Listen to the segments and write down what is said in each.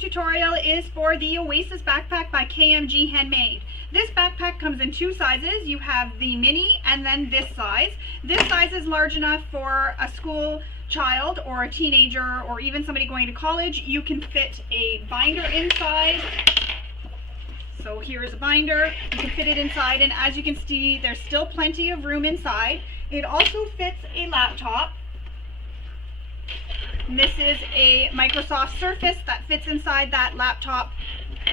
tutorial is for the Oasis Backpack by KMGhandmade. This backpack comes in two sizes. You have the mini and then this size. This size is large enough for a school child or a teenager or even somebody going to college. You can fit a binder inside. So here's a binder. You can fit it inside, and as you can see, there's still plenty of room inside. It also fits a laptop. And this is a Microsoft Surface that fits inside that laptop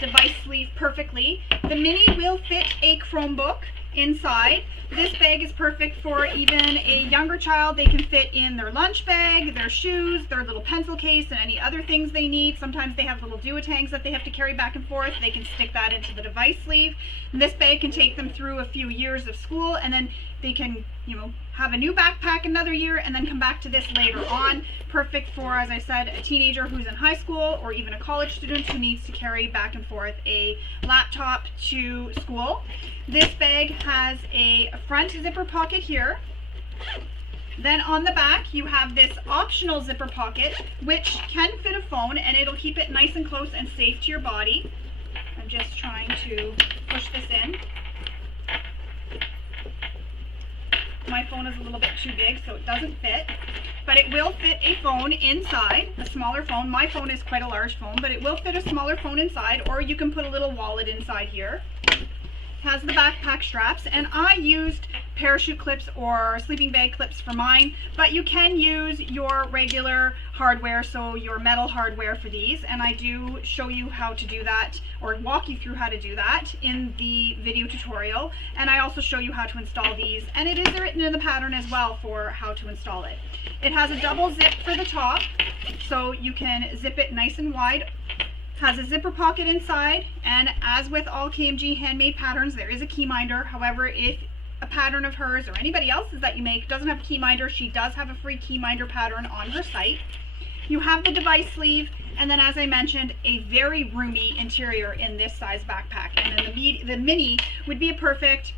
device sleeve perfectly. The mini will fit a Chromebook inside. This bag is perfect for even a younger child. They can fit in their lunch bag, their shoes, their little pencil case, and any other things they need. Sometimes they have little duotangs that they have to carry back and forth. They can stick that into the device sleeve. And this bag can take them through a few years of school, and then they can, have a new backpack another year and then come back to this later on. Perfect for, as I said, a teenager who's in high school or even a college student who needs to carry back and forth a laptop to school. This bag has a front zipper pocket here. Then on the back you have this optional zipper pocket which can fit a phone, and it'll keep it nice and close and safe to your body. I'm just trying to push this in. My phone is a little bit too big, so it doesn't fit, but it will fit a phone inside, a smaller phone. My phone is quite a large phone, but it will fit a smaller phone inside, or you can put a little wallet inside here. It has the backpack straps, and I used parachute clips or sleeping bag clips for mine, but you can use your regular hardware, so your metal hardware for these, and I do show you how to do that or walk you through how to do that in the video tutorial, and I also show you how to install these, and it is written in the pattern as well for how to install it. It has a double zip for the top, so you can zip it nice and wide. Has a zipper pocket inside, and as with all KMGhandmade patterns, there is a key minder. However, if a pattern of hers or anybody else's that you make doesn't have a key minder, she does have a free key minder pattern on her site. You have the device sleeve, and then as I mentioned, a very roomy interior in this size backpack. And then the mini would be a perfect,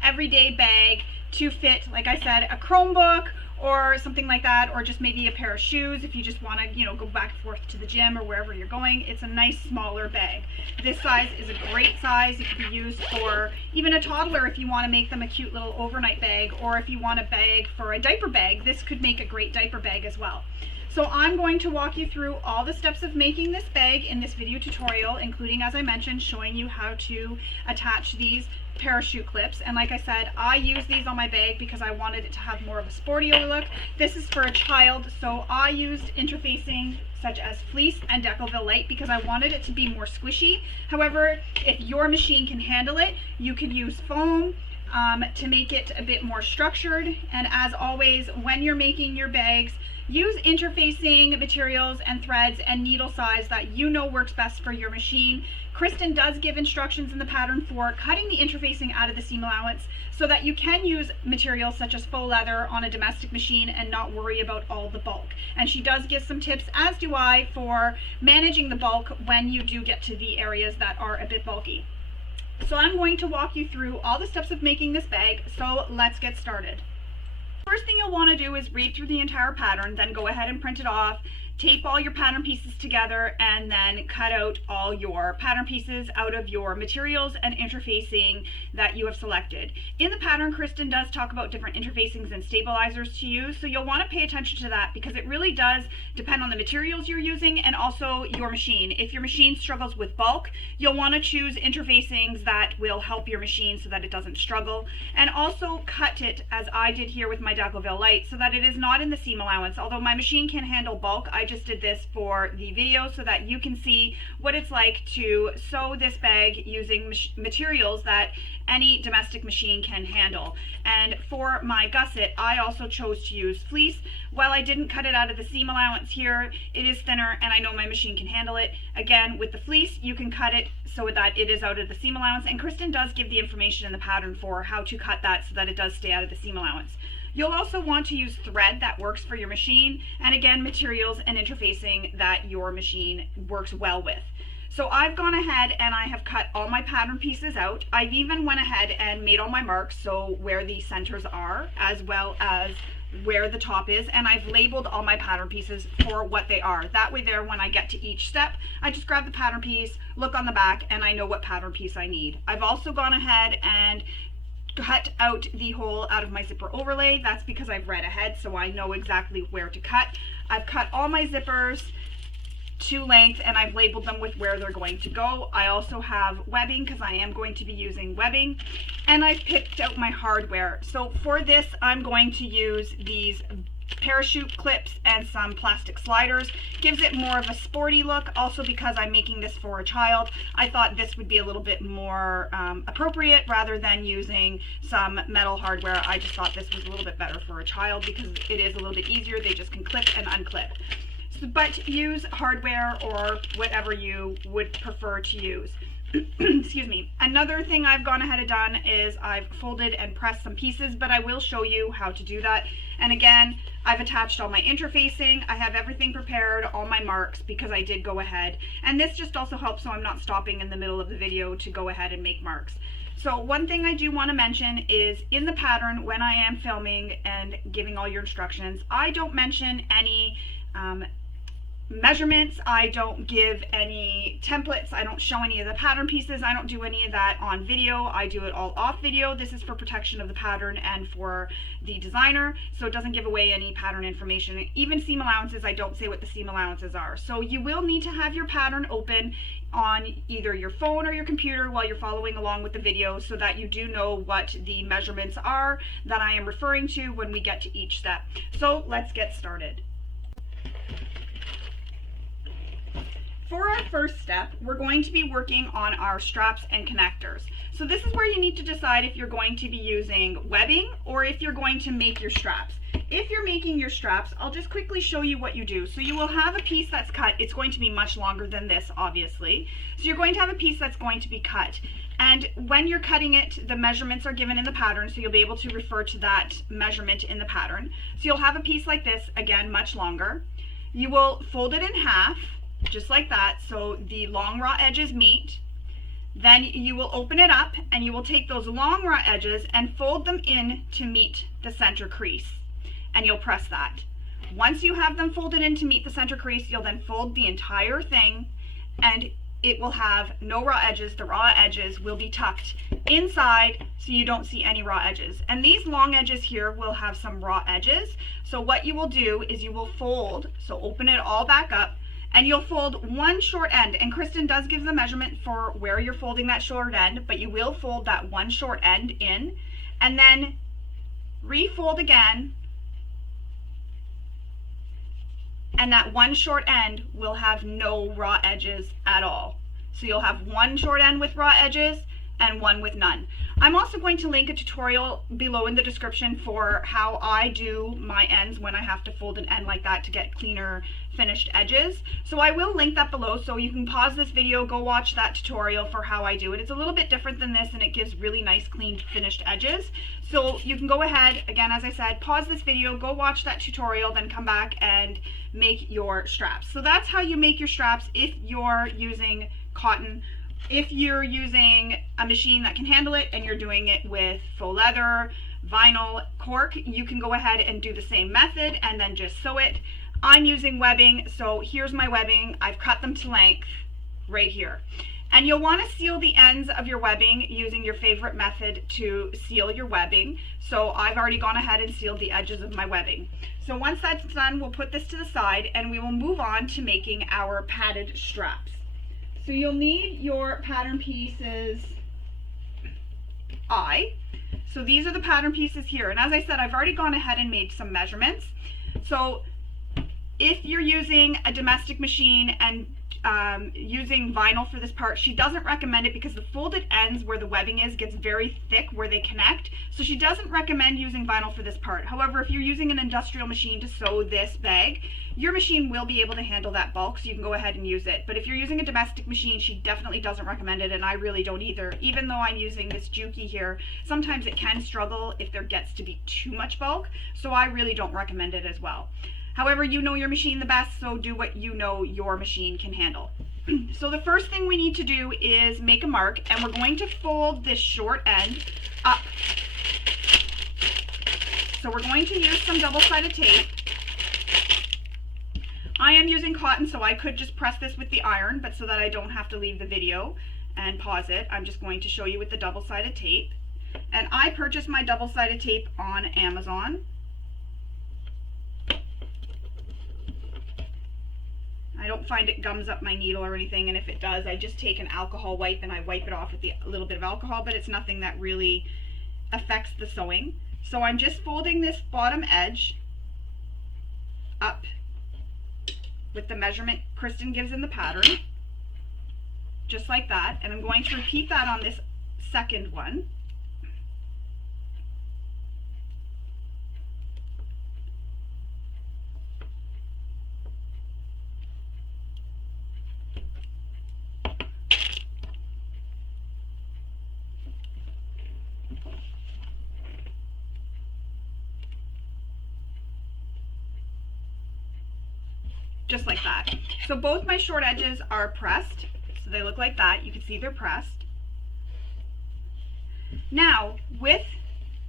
everyday bag to fit, like I said, a Chromebook or something like that, or just maybe a pair of shoes if you just want to, go back and forth to the gym or wherever you're going. It's a nice smaller bag. This size is a great size. It could be used for even a toddler if you want to make them a cute little overnight bag, or if you want a bag for a diaper bag, this could make a great diaper bag as well. So I'm going to walk you through all the steps of making this bag in this video tutorial, including, as I mentioned, showing you how to attach these parachute clips. And like I said, I use these on my bag because I wanted it to have more of a sportier look. This is for a child, so I used interfacing such as fleece and Decoville light because I wanted it to be more squishy. However, if your machine can handle it, you could use foam to make it a bit more structured. And as always, when you're making your bags, use interfacing materials and threads and needle size that works best for your machine. Kristen does give instructions in the pattern for cutting the interfacing out of the seam allowance so that you can use materials such as faux leather on a domestic machine and not worry about all the bulk. And she does give some tips, as do I, for managing the bulk when you do get to the areas that are a bit bulky. So I'm going to walk you through all the steps of making this bag, so let's get started. First thing you'll want to do is read through the entire pattern, then go ahead and print it off, tape all your pattern pieces together, and then cut out all your pattern pieces out of your materials and interfacing that you have selected. In the pattern, Kristen does talk about different interfacings and stabilizers to use, so you'll want to pay attention to that because it really does depend on the materials you're using and also your machine. If your machine struggles with bulk, you'll want to choose interfacings that will help your machine so that it doesn't struggle, and also cut it as I did here with my Decoville light so that it is not in the seam allowance. Although my machine can handle bulk, I just did this for the video so that you can see what it's like to sew this bag using materials that any domestic machine can handle. And for my gusset, I also chose to use fleece. While I didn't cut it out of the seam allowance here, it is thinner and I know my machine can handle it. Again, with the fleece, you can cut it so that it is out of the seam allowance, and Kristen does give the information in the pattern for how to cut that so that it does stay out of the seam allowance. You'll also want to use thread that works for your machine, and again, materials and interfacing that your machine works well with. So I've gone ahead and I have cut all my pattern pieces out. I've even went ahead and made all my marks, so where the centers are, as well as where the top is, and I've labeled all my pattern pieces for what they are. That way there, when I get to each step, I just grab the pattern piece, look on the back, and I know what pattern piece I need. I've also gone ahead and cut out the hole out of my zipper overlay. That's because I've read ahead, so I know exactly where to cut. I've cut all my zippers to length, and I've labeled them with where they're going to go. I also have webbing because I am going to be using webbing, and I've picked out my hardware. So for this, I'm going to use these parachute clips and some plastic sliders. Gives it more of a sporty look. Also, because I'm making this for a child, I thought this would be a little bit more appropriate rather than using some metal hardware. I just thought this was a little bit better for a child because it is a little bit easier. They just can clip and unclip. But use hardware or whatever you would prefer to use. Excuse me. Another thing I've gone ahead and done is I've folded and pressed some pieces, but I will show you how to do that. And again, I've attached all my interfacing. I have everything prepared, all my marks, because I did go ahead. And this just also helps so I'm not stopping in the middle of the video to go ahead and make marks. So one thing I do want to mention is in the pattern, when I am filming and giving all your instructions, I don't mention any measurements. I don't give any templates. I don't show any of the pattern pieces. I don't do any of that on video. I do it all off video. This is for protection of the pattern and for the designer, so it doesn't give away any pattern information. Even seam allowances, I don't say what the seam allowances are. So you will need to have your pattern open on either your phone or your computer while you're following along with the video so that you do know what the measurements are that I am referring to when we get to each step. So let's get started. For our first step, we're going to be working on our straps and connectors. So this is where you need to decide if you're going to be using webbing or if you're going to make your straps. If you're making your straps, I'll just quickly show you what you do. So you will have a piece that's cut. It's going to be much longer than this, obviously. So you're going to have a piece that's going to be cut. And when you're cutting it, the measurements are given in the pattern, so you'll be able to refer to that measurement in the pattern. So you'll have a piece like this, again, much longer. You will fold it in half, just like that, so the long raw edges meet. Then you will open it up and you will take those long raw edges and fold them in to meet the center crease, and you'll press that. Once you have them folded in to meet the center crease, you'll then fold the entire thing and it will have no raw edges. The raw edges will be tucked inside so you don't see any raw edges. And these long edges here will have some raw edges. So what you will do is you will fold, so open it all back up, and you'll fold one short end. And Kristen does give the measurement for where you're folding that short end, but you will fold that one short end in and then refold again. And that one short end will have no raw edges at all. So you'll have one short end with raw edges and one with none. I'm also going to link a tutorial below in the description for how I do my ends when I have to fold an end like that to get cleaner finished edges. So I will link that below, so you can pause this video, go watch that tutorial for how I do it. It's a little bit different than this and it gives really nice clean finished edges. So you can go ahead, again, as I said, pause this video, go watch that tutorial, then come back and make your straps. So that's how you make your straps if you're using cotton. If you're using a machine that can handle it and you're doing it with faux leather, vinyl, cork, you can go ahead and do the same method and then just sew it. I'm using webbing, so here's my webbing. I've cut them to length right here. And you'll want to seal the ends of your webbing using your favorite method to seal your webbing. So I've already gone ahead and sealed the edges of my webbing. So once that's done, we'll put this to the side and we will move on to making our padded straps. So you'll need your pattern pieces So these are the pattern pieces here. And as I said, I've already gone ahead and made some measurements. So if you're using a domestic machine and using vinyl for this part, she doesn't recommend it because the folded ends where the webbing is gets very thick where they connect. So she doesn't recommend using vinyl for this part. However, if you're using an industrial machine to sew this bag, your machine will be able to handle that bulk, so you can go ahead and use it. But if you're using a domestic machine, she definitely doesn't recommend it, and I really don't either. Even though I'm using this Juki here, sometimes it can struggle if there gets to be too much bulk, so I really don't recommend it as well. However, you know your machine the best, so do what you know your machine can handle. So the first thing we need to do is make a mark, and we're going to fold this short end up. So we're going to use some double-sided tape. I am using cotton, so I could just press this with the iron, but so that I don't have to leave the video and pause it, I'm just going to show you with the double-sided tape. And I purchased my double-sided tape on Amazon. I don't find it gums up my needle or anything, and if it does, I just take an alcohol wipe and I wipe it off with a little bit of alcohol, but it's nothing that really affects the sewing. So I'm just folding this bottom edge up with the measurement Kristen gives in the pattern, just like that, and I'm going to repeat that on this second one. Just like that. So both my short edges are pressed, so they look like that. You can see they're pressed. Now, with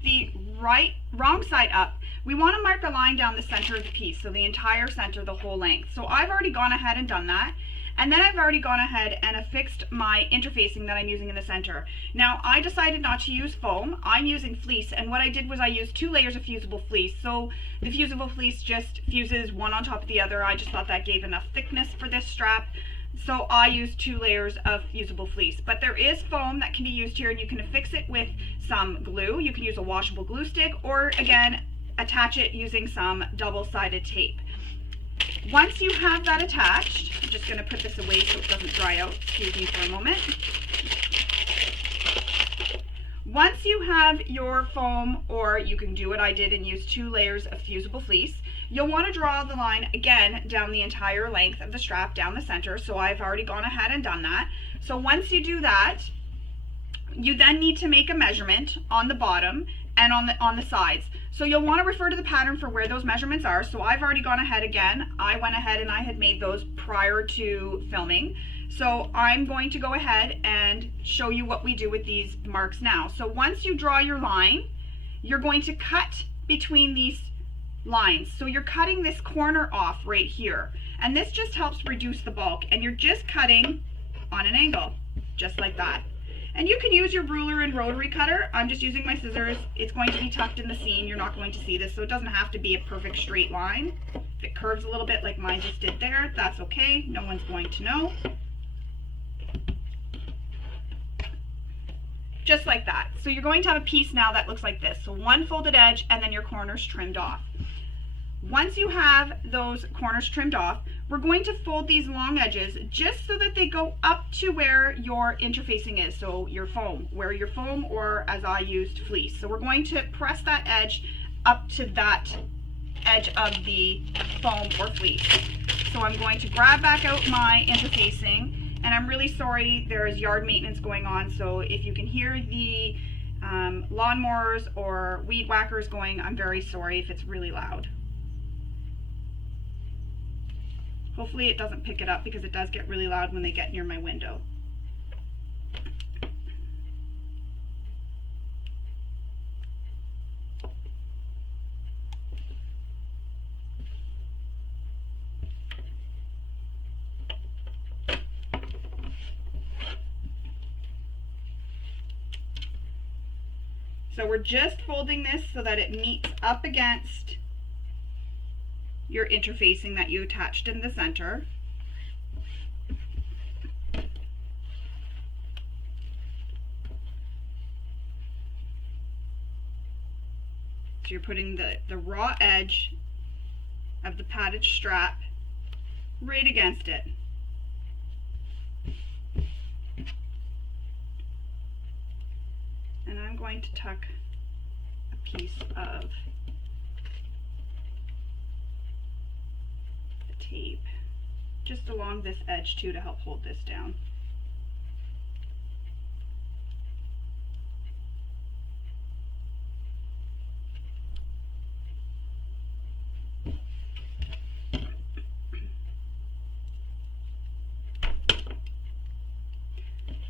the wrong side up, we want to mark a line down the center of the piece, so the entire center, the whole length. So I've already gone ahead and done that. And then I've already gone ahead and affixed my interfacing that I'm using in the center. Now, I decided not to use foam. I'm using fleece, and what I did was I used 2 layers of fusible fleece. So the fusible fleece just fuses one on top of the other. I just thought that gave enough thickness for this strap. So I used 2 layers of fusible fleece. But there is foam that can be used here, and you can affix it with some glue. You can use a washable glue stick, or again, attach it using some double-sided tape. Once you have that attached, I'm just going to put this away so it doesn't dry out. Excuse me for a moment. Once you have your foam, or you can do what I did and use 2 layers of fusible fleece, you'll want to draw the line again down the entire length of the strap down the center. So I've already gone ahead and done that. So once you do that, you then need to make a measurement on the bottom and on the sides. So you'll want to refer to the pattern for where those measurements are. So I've already gone ahead again. I went ahead and I had made those prior to filming. So I'm going to go ahead and show you what we do with these marks now. So once you draw your line, you're going to cut between these lines. So you're cutting this corner off right here. And this just helps reduce the bulk. And you're just cutting on an angle, just like that. And you can use your ruler and rotary cutter. I'm just using my scissors. It's going to be tucked in the seam. You're not going to see this, so it doesn't have to be a perfect straight line. If it curves a little bit like mine just did there, that's okay. No one's going to know. Just like that. So you're going to have a piece now that looks like this. So one folded edge and then your corners trimmed off. Once you have those corners trimmed off, we're going to fold these long edges just so that they go up to where your interfacing is. So your foam, or as I used, fleece. So we're going to press that edge up to that edge of the foam or fleece. So I'm going to grab back out my interfacing, and I'm really sorry, there is yard maintenance going on. So if you can hear the lawnmowers or weed whackers going, I'm very sorry if it's really loud. Hopefully it doesn't pick it up, because it does get really loud when they get near my window. So we're just folding this so that it meets up against your interfacing that you attached in the center. So you're putting the raw edge of the padded strap right against it. And I'm going to tuck a piece of tape just along this edge too to help hold this down.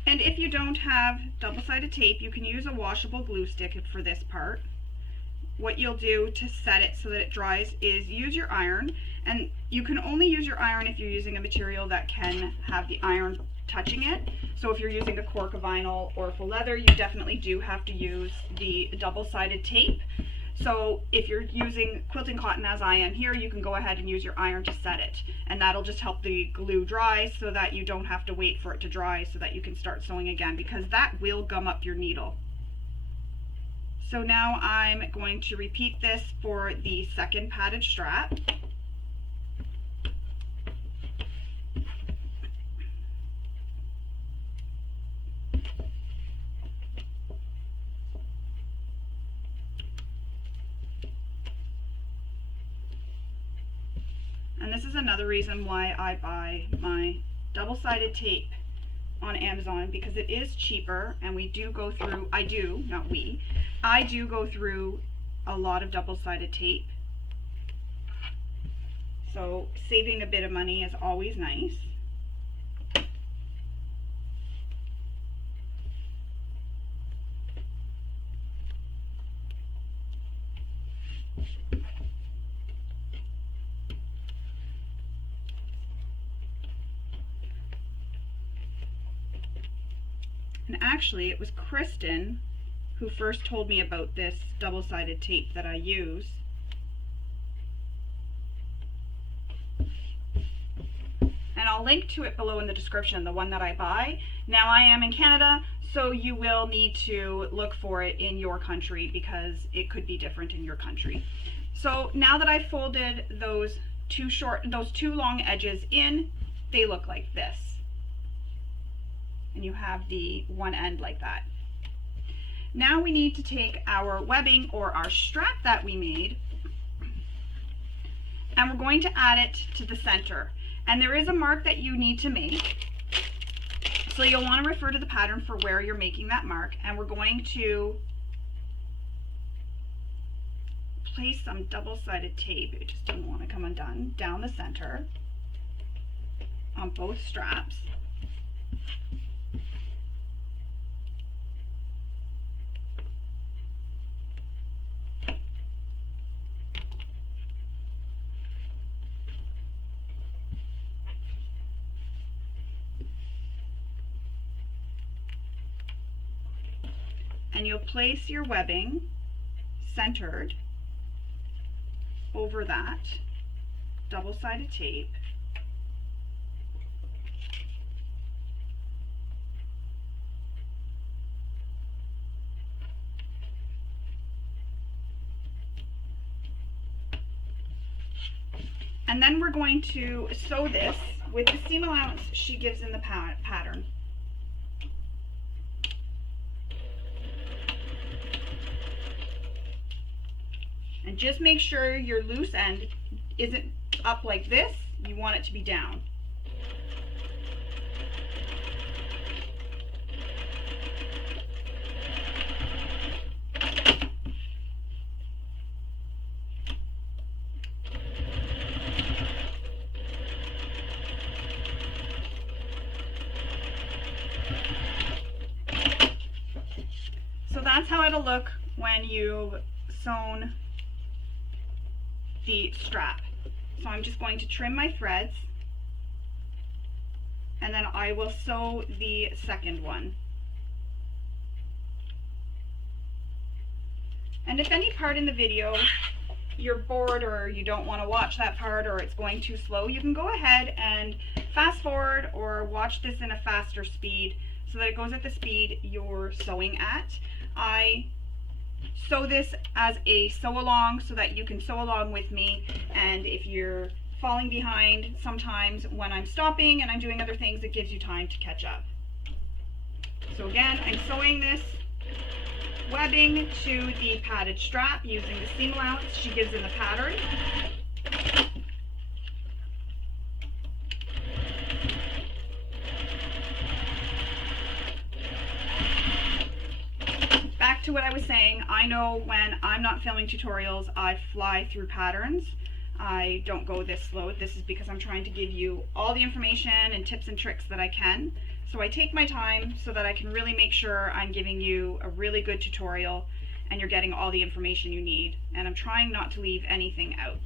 And if you don't have double-sided tape, you can use a washable glue stick for this part. what you'll do to set it so that it dries is use your iron, and you can only use your iron if you're using a material that can have the iron touching it. So if you're using a cork of vinyl or faux leather, you definitely do have to use the double-sided tape. So if you're using quilting cotton as I am here, you can go ahead and use your iron to set it, and that'll just help the glue dry so that you don't have to wait for it to dry so that you can start sewing again, because that will gum up your needle. So now I'm going to repeat this for the second padded strap. And this is another reason why I buy my double-sided tape on Amazon, because it is cheaper, and we do go through, I do go through a lot of double-sided tape. So saving a bit of money is always nice. And actually, it was Kristen who first told me about this double-sided tape that I use. And I'll link to it below in the description, the one that I buy. Now, I am in Canada, so you will need to look for it in your country because it could be different in your country. So now that I've folded those two long edges in, they look like this. And you have the one end like that. Now we need to take our webbing or our strap that we made, and we're going to add it to the center. And there is a mark that you need to make. So you'll want to refer to the pattern for where you're making that mark, and we're going to place some double-sided tape, it just doesn't want to come undone, down the center on both straps. And you'll place your webbing centered over that double-sided tape. And then we're going to sew this with the seam allowance she gives in the pattern. And just make sure your loose end isn't up like this. You want it to be down. So that's how it'll look when you've sewn the strap. So I'm just going to trim my threads, and then I will sew the second one. And if any part in the video you're bored or you don't want to watch that part or it's going too slow, you can go ahead and fast forward or watch this in a faster speed so that it goes at the speed you're sewing at. I sew this as a sew along so that you can sew along with me, and if you're falling behind sometimes when I'm stopping and I'm doing other things, it gives you time to catch up. So again, I'm sewing this webbing to the padded strap using the seam allowance she gives in the pattern. Back to what I was saying, I know when I'm not filming tutorials, I fly through patterns. I don't go this slow. This is because I'm trying to give you all the information and tips and tricks that I can. So I take my time so that I can really make sure I'm giving you a really good tutorial. and you're getting all the information you need. And I'm trying not to leave anything out.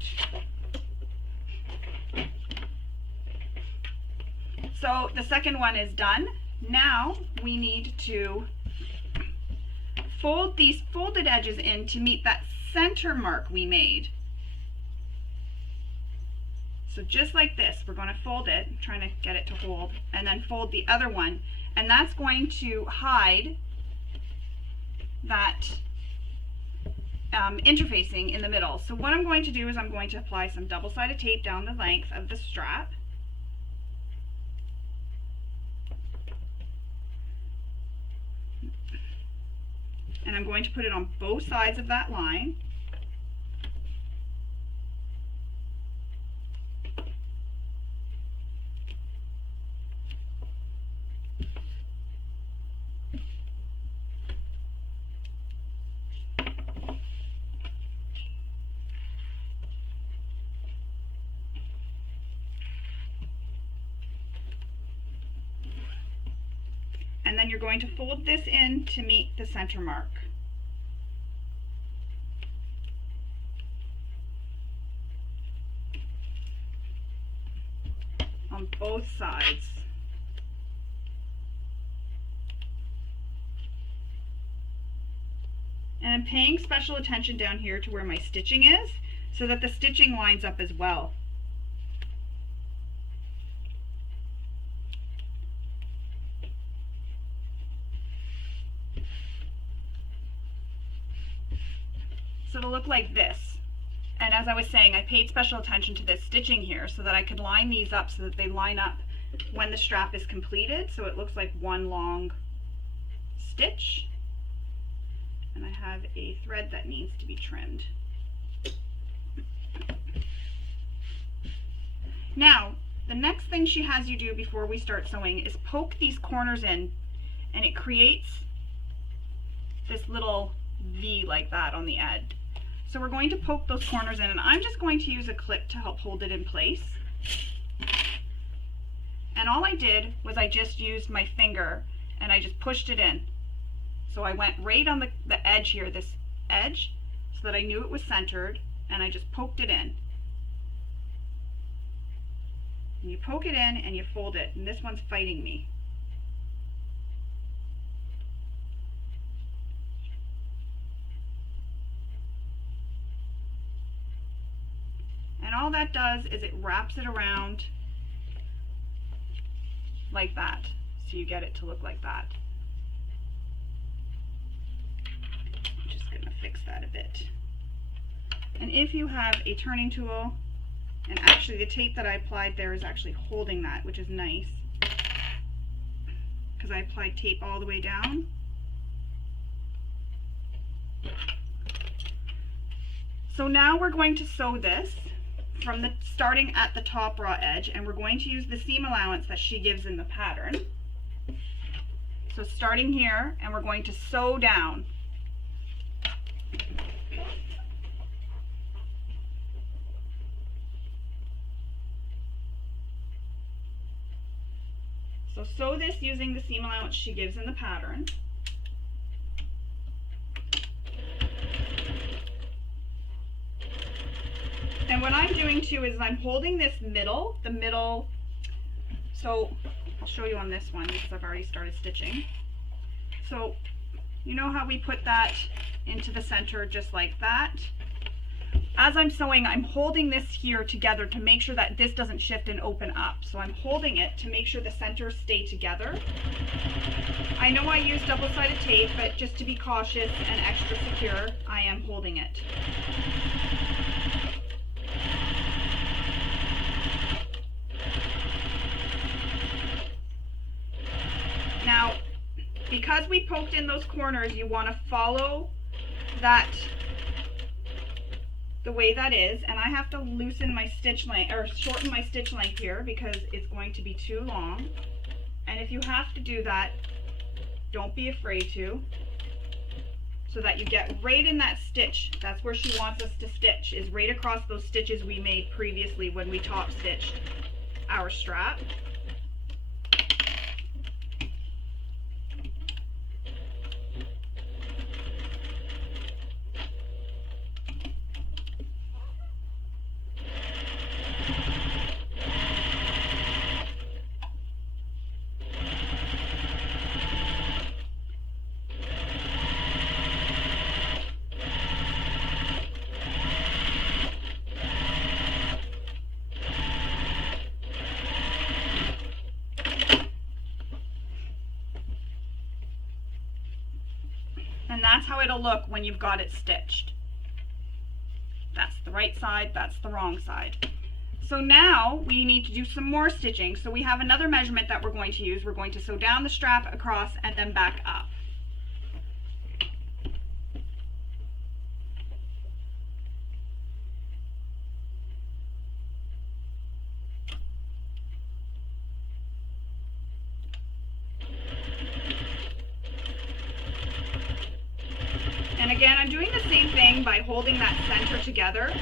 So the second one is done. Now we need to fold these folded edges in to meet that center mark we made. So just like this, we're going to fold it, I'm trying to get it to hold, and then fold the other one, and that's going to hide that interfacing in the middle. So what I'm going to do is I'm going to apply some double-sided tape down the length of the strap. And I'm going to put it on both sides of that line. And then you're going to fold this in to meet the center mark. On both sides. And I'm paying special attention down here to where my stitching is, so that the stitching lines up as well. So it'll look like this. And as I was saying, I paid special attention to this stitching here so that I could line these up so that they line up when the strap is completed, so it looks like one long stitch. And I have a thread that needs to be trimmed. Now, the next thing she has you do before we start sewing is poke these corners in, and it creates this little V like that on the edge. So we're going to poke those corners in, and I'm just going to use a clip to help hold it in place. And all I did was I just used my finger and I just pushed it in. So I went right on the edge here, this edge, so that I knew it was centered, and I just poked it in. And you poke it in and you fold it, and this one's fighting me. And all that does is it wraps it around like that. So you get it to look like that. I'm just going to fix that a bit. And if you have a turning tool, and actually the tape that I applied there is actually holding that, which is nice, because I applied tape all the way down. So now we're going to sew this from the starting at the top raw edge, and we're going to use the seam allowance that she gives in the pattern. So starting here, and we're going to sew down. So sew this using the seam allowance she gives in the pattern. And what I'm doing too is I'm holding this middle, so I'll show you on this one because I've already started stitching. So you know how we put that into the center just like that? As I'm sewing, I'm holding this here together to make sure that this doesn't shift and open up. So I'm holding it to make sure the centers stay together. I know I use double-sided tape, but just to be cautious and extra secure, I am holding it. Now, because we poked in those corners, you want to follow that the way that is, and I have to loosen my stitch length, or shorten my stitch length here because it's going to be too long. And if you have to do that, don't be afraid to, so that you get right in that stitch. That's where she wants us to stitch, is right across those stitches we made previously when we top stitched our strap. that's how it'll look when you've got it stitched. That's the right side, that's the wrong side. So now we need to do some more stitching. So we have another measurement that we're going to use. We're going to sew down the strap across and then back up. And again, I'm doing the same thing by holding that center together.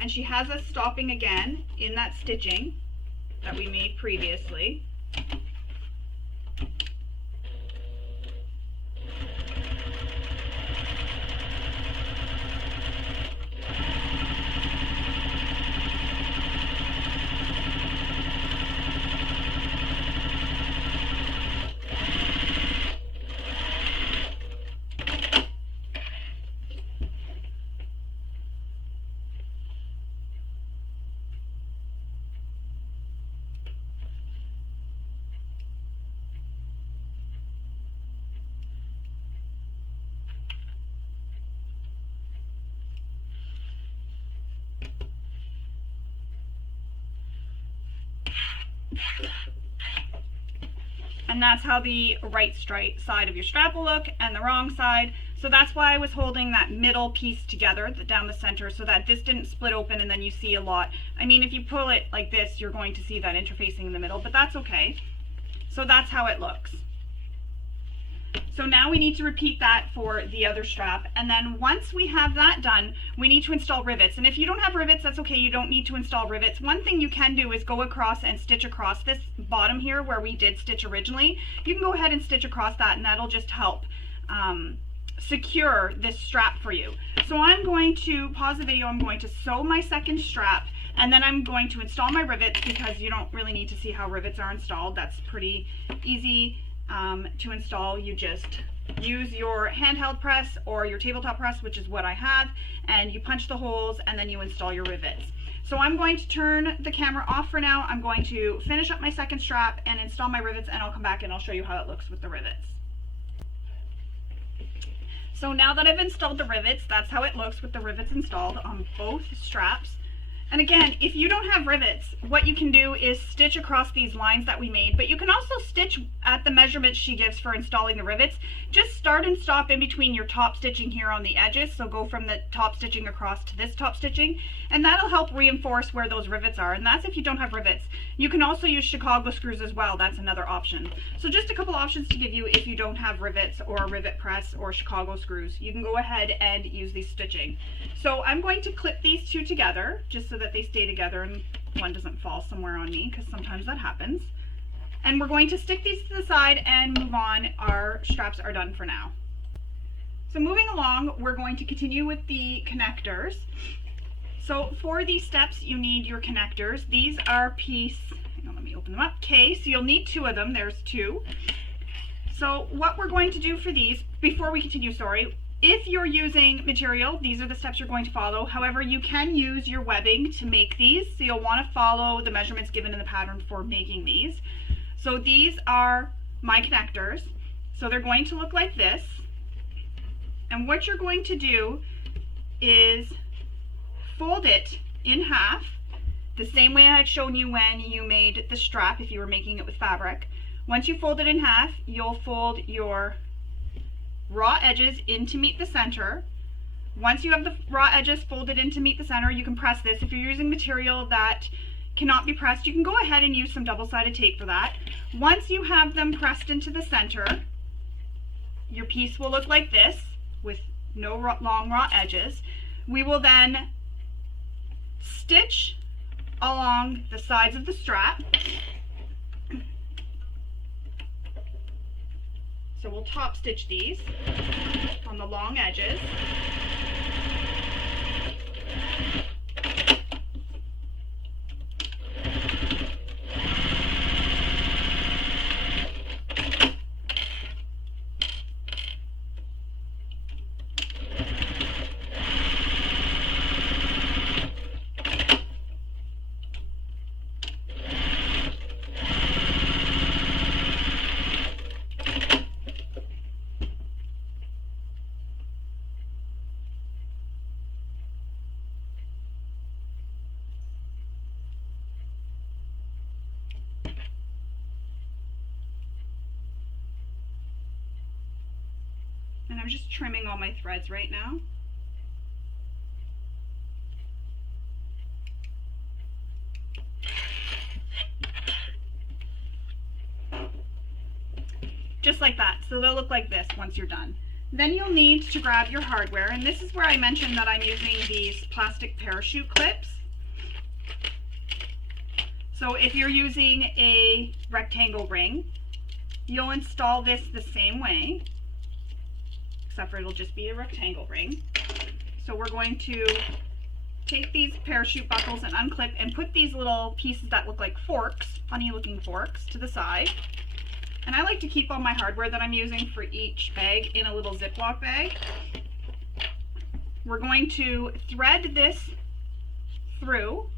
And she has us stopping again in that stitching that we made previously. And that's how the right straight side of your strap will look and the wrong side. So that's why I was holding that middle piece together down the center so that this didn't split open and then you see a lot. I mean, if you pull it like this, you're going to see that interfacing in the middle, but that's okay. So that's how it looks. So now we need to repeat that for the other strap, and then once we have that done, we need to install rivets. And if you don't have rivets, that's okay, you don't need to install rivets. One thing you can do is go across and stitch across this bottom here where we did stitch originally. You can go ahead and stitch across that, and that'll just help secure this strap for you. So I'm going to pause the video, I'm going to sew my second strap, and then I'm going to install my rivets because you don't really need to see how rivets are installed. That's pretty easy to install. You just use your handheld press or your tabletop press, which is what I have, and you punch the holes and then you install your rivets. So I'm going to turn the camera off for now. I'm going to finish up my second strap and install my rivets, and I'll come back and I'll show you how it looks with the rivets. So now that I've installed the rivets, that's how it looks with the rivets installed on both straps. And again, if you don't have rivets, what you can do is stitch across these lines that we made, but you can also stitch at the measurements she gives for installing the rivets. Just start and stop in between your top stitching here on the edges, so go from the top stitching across to this top stitching, and that'll help reinforce where those rivets are, and that's if you don't have rivets. You can also use Chicago screws as well, that's another option. So just a couple options to give you if you don't have rivets or a rivet press or Chicago screws. You can go ahead and use these stitching. So I'm going to clip these two together, just so that they stay together and one doesn't fall somewhere on me, because sometimes that happens. And we're going to stick these to the side and move on. Our straps are done for now. So moving along, we're going to continue with the connectors. So for these steps, you need your connectors. These are piece, hang on, let me open them up, K, so you'll need two of them, there's two. So what we're going to do for these, before we continue, sorry, if you're using material, these are the steps you're going to follow. However, you can use your webbing to make these, so you'll want to follow the measurements given in the pattern for making these. So these are my connectors. So they're going to look like this. And what you're going to do is fold it in half, the same way I had shown you when you made the strap if you were making it with fabric. Once you fold it in half, you'll fold your raw edges in to meet the center. Once you have the raw edges folded in to meet the center, you can press this. If you're using material that cannot be pressed, you can go ahead and use some double-sided tape for that. Once you have them pressed into the center, your piece will look like this with no long raw edges. We will then stitch along the sides of the strap. So we'll top stitch these on the long edges. And I'm just trimming all my threads right now. Just like that. So they'll look like this once you're done. Then you'll need to grab your hardware, and this is where I mentioned that I'm using these plastic parachute clips. So if you're using a rectangle ring, you'll install this the same way, except for it'll just be a rectangle ring. So we're going to take these parachute buckles and unclip and put these little pieces that look like forks, funny looking forks, to the side. And I like to keep all my hardware that I'm using for each bag in a little Ziploc bag. We're going to thread this through.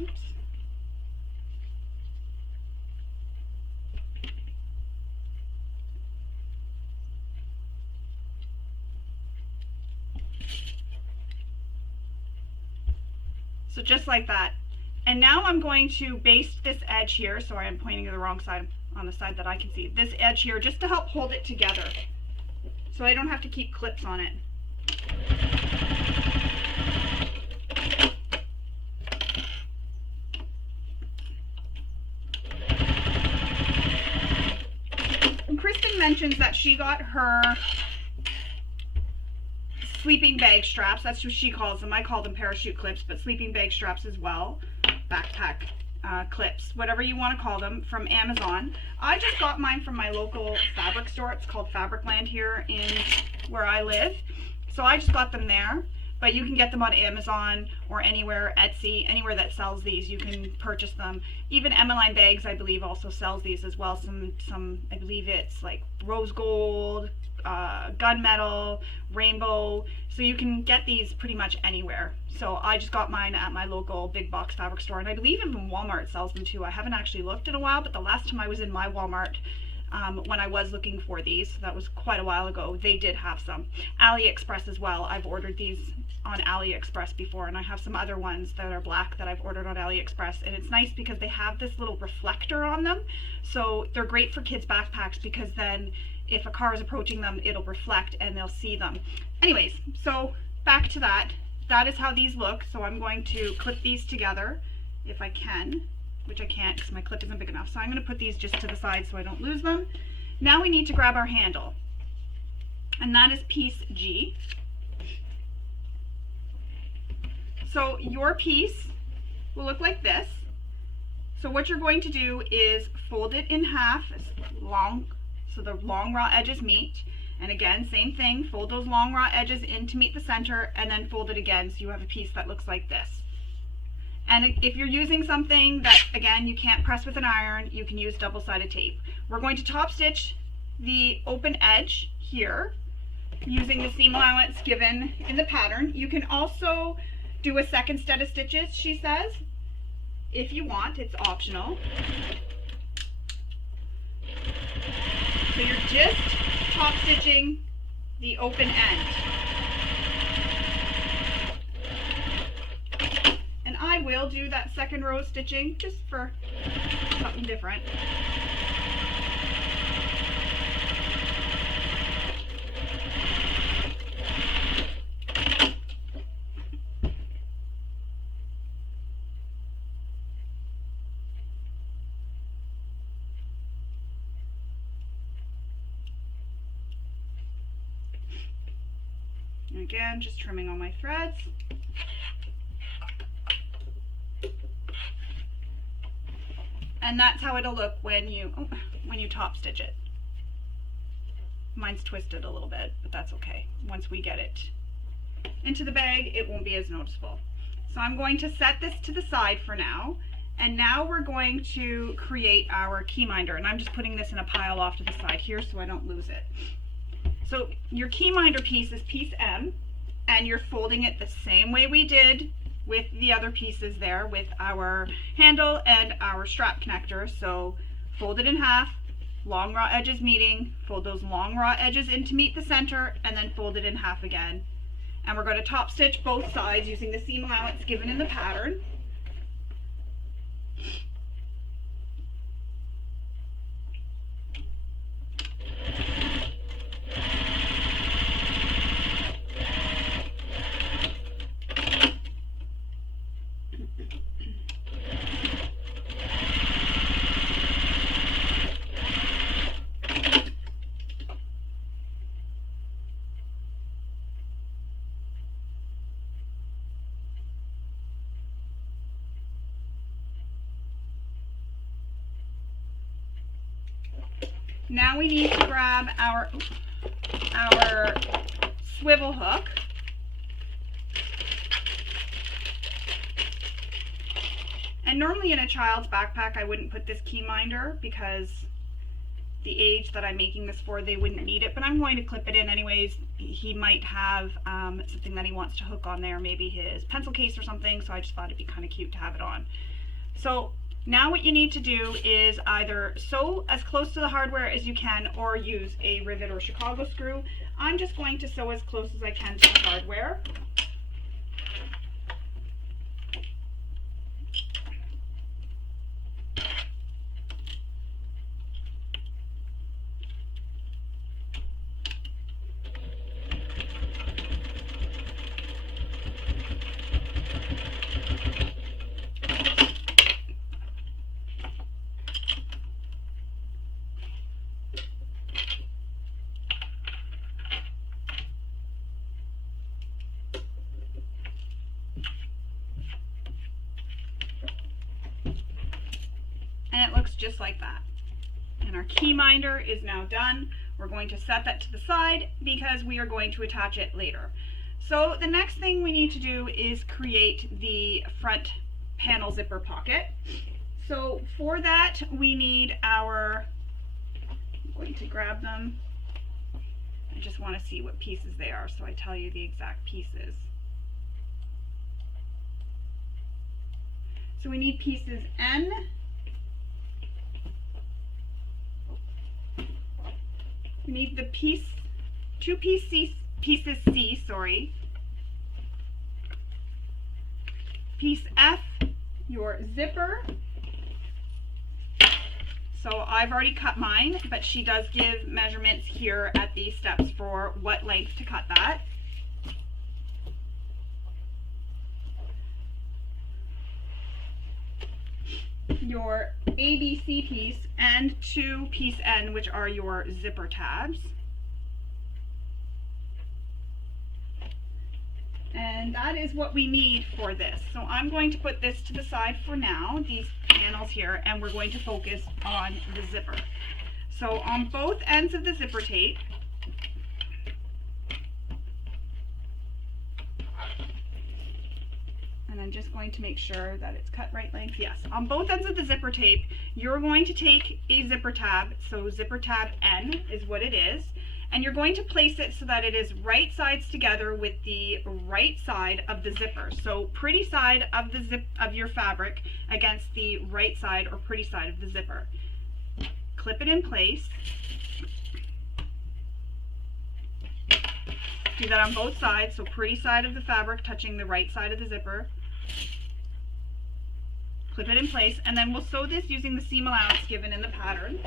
Oops. So just like that. And now I'm going to baste this edge here. Sorry, I'm pointing to the wrong side, on the side that I can see. This edge here, just to help hold it together, so I don't have to keep clips on it. And Kristen mentions that she got her sleeping bag straps. That's what she calls them. I call them parachute clips, but sleeping bag straps as well. Backpack clips, whatever you want to call them, from Amazon. I just got mine from my local fabric store. It's called Fabricland here in where I live. So I just got them there, but you can get them on Amazon or anywhere, Etsy, anywhere that sells these, you can purchase them. Even Emmeline Bags, I believe, also sells these as well. Some I believe it's like rose gold, gunmetal, rainbow, so you can get these pretty much anywhere. So I just got mine at my local big box fabric store, and I believe even Walmart sells them too. I haven't actually looked in a while, but the last time I was in my Walmart, when I was looking for these, that was quite a while ago, they did have some. AliExpress as well. I've ordered these on AliExpress before, and I have some other ones that are black that I've ordered on AliExpress, and it's nice because they have this little reflector on them, so they're great for kids' backpacks, because then if a car is approaching them, it'll reflect and they'll see them. Anyways, so back to that. That is how these look. So I'm going to clip these together if I can, which I can't because my clip isn't big enough. So I'm going to put these just to the side so I don't lose them. Now we need to grab our handle, and that is piece G. So your piece will look like this. So what you're going to do is fold it in half, long, so the long raw edges meet. And again, same thing, fold those long raw edges in to meet the center, and then fold it again so you have a piece that looks like this. And if you're using something that, again, you can't press with an iron, you can use double-sided tape. We're going to top stitch the open edge here using the seam allowance given in the pattern. You can also do a second set of stitches, she says, if you want. It's optional. So you're just top stitching the open end. And I will do that second row of stitching just for something different. Again, just trimming all my threads. And that's how it'll look when you top stitch it. Mine's twisted a little bit, but that's okay. Once we get it into the bag, it won't be as noticeable. So I'm going to set this to the side for now. And now we're going to create our key minder. And I'm just putting this in a pile off to the side here so I don't lose it. So your key minder piece is piece M, and you're folding it the same way we did with the other pieces there, with our handle and our strap connector. So fold it in half, long raw edges meeting, fold those long raw edges in to meet the center, and then fold it in half again. And we're going to top stitch both sides using the seam allowance given in the pattern. Now we need to grab our swivel hook. And normally in a child's backpack I wouldn't put this key minder because the age that I'm making this for, they wouldn't need it, but I'm going to clip it in anyways. He might have something that he wants to hook on there, maybe his pencil case or something, so I just thought it'd be kind of cute to have it on. So now what you need to do is either sew as close to the hardware as you can or use a rivet or Chicago screw. I'm just going to sew as close as I can to the hardware. And it looks just like that. And our key minder is now done. We're going to set that to the side because we are going to attach it later. So the next thing we need to do is create the front panel zipper pocket. So for that we need our, I'm going to grab them. I just want to see what pieces they are so I tell you the exact pieces. So we need pieces N, we need the pieces C, sorry. Piece F, your zipper. So I've already cut mine, but she does give measurements here at these steps for what length to cut that. Your ABC piece and 2 piece N, which are your zipper tabs. And that is what we need for this. So I'm going to put this to the side for now, these panels here, and we're going to focus on the zipper. So on both ends of the zipper tape, and I'm just going to make sure that it's cut right length. Yes, on both ends of the zipper tape, you're going to take a zipper tab. So zipper tab N is what it is. And you're going to place it so that it is right sides together with the right side of the zipper. So pretty side of the zip of your fabric against the right side or pretty side of the zipper. Clip it in place. Do that on both sides, so pretty side of the fabric touching the right side of the zipper. Clip it in place, and then we'll sew this using the seam allowance given in the pattern.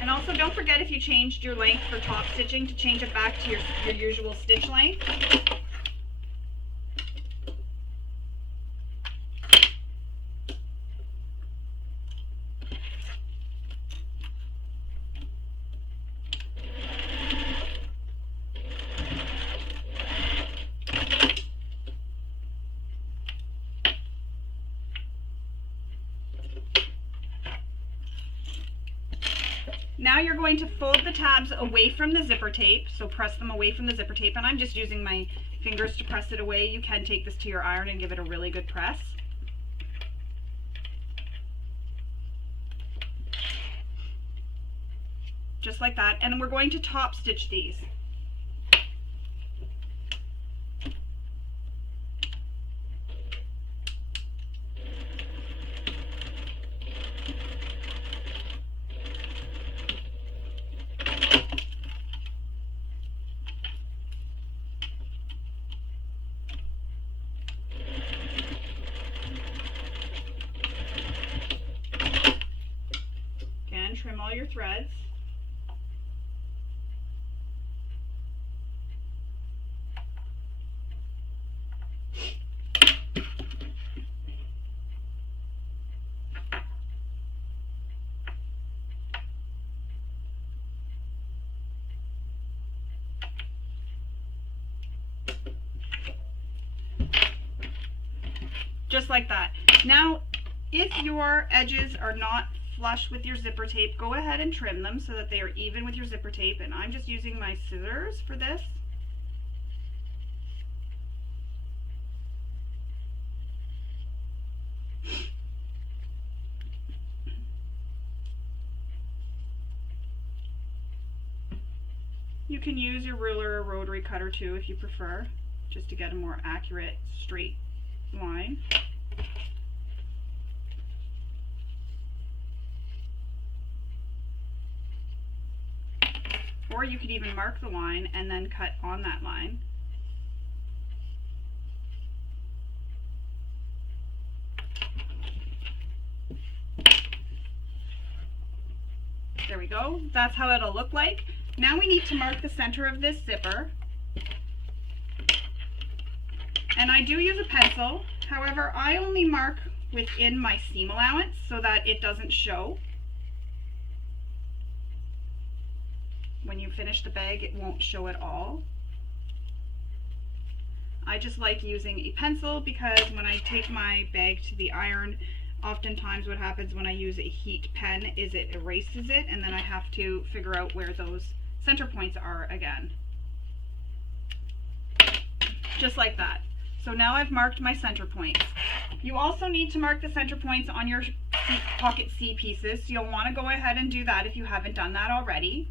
And also don't forget, if you changed your length for top stitching, to change it back to your usual stitch length. Now you're going to fold the tabs away from the zipper tape, so press them away from the zipper tape, and I'm just using my fingers to press it away. You can take this to your iron and give it a really good press. Just like that, and we're going to top stitch these. Trim all your threads. just like that. Now, if your edges are not flush with your zipper tape, go ahead and trim them so that they are even with your zipper tape, and I'm just using my scissors for this. You can use your ruler or rotary cutter too if you prefer, just to get a more accurate straight line. Or you could even mark the line and then cut on that line. There we go. That's how it'll look like. Now we need to mark the center of this zipper. And I do use a pencil. However, I only mark within my seam allowance so that it doesn't show. When you finish the bag, it won't show at all. I just like using a pencil because when I take my bag to the iron, oftentimes what happens when I use a heat pen is it erases it, and then I have to figure out where those center points are again. Just like that. So now I've marked my center points. You also need to mark the center points on your pocket C pieces, so you'll want to go ahead and do that if you haven't done that already.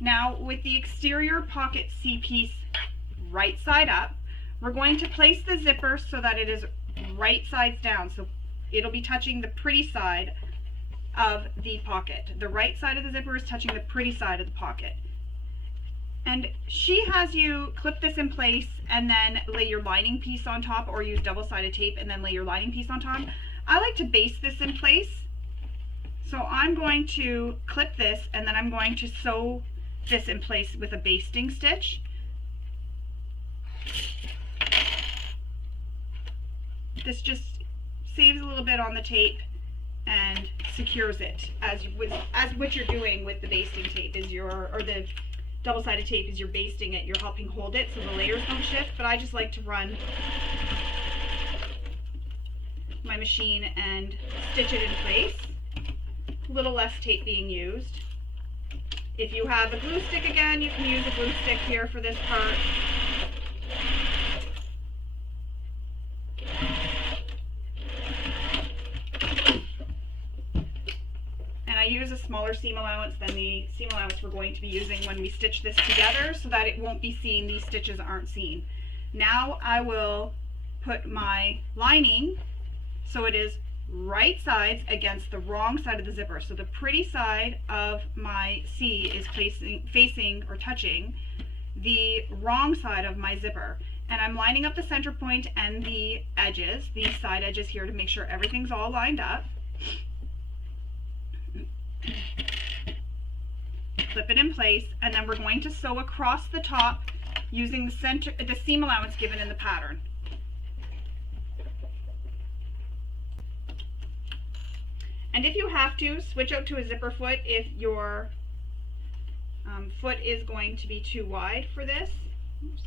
Now, with the exterior pocket C piece right side up, we're going to place the zipper so that it is right sides down. So it'll be touching the pretty side of the pocket. The right side of the zipper is touching the pretty side of the pocket. And she has you clip this in place and then lay your lining piece on top, or use double-sided tape and then lay your lining piece on top. I like to baste this in place. So I'm going to clip this and then I'm going to sew this in place with a basting stitch. This just saves a little bit on the tape and secures it, as what you're doing with the basting tape is or the double-sided tape is you're basting it, you're helping hold it so the layers don't shift. But I just like to run my machine and stitch it in place. A little less tape being used. If you have a glue stick again, you can use a glue stick here for this part. And I use a smaller seam allowance than the seam allowance we're going to be using when we stitch this together so that it won't be seen, these stitches aren't seen. Now I will put my lining so it is right sides against the wrong side of the zipper. So the pretty side of my C is facing or touching the wrong side of my zipper. And I'm lining up the center point and the edges, these side edges here, to make sure everything's all lined up. Clip it in place, and then we're going to sew across the top using the seam allowance given in the pattern. And if you have to, switch out to a zipper foot if your foot is going to be too wide for this. Oops.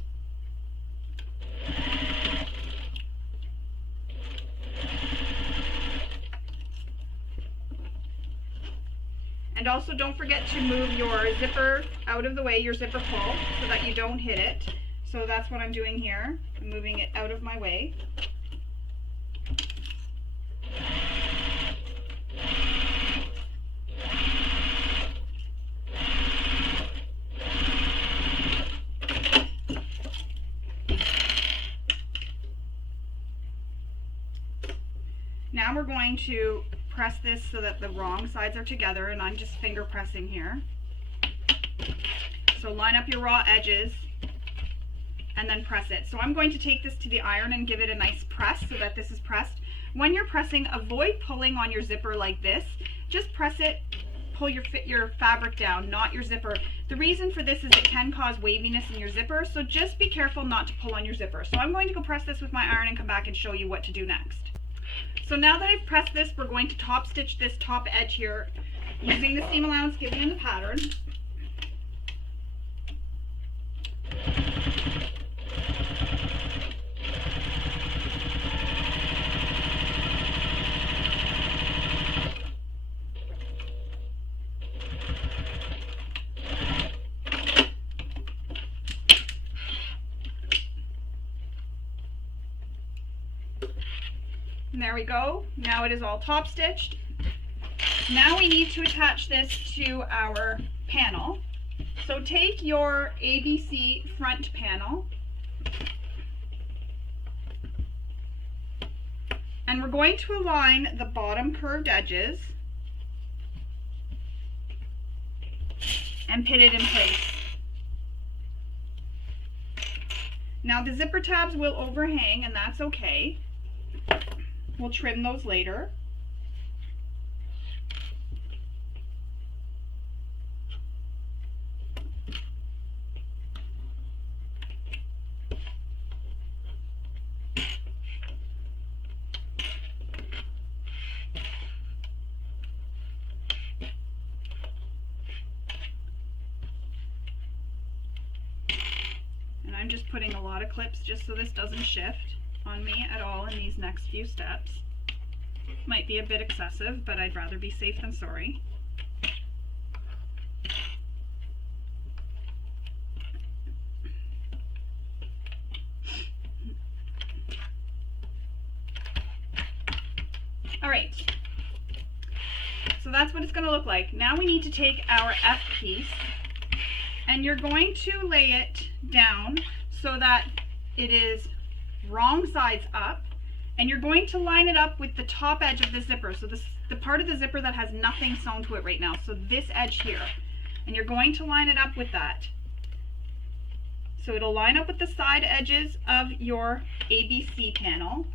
And also don't forget to move your zipper out of the way, your zipper pull, so that you don't hit it. So that's what I'm doing here. I'm moving it out of my way. Now we're going to press this so that the wrong sides are together, and I'm just finger pressing here. So line up your raw edges and then press it. So I'm going to take this to the iron and give it a nice press so that this is pressed. When you're pressing, avoid pulling on your zipper like this. Just press it, pull your fabric down, not your zipper. The reason for this is it can cause waviness in your zipper, so just be careful not to pull on your zipper. So I'm going to go press this with my iron and come back and show you what to do next. So now that I've pressed this, we're going to top stitch this top edge here using the seam allowance given in the pattern. And there we go. Now it is all top stitched. Now we need to attach this to our panel. So take your ABC front panel, and we're going to align the bottom curved edges and pin it in place. Now the zipper tabs will overhang, and that's okay. We'll trim those later. I'm just putting a lot of clips just so this doesn't shift on me at all in these next few steps. Might be a bit excessive, but I'd rather be safe than sorry. Alright, so that's what it's going to look like. Now we need to take our F piece, and you're going to lay it down so that it is wrong sides up, and you're going to line it up with the top edge of the zipper. So this, the part of the zipper that has nothing sewn to it right now, so this edge here, and you're going to line it up with that. So it'll line up with the side edges of your ABC panel,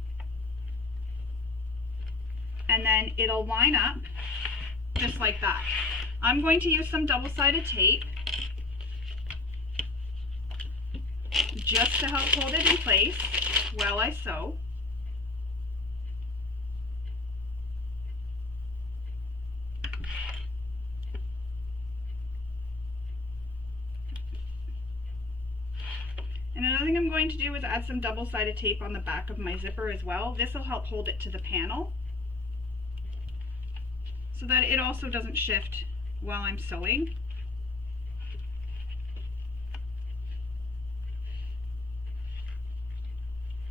and then it'll line up just like that. I'm going to use some double-sided tape just to help hold it in place while I sew. And another thing I'm going to do is add some double-sided tape on the back of my zipper as well. This will help hold it to the panel so that it also doesn't shift while I'm sewing.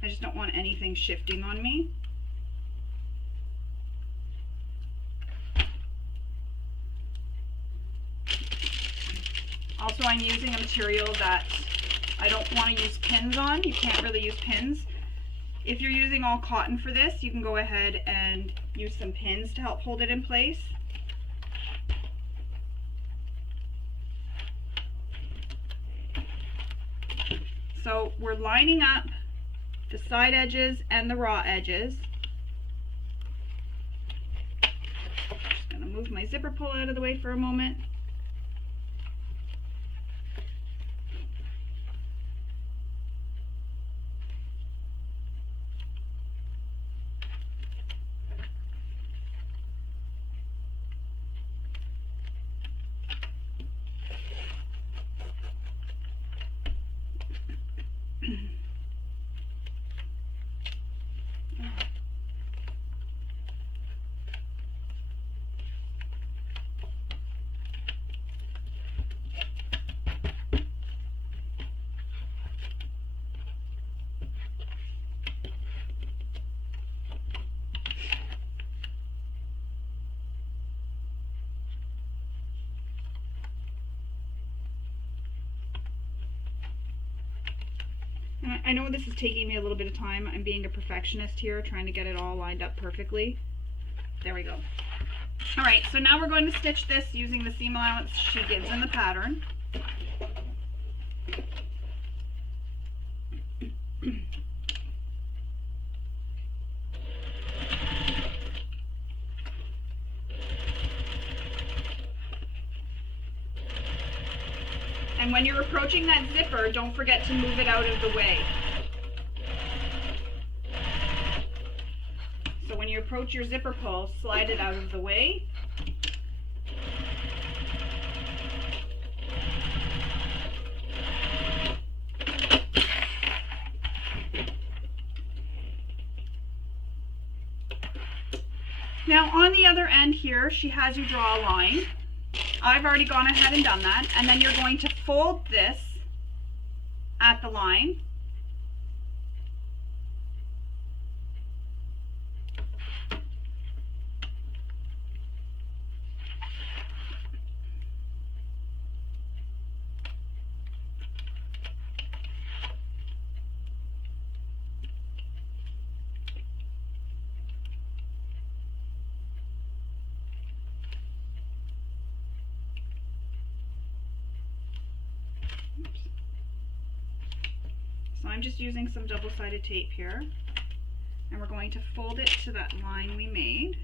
I just don't want anything shifting on me. Also, I'm using a material that I don't want to use pins on. You can't really use pins. If you're using all cotton for this, you can go ahead and use some pins to help hold it in place. So we're lining up the side edges and the raw edges. Just gonna move my zipper pull out of the way for a moment. I know this is taking me a little bit of time. I'm being a perfectionist here, trying to get it all lined up perfectly. There we go. Alright, so now we're going to stitch this using the seam allowance she gives in the pattern. And when you're approaching that zipper, don't forget to move it out of the way. So when you approach your zipper pull, slide it out of the way. Now on the other end here, she has you draw a line. I've already gone ahead and done that, and then you're going to fold this at the line. So I'm just using some double-sided tape here, and we're going to fold it to that line we made.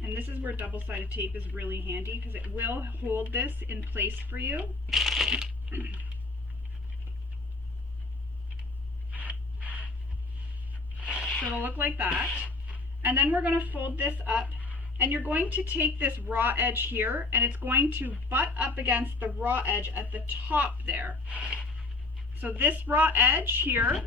And this is where double-sided tape is really handy because it will hold this in place for you. So it'll look like that. And then we're going to fold this up, and you're going to take this raw edge here, and it's going to butt up against the raw edge at the top there. So this raw edge here,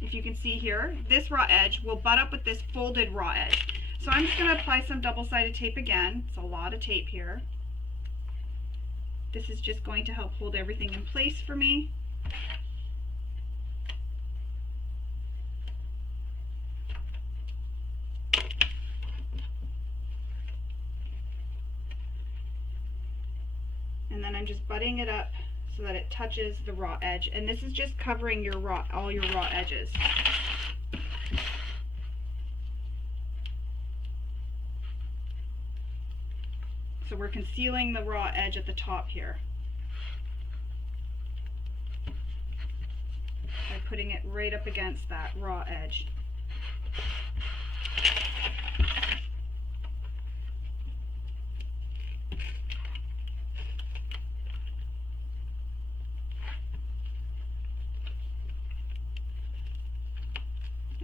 if you can see here, this raw edge will butt up with this folded raw edge. So I'm just going to apply some double-sided tape again. It's a lot of tape here. This is just going to help hold everything in place for me. And then I'm just butting it up so that it touches the raw edge. And this is just covering your all your raw edges. So we're concealing the raw edge at the top here by putting it right up against that raw edge.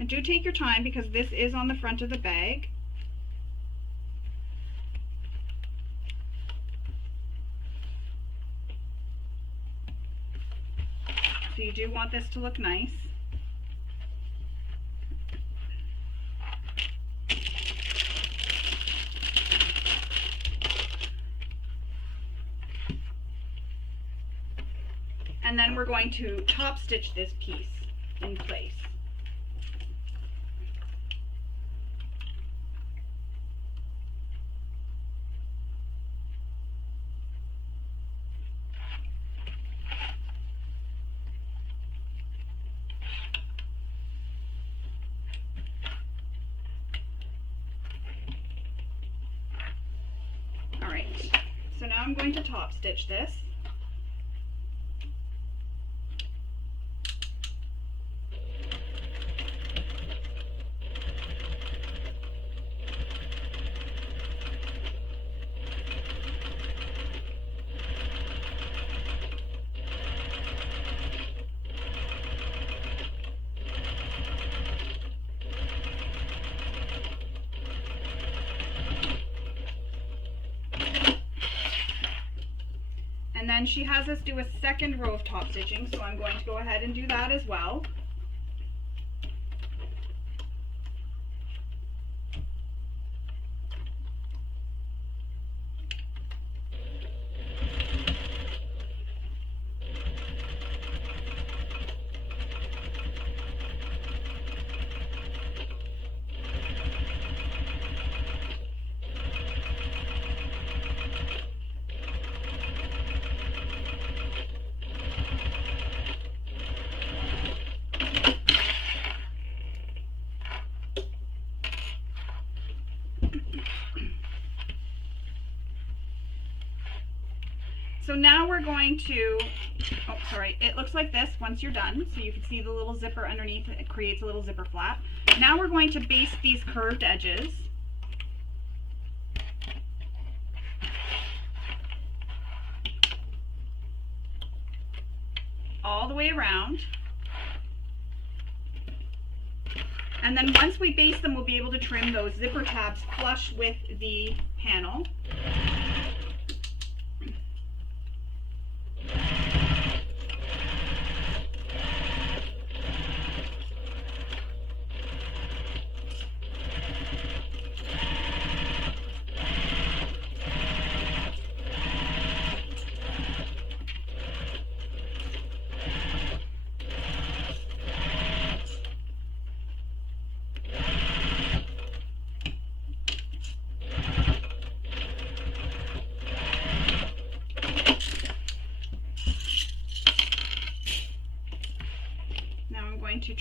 And do take your time because this is on the front of the bag. So you do want this to look nice. And then we're going to top stitch this piece in place. So now I'm going to top stitch this. And then she has us do a second row of top stitching, so I'm going to go ahead and do that as well. So now we're going to, oh sorry, it looks like this once you're done. So you can see the little zipper underneath, it creates a little zipper flap. Now we're going to baste these curved edges. All the way around. And then once we baste them, we'll be able to trim those zipper tabs flush with the panel.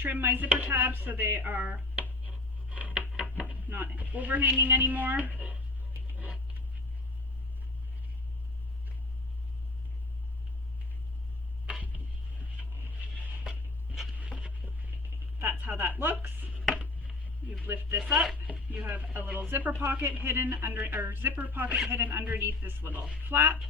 trim my zipper tabs so they are not overhanging anymore. That's how that looks. You lift this up, you have a little zipper pocket hidden underneath this little flap,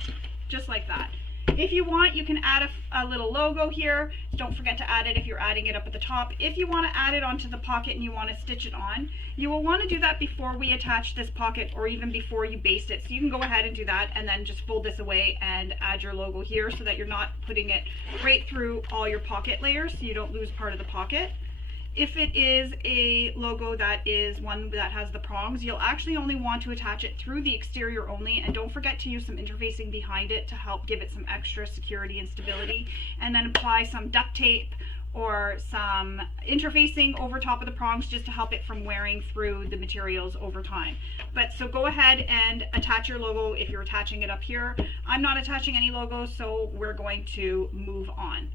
just like that. If you want, you can add a little logo here. Don't forget to add it if you're adding it up at the top. If you want to add it onto the pocket and you want to stitch it on, you will want to do that before we attach this pocket or even before you baste it. So you can go ahead and do that and then just fold this away and add your logo here so that you're not putting it right through all your pocket layers so you don't lose part of the pocket. If it is a logo that is one that has the prongs, you'll actually only want to attach it through the exterior only, and don't forget to use some interfacing behind it to help give it some extra security and stability, and then apply some duct tape or some interfacing over top of the prongs just to help it from wearing through the materials over time. But so go ahead and attach your logo if you're attaching it up here. I'm not attaching any logos, so we're going to move on.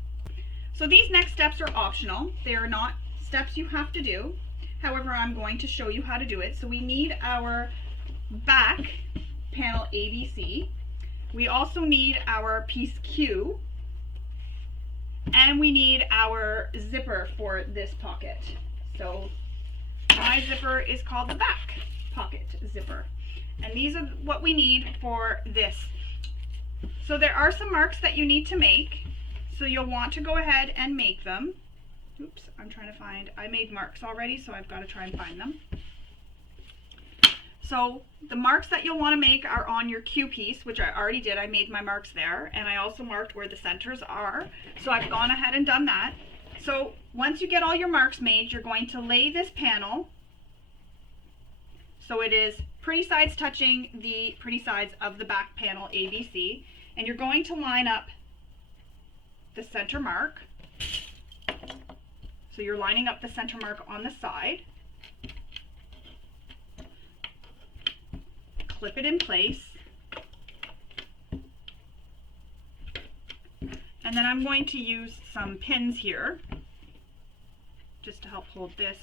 So these next steps are optional. They are not steps you have to do. However, I'm going to show you how to do it. So we need our back panel ABC. We also need our piece Q, and we need our zipper for this pocket. So my zipper is called the back pocket zipper, and these are what we need for this. So there are some marks that you need to make, so you'll want to go ahead and make them. Oops, I'm trying to find, I made marks already, so I've got to try and find them. So the marks that you'll want to make are on your Q piece, which I already did. I made my marks there, and I also marked where the centers are. So I've gone ahead and done that. So once you get all your marks made, you're going to lay this panel so it is pretty sides touching the pretty sides of the back panel ABC, and you're going to line up the center mark. So you're lining up the center mark on the side. Clip it in place. And then I'm going to use some pins here just to help hold this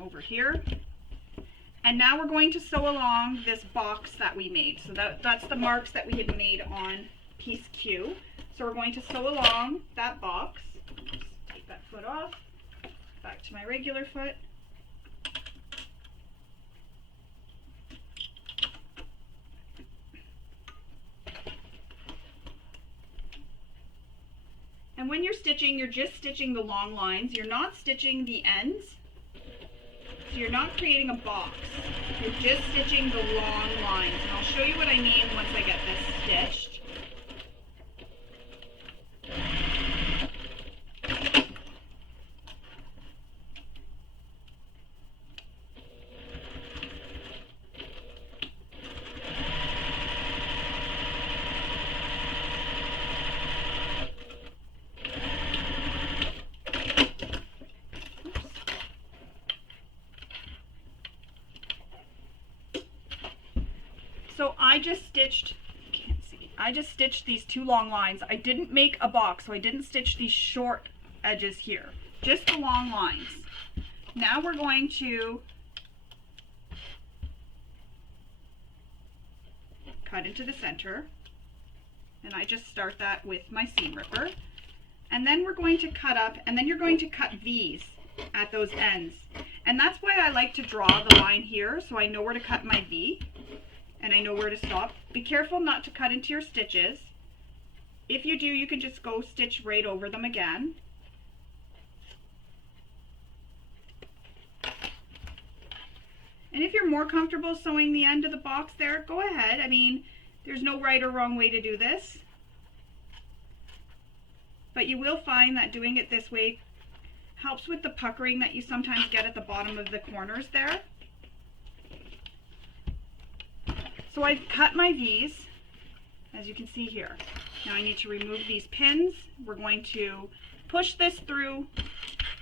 over here. And now we're going to sew along this box that we made. So that's the marks that we had made on piece Q. So we're going to sew along that box. Just take that foot off, back to my regular foot. And when you're stitching, you're just stitching the long lines. You're not stitching the ends. So you're not creating a box. You're just stitching the long lines. And I'll show you what I mean once I get this stitched. So I just stitched, can't see, I just stitched these two long lines. I didn't make a box, so I didn't stitch these short edges here, just the long lines. Now we're going to cut into the center, and I just start that with my seam ripper. And then we're going to cut up, and then you're going to cut V's at those ends. And that's why I like to draw the line here, so I know where to cut my V. And I know where to stop. Be careful not to cut into your stitches. If you do, you can just go stitch right over them again. And if you're more comfortable sewing the end of the box there, go ahead. I mean, there's no right or wrong way to do this. But you will find that doing it this way helps with the puckering that you sometimes get at the bottom of the corners there. So I've cut my V's, as you can see here. Now I need to remove these pins. We're going to push this through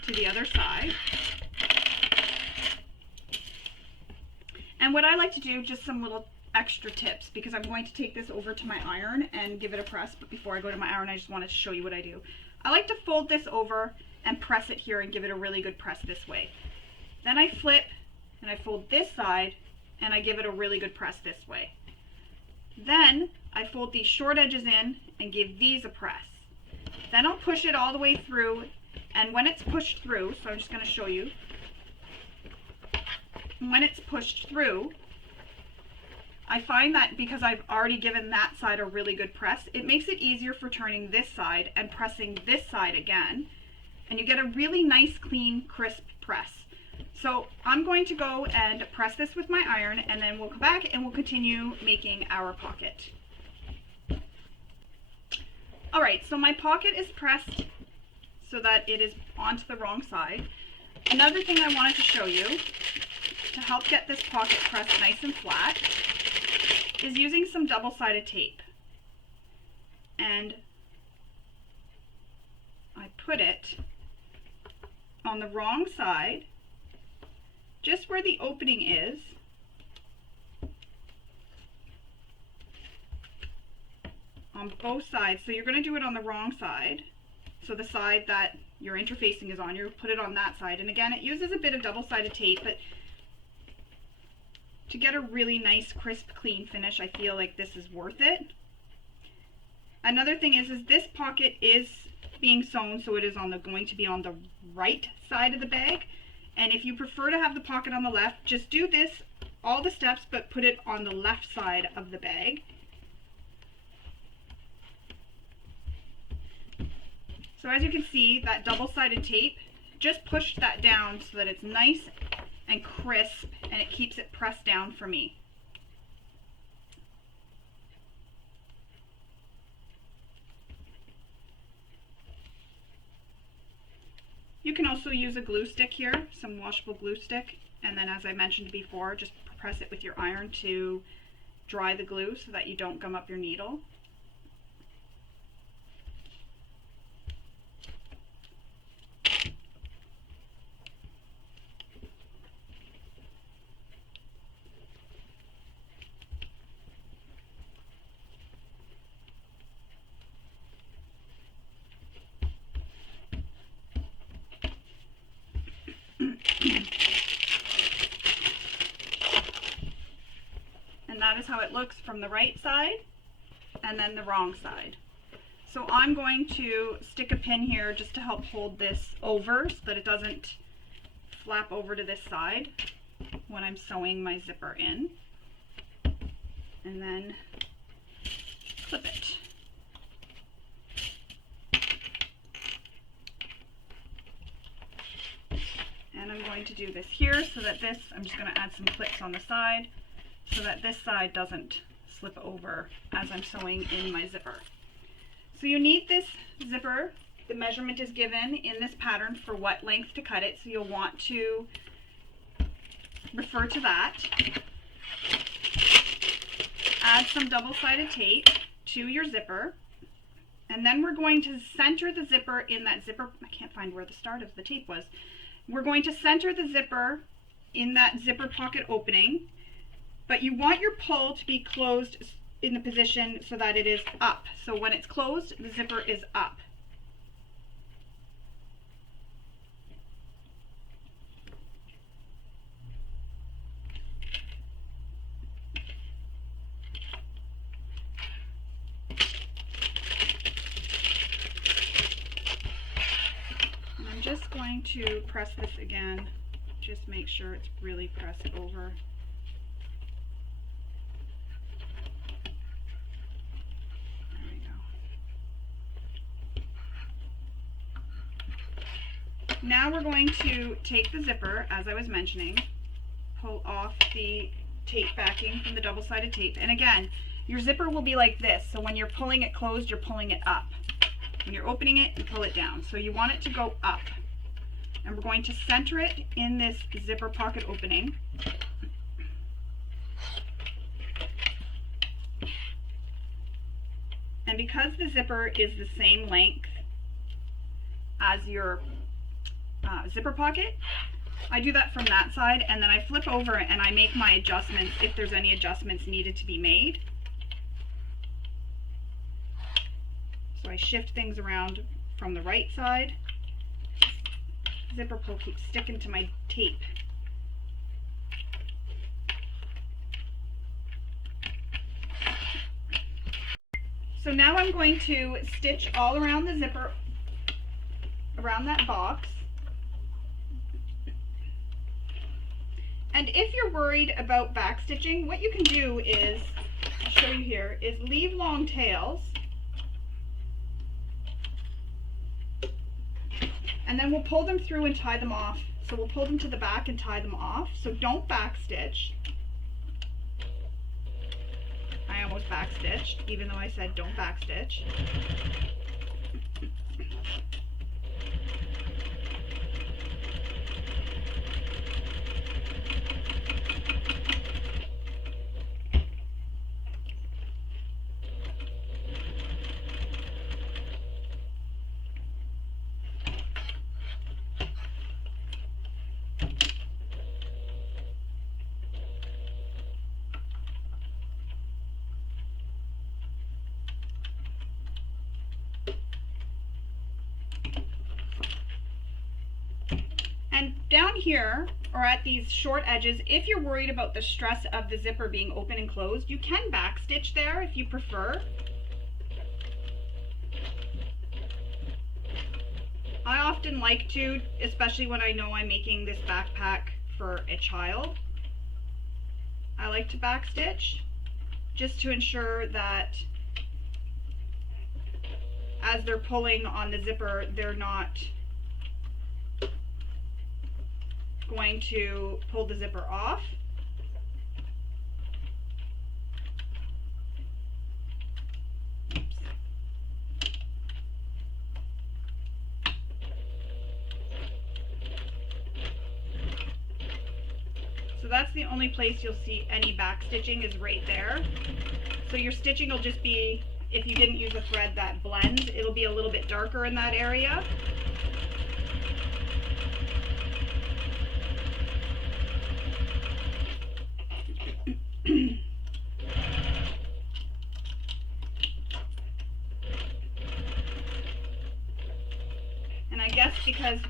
to the other side. And what I like to do, just some little extra tips because I'm going to take this over to my iron and give it a press. But before I go to my iron, I just wanted to show you what I do. I like to fold this over and press it here and give it a really good press this way. Then I flip and I fold this side and I give it a really good press this way. Then I fold these short edges in and give these a press. Then I'll push it all the way through, and when it's pushed through, so I'm just going to show you, when it's pushed through, I find that because I've already given that side a really good press, it makes it easier for turning this side and pressing this side again, and you get a really nice, clean, crisp press. So I'm going to go and press this with my iron, and then we'll come back and we'll continue making our pocket. Alright, so my pocket is pressed so that it is onto the wrong side. Another thing I wanted to show you to help get this pocket pressed nice and flat is using some double-sided tape. And I put it on the wrong side, just where the opening is, on both sides. So you're going to do it on the wrong side, so the side that your interfacing is on, you put it on that side. And again, it uses a bit of double-sided tape, but to get a really nice, crisp, clean finish, I feel like this is worth it. Another thing is this pocket is being sewn, so it is going to be on the right side of the bag. And if you prefer to have the pocket on the left, just do this, all the steps, but put it on the left side of the bag. So as you can see, that double-sided tape just pushed that down so that it's nice and crisp, and it keeps it pressed down for me. You can also use a glue stick here, some washable glue stick, and then as I mentioned before, just press it with your iron to dry the glue so that you don't gum up your needle. And that is how it looks from the right side and then the wrong side. So I'm going to stick a pin here just to help hold this over so that it doesn't flap over to this side when I'm sewing my zipper in. And then clip it. And I'm going to do this here so that this, I'm just going to add some clips on the side so that this side doesn't slip over as I'm sewing in my zipper. So you need this zipper. The measurement is given in this pattern for what length to cut it, so you'll want to refer to that. Add some double-sided tape to your zipper, and then we're going to center the zipper in that zipper. I can't find where the start of the tape was. We're going to center the zipper in that zipper pocket opening, but you want your pull to be closed in the position so that it is up. So when it's closed, the zipper is up. And I'm just going to press this again, just make sure it's really pressed over. Now we're going to take the zipper, as I was mentioning, pull off the tape backing from the double-sided tape. And again, your zipper will be like this, so when you're pulling it closed, you're pulling it up. When you're opening it, you pull it down. So you want it to go up. And we're going to center it in this zipper pocket opening. And because the zipper is the same length as your zipper pocket, I do that from that side, and then I flip over and I make my adjustments if there's any adjustments needed to be made. So I shift things around from the right side. Zipper pull keeps sticking to my tape. So now I'm going to stitch all around the zipper, around that box. And if you're worried about back stitching, what you can do is, I'll show you here, is leave long tails. And then we'll pull them through and tie them off. So we'll pull them to the back and tie them off. So don't back stitch. I almost back stitched, even though I said don't back stitch. And down here, or at these short edges, if you're worried about the stress of the zipper being open and closed, you can back stitch there if you prefer. I often like to, especially when I know I'm making this backpack for a child, I like to back stitch just to ensure that as they're pulling on the zipper, they're not going to pull the zipper off. Oops. So that's the only place you'll see any back stitching is right there. So your stitching will just be, if you didn't use a thread that blends, it'll be a little bit darker in that area. And I guess because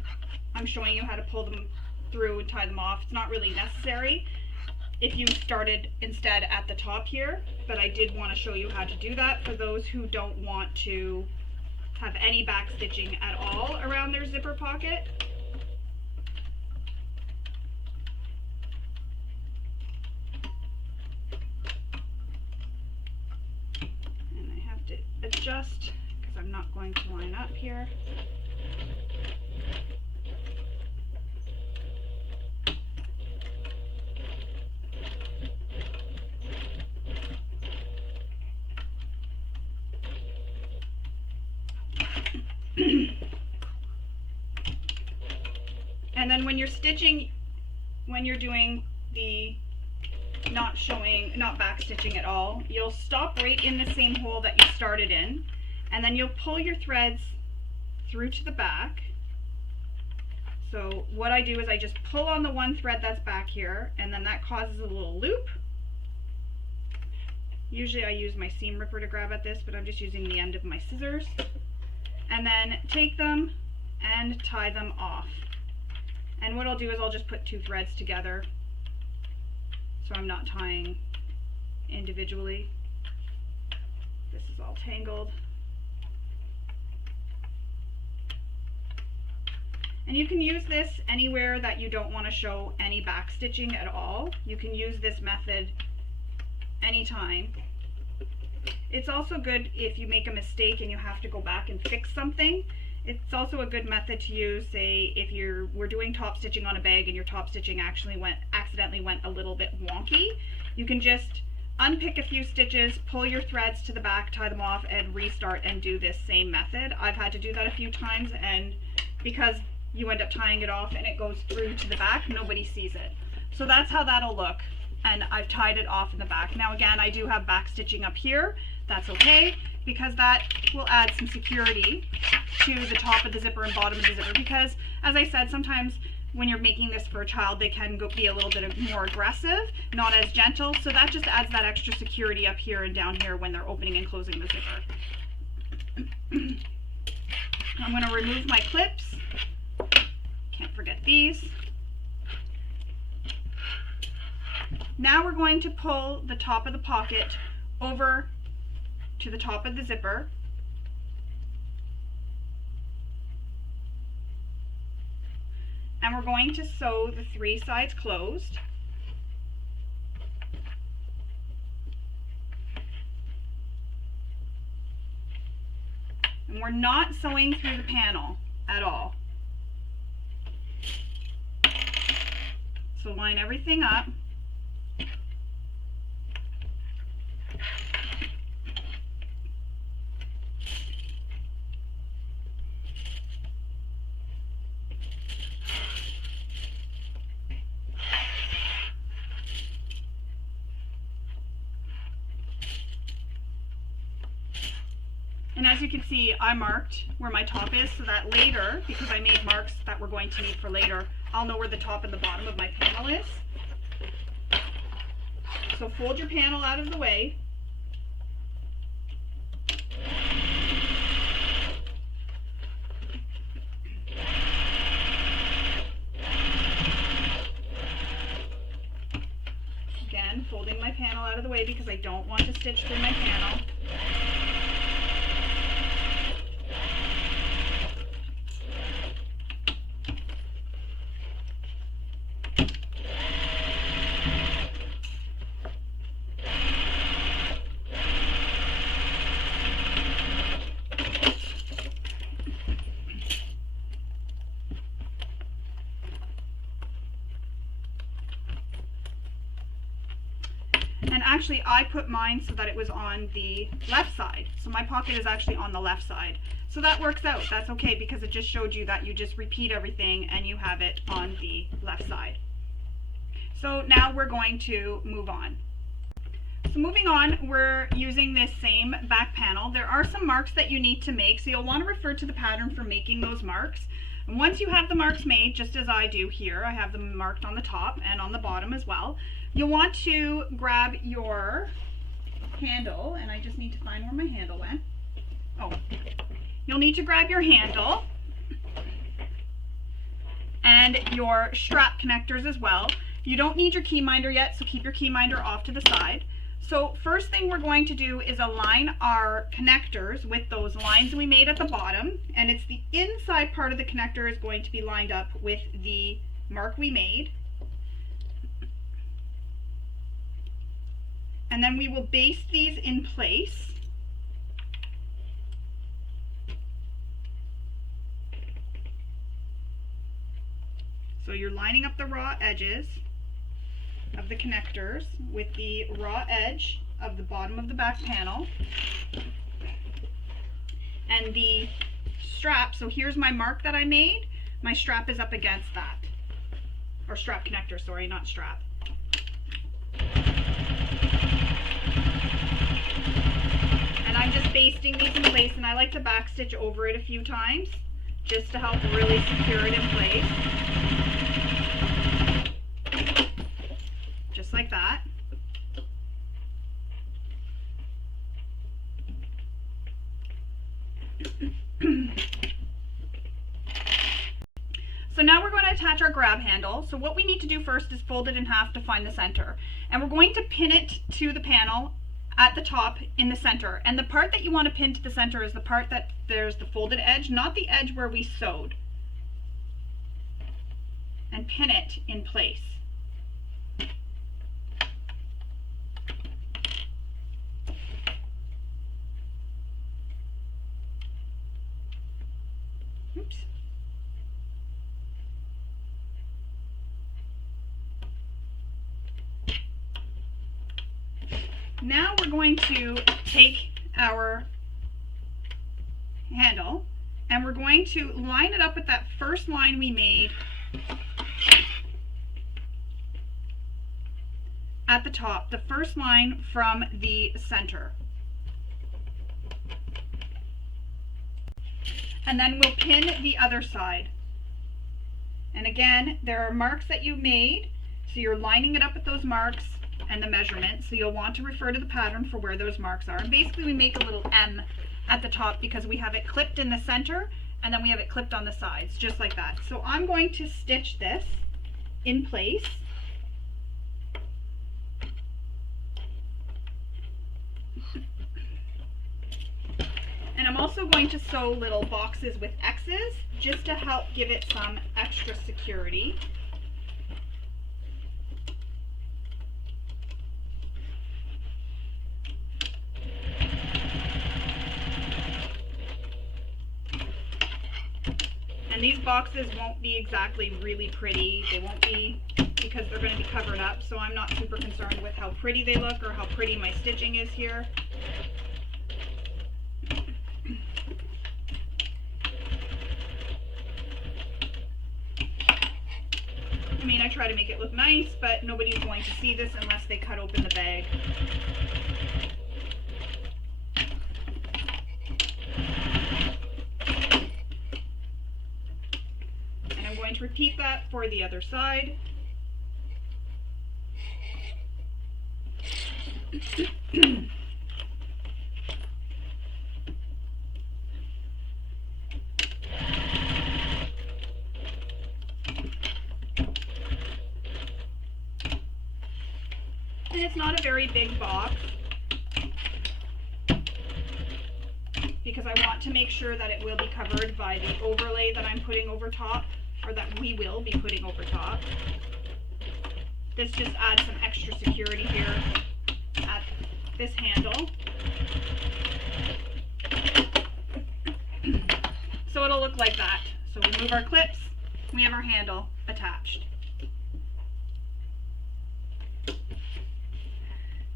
I'm showing you how to pull them through and tie them off, it's not really necessary if you started instead at the top here, but I did want to show you how to do that for those who don't want to have any back stitching at all around their zipper pocket. And I have to adjust because I'm not going to line up here. And then when you're stitching, when you're doing the not back stitching at all, you'll stop right in the same hole that you started in, and then you'll pull your threads through to the back. So what I do is I just pull on the one thread that's back here, and then that causes a little loop. Usually I use my seam ripper to grab at this, but I'm just using the end of my scissors. And then take them and tie them off. And what I'll do is I'll just put two threads together so I'm not tying individually. This is all tangled. And you can use this anywhere that you don't want to show any back stitching at all. You can use this method anytime. It's also good if you make a mistake and you have to go back and fix something. It's also a good method to use, say, if we're doing top stitching on a bag and your top stitching accidentally went a little bit wonky. You can just unpick a few stitches, pull your threads to the back, tie them off, and restart and do this same method. I've had to do that a few times, and because you end up tying it off and it goes through to the back, nobody sees it. So that's how that'll look, and I've tied it off in the back. Now again, I do have back stitching up here. That's okay, because that will add some security to the top of the zipper and bottom of the zipper, because as I said, sometimes when you're making this for a child, they can be a little bit more aggressive, not as gentle. So that just adds that extra security up here and down here when they're opening and closing the zipper. I'm going to remove my clips. Can't forget these. Now we're going to pull the top of the pocket over to the top of the zipper. And we're going to sew the 3 sides closed. And we're not sewing through the panel at all. So line everything up. And as you can see, I marked where my top is so that later, because I made marks that we're going to need for later, I'll know where the top and the bottom of my panel is. So fold your panel out of the way. Again, folding my panel out of the way because I don't want to stitch through my panel. And actually I put mine so that it was on the left side. So my pocket is actually on the left side. So that works out. That's okay because it just showed you that you just repeat everything and you have it on the left side. So now we're going to move on. So moving on, we're using this same back panel. There are some marks that you need to make, so you'll want to refer to the pattern for making those marks. And once you have the marks made, just as I do here, I have them marked on the top and on the bottom as well, you'll want to grab your handle, and I just need to find where my handle went. Oh, you'll need to grab your handle and your strap connectors as well. You don't need your key minder yet, so keep your key minder off to the side. So first thing we're going to do is align our connectors with those lines we made at the bottom, and it's the inside part of the connector is going to be lined up with the mark we made. And then we will baste these in place. So you're lining up the raw edges of the connectors with the raw edge of the bottom of the back panel. And the strap, so here's my mark that I made. My strap is up against that. Or strap connector, sorry, not strap. And I'm just basting these in place, and I like to back stitch over it a few times just to help really secure it in place. Just like that. So now we're going to attach our grab handle. So what we need to do first is fold it in half to find the center. And we're going to pin it to the panel at the top in the center. And the part that you want to pin to the center is the part that there's the folded edge, not the edge where we sewed. And pin it in place. Oops. Now we're going to take our handle and we're going to line it up with that first line we made at the top, the first line from the center. And then we'll pin the other side. And again, there are marks that you made, so you're lining it up with those marks and the measurement, so you'll want to refer to the pattern for where those marks are. And basically we make a little M at the top because we have it clipped in the center and then we have it clipped on the sides, just like that. So I'm going to stitch this in place. And I'm also going to sew little boxes with X's just to help give it some extra security. And these boxes won't be exactly really pretty. They won't be, because they're going to be covered up, so I'm not super concerned with how pretty they look or how pretty my stitching is here. I mean, I try to make it look nice, but nobody's going to see this unless they cut open the bag. And I'm going to repeat that for the other side. And it's not a very big box because I want to make sure that it will be covered by the overlay that I'm putting over top, or that we will be putting over top. This just adds some extra security here at this handle. So it'll look like that. So we move our clips, we have our handle attached.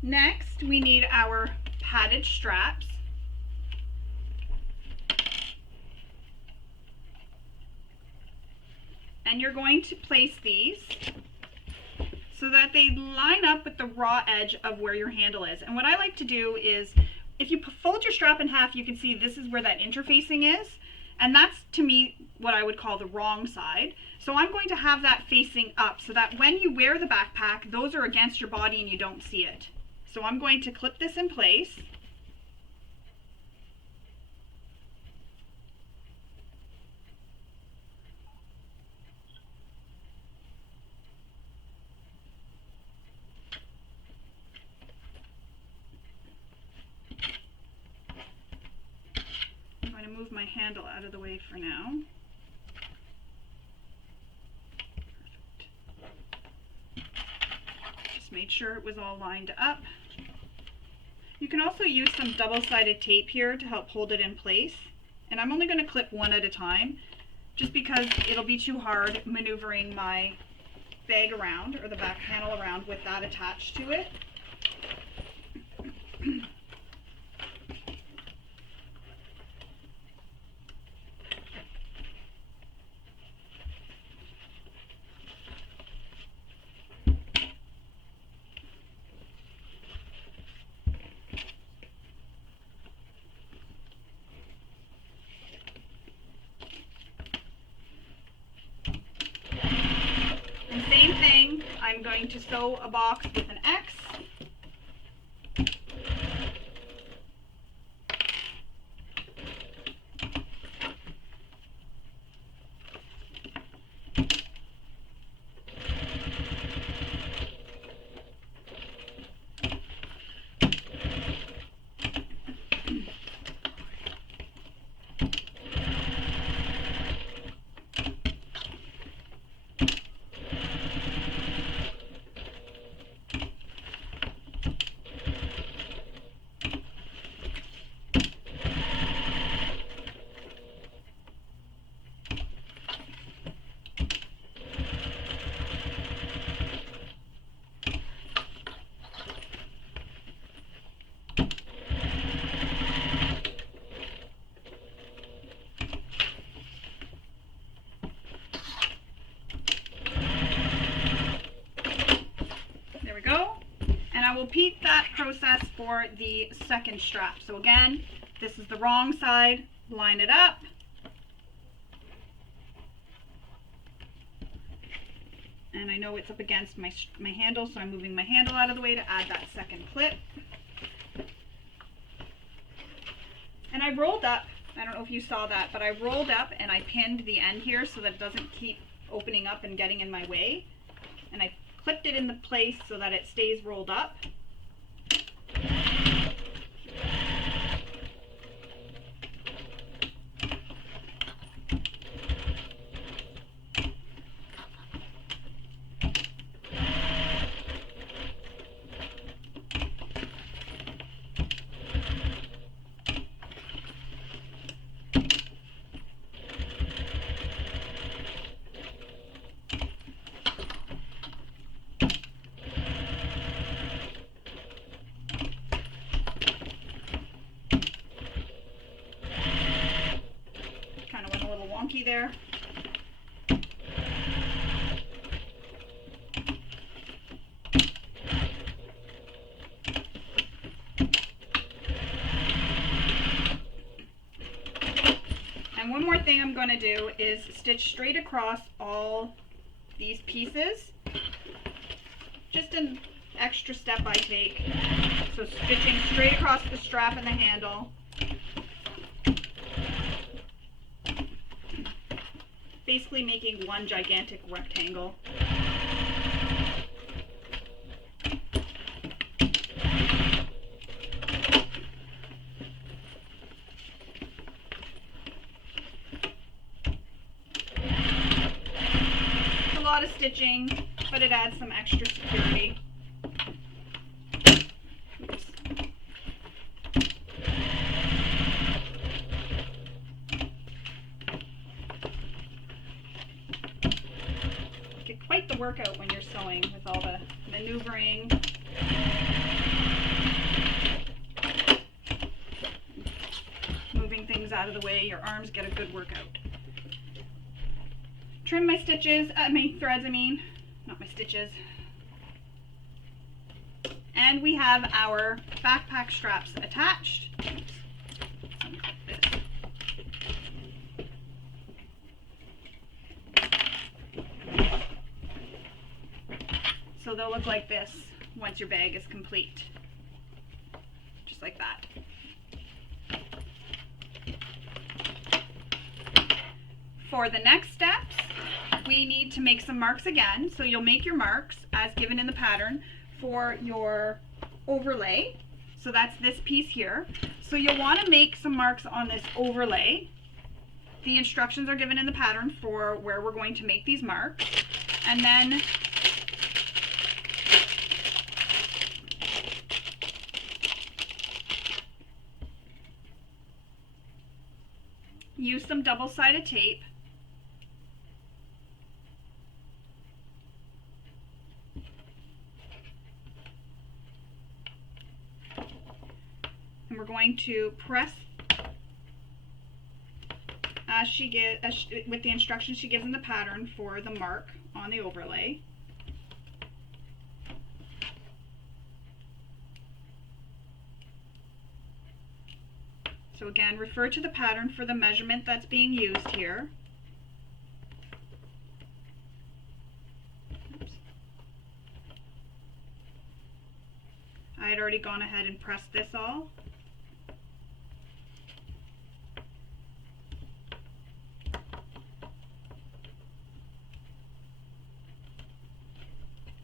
Next, we need our padded straps. And you're going to place these so that they line up with the raw edge of where your handle is. And what I like to do is, if you fold your strap in half, you can see this is where that interfacing is. And that's, to me, what I would call the wrong side. So I'm going to have that facing up so that when you wear the backpack, those are against your body and you don't see it. So I'm going to clip this in place. I'm going to move my handle out of the way for now. Perfect. Just made sure it was all lined up. You can also use some double-sided tape here to help hold it in place. And I'm only going to clip one at a time, just because it'll be too hard maneuvering my bag around, or the back panel around, with that attached to it. I'm going to sew a box with an X. We'll repeat that process for the second strap. So again, this is the wrong side, line it up. And I know it's up against my handle, so I'm moving my handle out of the way to add that second clip. And I rolled up, I don't know if you saw that, but I rolled up and I pinned the end here so that it doesn't keep opening up and getting in my way. And I clipped it in the place so that it stays rolled up. There. And one more thing I'm going to do is stitch straight across all these pieces. Just an extra step I take. So stitching straight across the strap and the handle. Basically making one gigantic rectangle. It's a lot of stitching, but it adds some extra security. Quite the workout when you're sewing with all the maneuvering. Moving things out of the way, your arms get a good workout. Trim my stitches, my threads I mean, not my stitches. And we have our backpack straps attached. So they'll look like this once your bag is complete. Just like that. For the next steps, we need to make some marks again. So you'll make your marks as given in the pattern for your overlay. So that's this piece here. So you'll want to make some marks on this overlay. The instructions are given in the pattern for where we're going to make these marks. And then use some double-sided tape and we're going to press with the instructions she gives in the pattern for the mark on the overlay. So again, refer to the pattern for the measurement that's being used here. Oops. I had already gone ahead and pressed this all.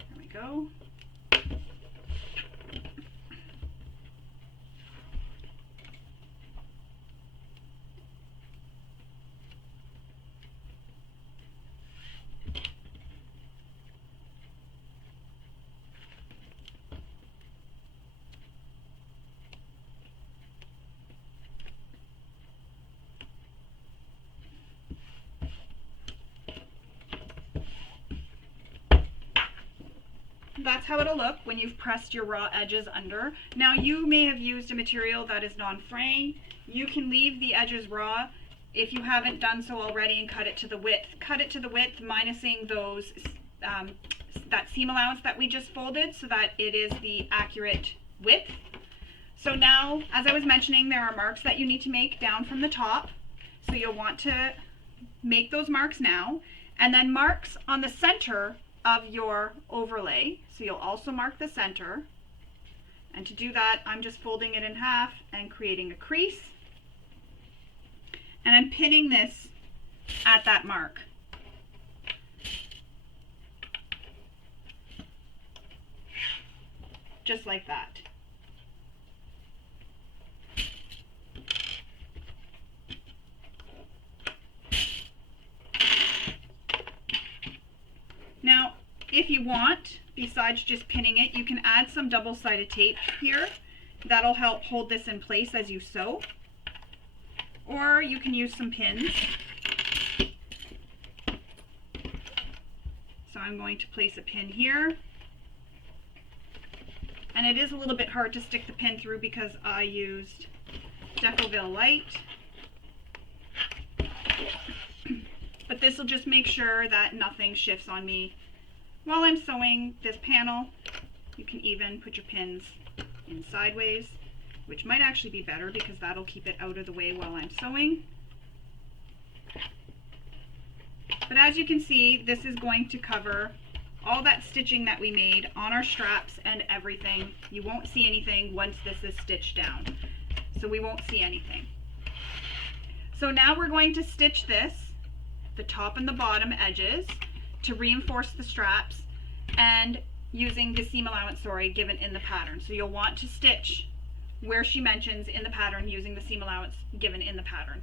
There we go. That's how it'll look when you've pressed your raw edges under. Now you may have used a material that is non-fraying. You can leave the edges raw if you haven't done so already and cut it to the width. Cut it to the width, minusing those that seam allowance that we just folded so that it is the accurate width. So now, as I was mentioning, there are marks that you need to make down from the top. So you'll want to make those marks now, and then marks on the center of your overlay. So you'll also mark the center. And to do that, I'm just folding it in half and creating a crease. And I'm pinning this at that mark. Just like that. Now, if you want, besides just pinning it, you can add some double-sided tape here. That'll help hold this in place as you sew. Or you can use some pins. So I'm going to place a pin here. And it is a little bit hard to stick the pin through because I used Decovil Light. But this will just make sure that nothing shifts on me while I'm sewing this panel. You can even put your pins in sideways, which might actually be better because that'll keep it out of the way while I'm sewing. But as you can see, this is going to cover all that stitching that we made on our straps and everything. You won't see anything once this is stitched down. So we won't see anything. So now we're going to stitch this, the top and the bottom edges, to reinforce the straps, and using the seam allowance, given in the pattern. So you'll want to stitch where she mentions in the pattern using the seam allowance given in the pattern.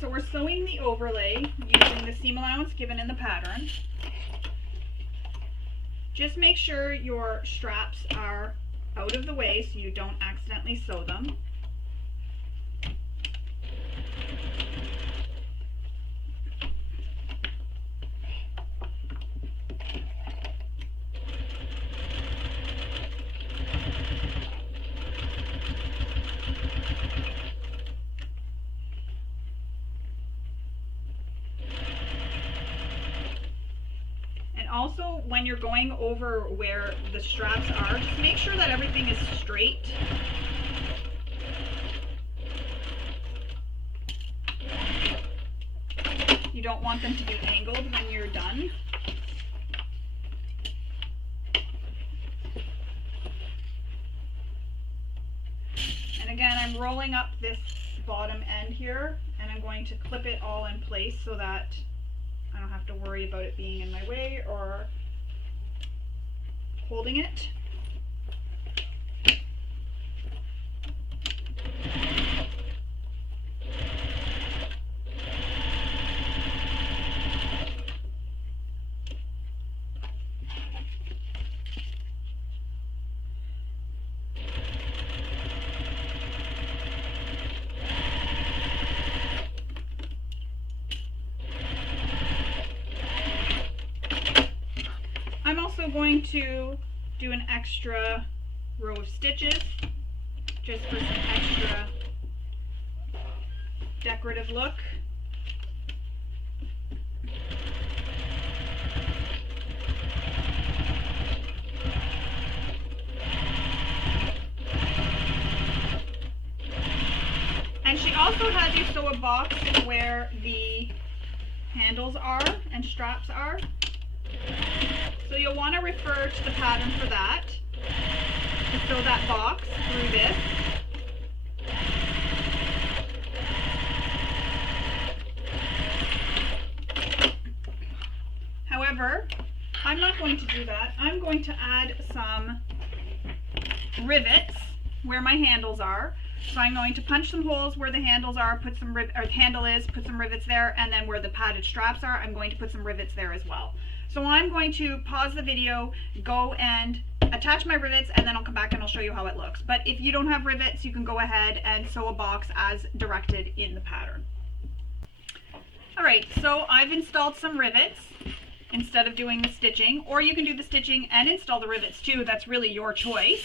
So we're sewing the overlay using the seam allowance given in the pattern. Just make sure your straps are out of the way so you don't accidentally sew them. Also, when you're going over where the straps are, just make sure that everything is straight. You don't want them to be angled when you're done. And again, I'm rolling up this bottom end here, and I'm going to clip it all in place so that I don't have to worry about it being in my way or holding it. I'm also going to do an extra row of stitches just for some extra decorative look. And she also has you sew a box where the handles are and straps are. So you'll want to refer to the pattern for that, to fill that box through this. However, I'm not going to do that. I'm going to add some rivets where my handles are. So I'm going to punch some holes where the handles are, put some handle is, put some rivets there, and then where the padded straps are, I'm going to put some rivets there as well. So I'm going to pause the video, go and attach my rivets, and then I'll come back and I'll show you how it looks. But if you don't have rivets, you can go ahead and sew a box as directed in the pattern. Alright, so I've installed some rivets instead of doing the stitching, or you can do the stitching and install the rivets too. That's really your choice.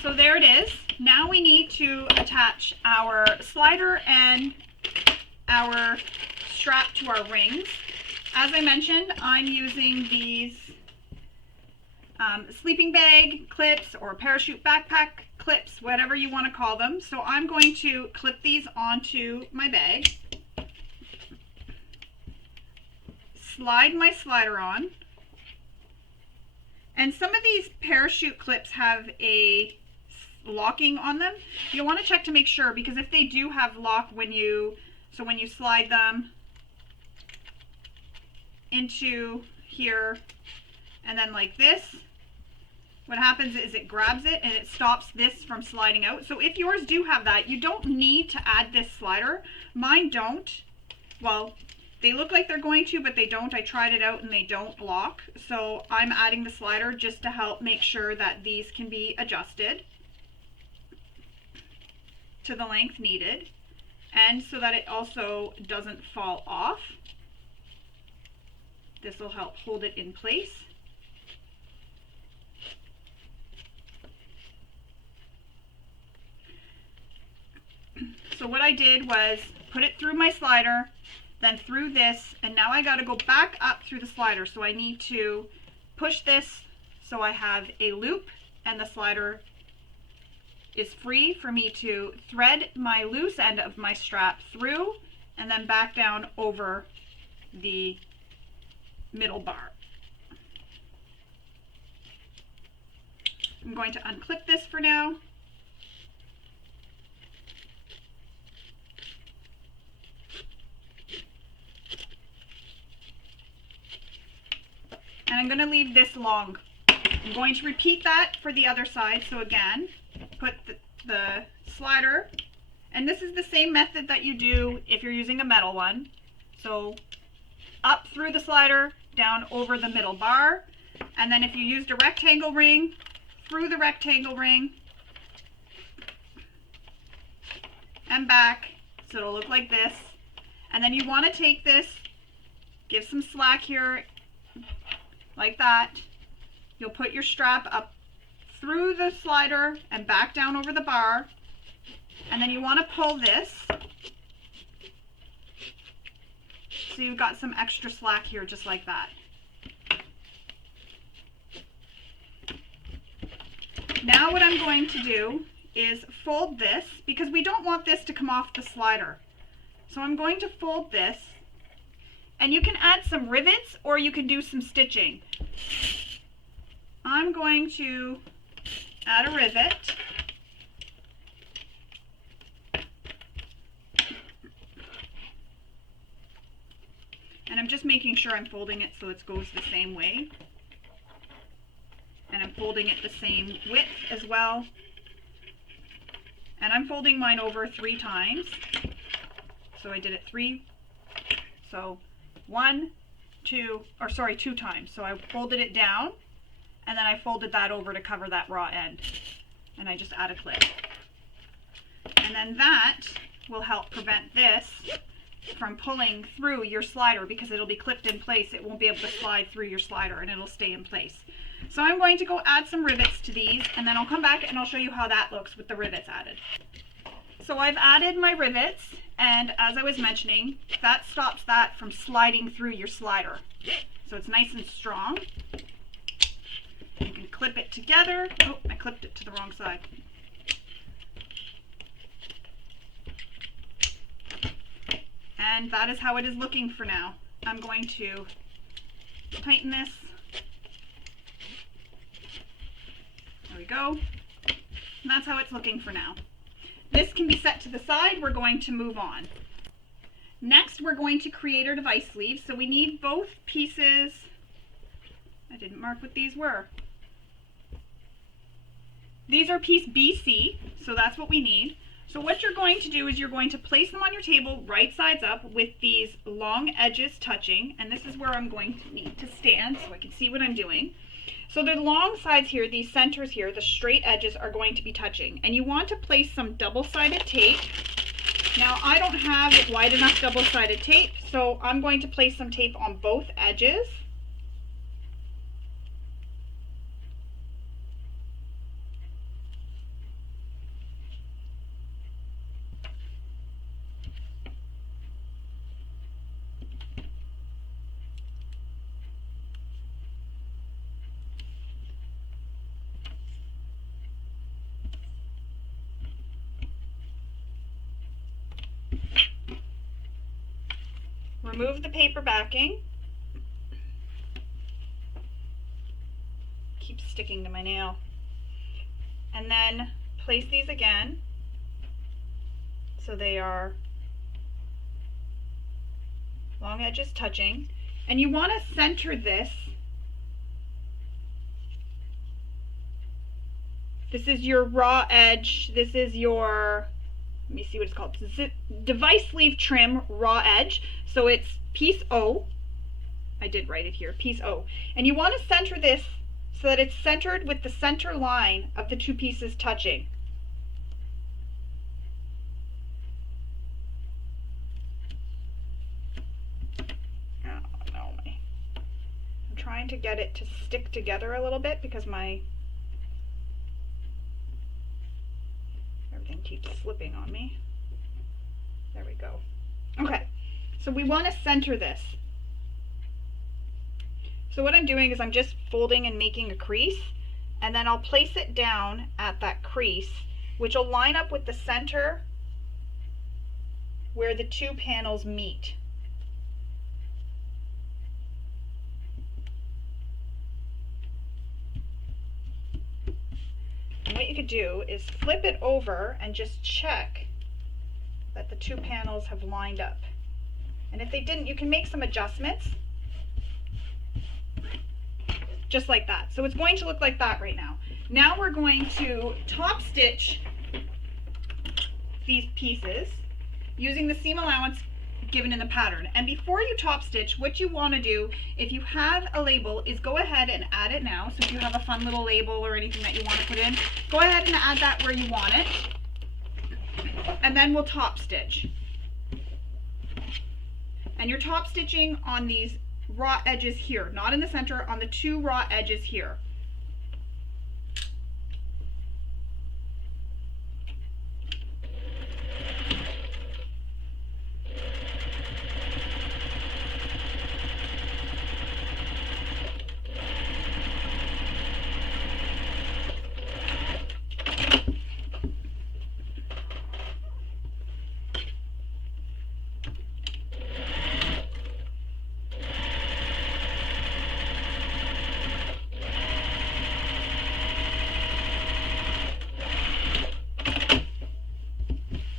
So there it is. Now we need to attach our slider and our strap to our rings. As I mentioned, I'm using these sleeping bag clips or parachute backpack clips, whatever you want to call them. So I'm going to clip these onto my bag. slide my slider on. And some of these parachute clips have a locking on them. You'll want to check to make sure, because if they do have lock when you slide them into here and then like this, what happens is it grabs it and it stops this from sliding out. So if yours do have that, you don't need to add this slider. Mine don't. Well, they look like they're going to, but they don't. I tried it out and they don't lock. So I'm adding the slider just to help make sure that these can be adjusted to the length needed, and so that it also doesn't fall off. This will help hold it in place. So what I did was put it through my slider, then through this, and now I got to go back up through the slider. So I need to push this so I have a loop and the slider is free for me to thread my loose end of my strap through and then back down over the middle bar. I'm going to unclip this for now. And I'm going to leave this long. I'm going to repeat that for the other side. So again, put the slider, and this is the same method that you do if you're using a metal one. So up through the slider, down over the middle bar, and then if you used a rectangle ring, through the rectangle ring, and back, so it'll look like this. And then you want to take this, give some slack here, like that. You'll put your strap up through the slider and back down over the bar, and then you want to pull this so you've got some extra slack here, just like that. Now what I'm going to do is fold this, because we don't want this to come off the slider. So I'm going to fold this, and you can add some rivets or you can do some stitching. I'm going to add a rivet. And I'm just making sure I'm folding it so it goes the same way. And I'm folding it the same width as well. And I'm folding mine over 3 times. So I did it 3. So 2 times. So I folded it down, and then I folded that over to cover that raw end. And I just add a clip. And then that will help prevent this from pulling through your slider, because it'll be clipped in place. It won't be able to slide through your slider, and it'll stay in place. So I'm going to go add some rivets to these, and then I'll come back and I'll show you how that looks with the rivets added. So I've added my rivets, and as I was mentioning, that stops that from sliding through your slider. So it's nice and strong. You can clip it together. Oh, I clipped it to the wrong side. And that is how it is looking for now. I'm going to tighten this. There we go. And that's how it's looking for now. This can be set to the side. We're going to move on. Next, we're going to create our device sleeves. So we need both pieces. I didn't mark what these were. These are piece BC, so that's what we need. So what you're going to do is you're going to place them on your table right sides up with these long edges touching, and this is where I'm going to need to stand so I can see what I'm doing. So the long sides here, these centers here, the straight edges are going to be touching, and you want to place some double-sided tape. Now I don't have wide enough double-sided tape, so I'm going to place some tape on both edges. Remove the paper backing. sticking to my nail. And then place these again so they are long edges touching. And you want to center this. This is your raw edge. This is your, let me see what it's called, device sleeve trim raw edge. So it's piece O. I did write it here, piece O. And you want to center this so that it's centered with the center line of the two pieces touching. Oh no, I'm trying to get it to stick together a little bit because everything keeps slipping on me. There we go. Okay, so we want to center this. So what I'm doing is I'm just folding and making a crease, and then I'll place it down at that crease, which will line up with the center where the two panels meet. And what you could do is flip it over and just check that the two panels have lined up. And if they didn't, you can make some adjustments. Just like that. So it's going to look like that right now. Now we're going to top stitch these pieces using the seam allowance given in the pattern. And before you top stitch, what you want to do, if you have a label, is go ahead and add it now. So if you have a fun little label or anything that you want to put in, go ahead and add that where you want it. And then we'll top stitch. And you're top stitching on these raw edges here, not in the center, on the two raw edges here.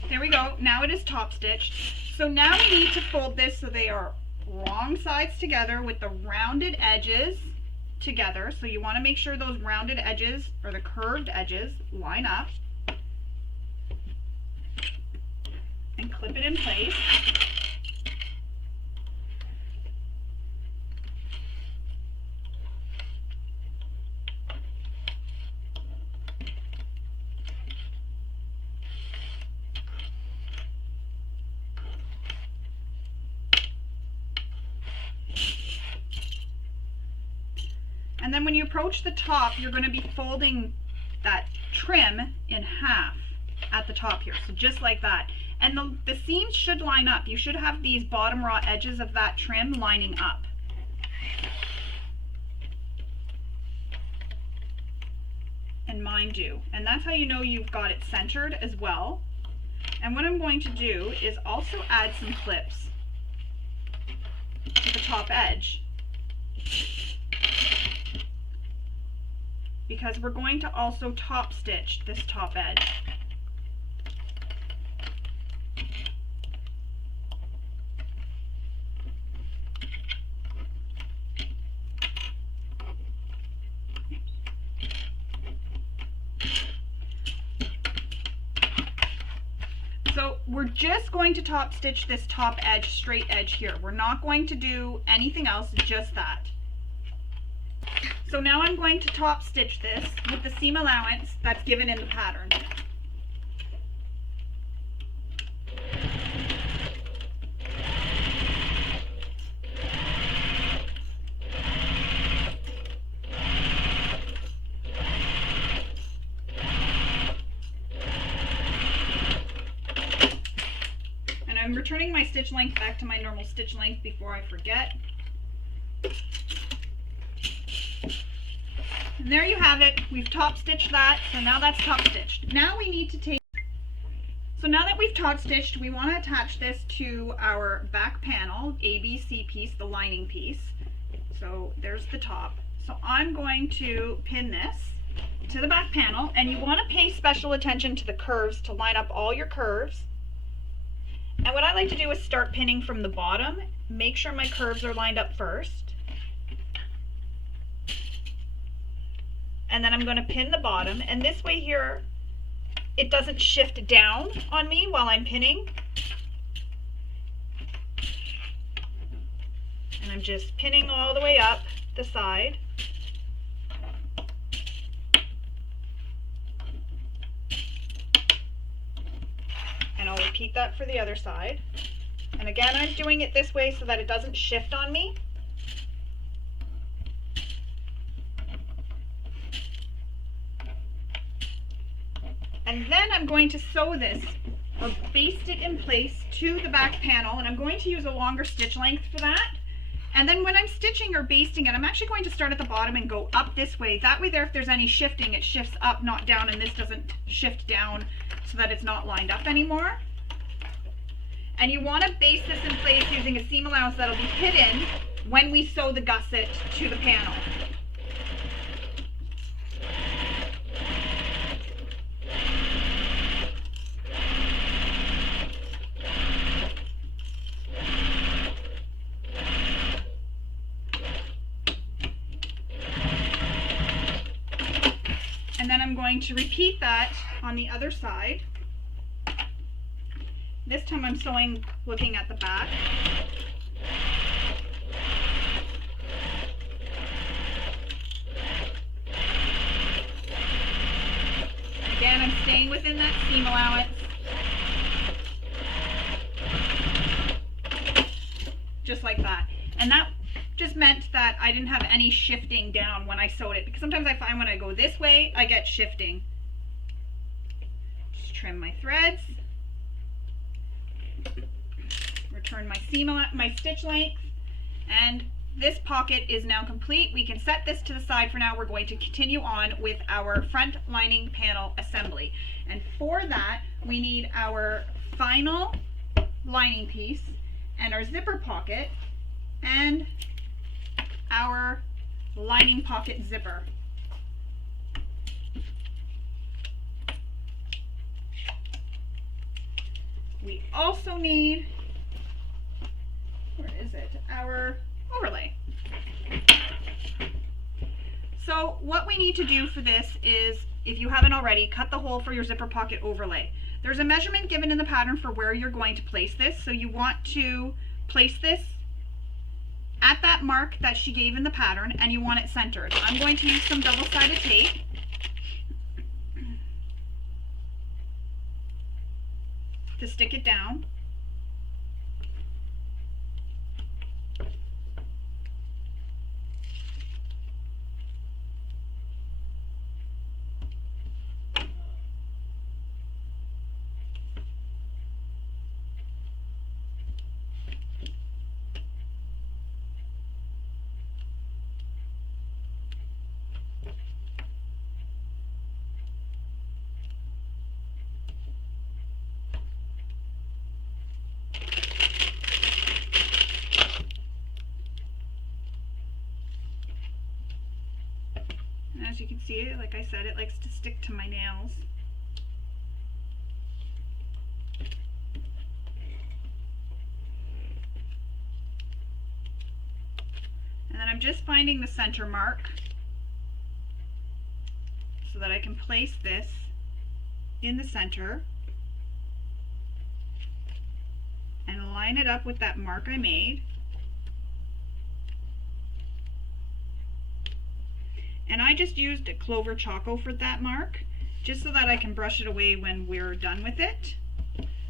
There we go. Now it is top stitched. So now we need to fold this so they are wrong sides together with the rounded edges together. So you want to make sure those rounded edges or the curved edges line up. And clip it in place. And then when you approach the top, you're going to be folding that trim in half at the top here. So just like that. And the seams should line up. You should have these bottom raw edges of that trim lining up. And mine do. And that's how you know you've got it centered as well. And what I'm going to do is also add some clips to the top edge, because we're going to also top stitch this top edge. So we're just going to top stitch this top edge, straight edge here. We're not going to do anything else, just that. So now I'm going to top stitch this with the seam allowance that's given in the pattern. And I'm returning my stitch length back to my normal stitch length before I forget. And there you have it. We've top stitched that, so now that's top stitched. Now we need to take, so now that we've top stitched, we want to attach this to our back panel, ABC piece, the lining piece. So there's the top. So I'm going to pin this to the back panel, and you want to pay special attention to the curves to line up all your curves. And what I like to do is start pinning from the bottom, make sure my curves are lined up first. And then I'm going to pin the bottom, and this way here it doesn't shift down on me while I'm pinning. And I'm just pinning all the way up the side. And I'll repeat that for the other side. And again, I'm doing it this way so that it doesn't shift on me. And then I'm going to sew this or baste it in place to the back panel, and I'm going to use a longer stitch length for that. And then when I'm stitching or basting it, I'm actually going to start at the bottom and go up this way. That way there, if there's any shifting, it shifts up, not down, and this doesn't shift down so that it's not lined up anymore. And you want to baste this in place using a seam allowance that'll be hidden when we sew the gusset to the panel. And then I'm going to repeat that on the other side. This time I'm sewing looking at the back. Again, I'm staying within that seam allowance. Just like that. And that just meant that I didn't have any shifting down when I sewed it, because sometimes I find when I go this way I get shifting. Just trim my threads, return my stitch length, and this pocket is now complete. We can set this to the side for now. We're going to continue on with our front lining panel assembly, and for that we need our final lining piece and our zipper pocket and our lining pocket zipper. We also need, where is it, our overlay. So what we need to do for this is, if you haven't already, cut the hole for your zipper pocket overlay. There's a measurement given in the pattern for where you're going to place this, so you want to place this at that mark that she gave in the pattern, and you want it centered. I'm going to use some double-sided tape. To stick it down. And as you can see, like I said, it likes to stick to my nails. And then I'm just finding the center mark so that I can place this in the center and line it up with that mark I made. And I just used a Clover Choco for that mark, just so that I can brush it away when we're done with it.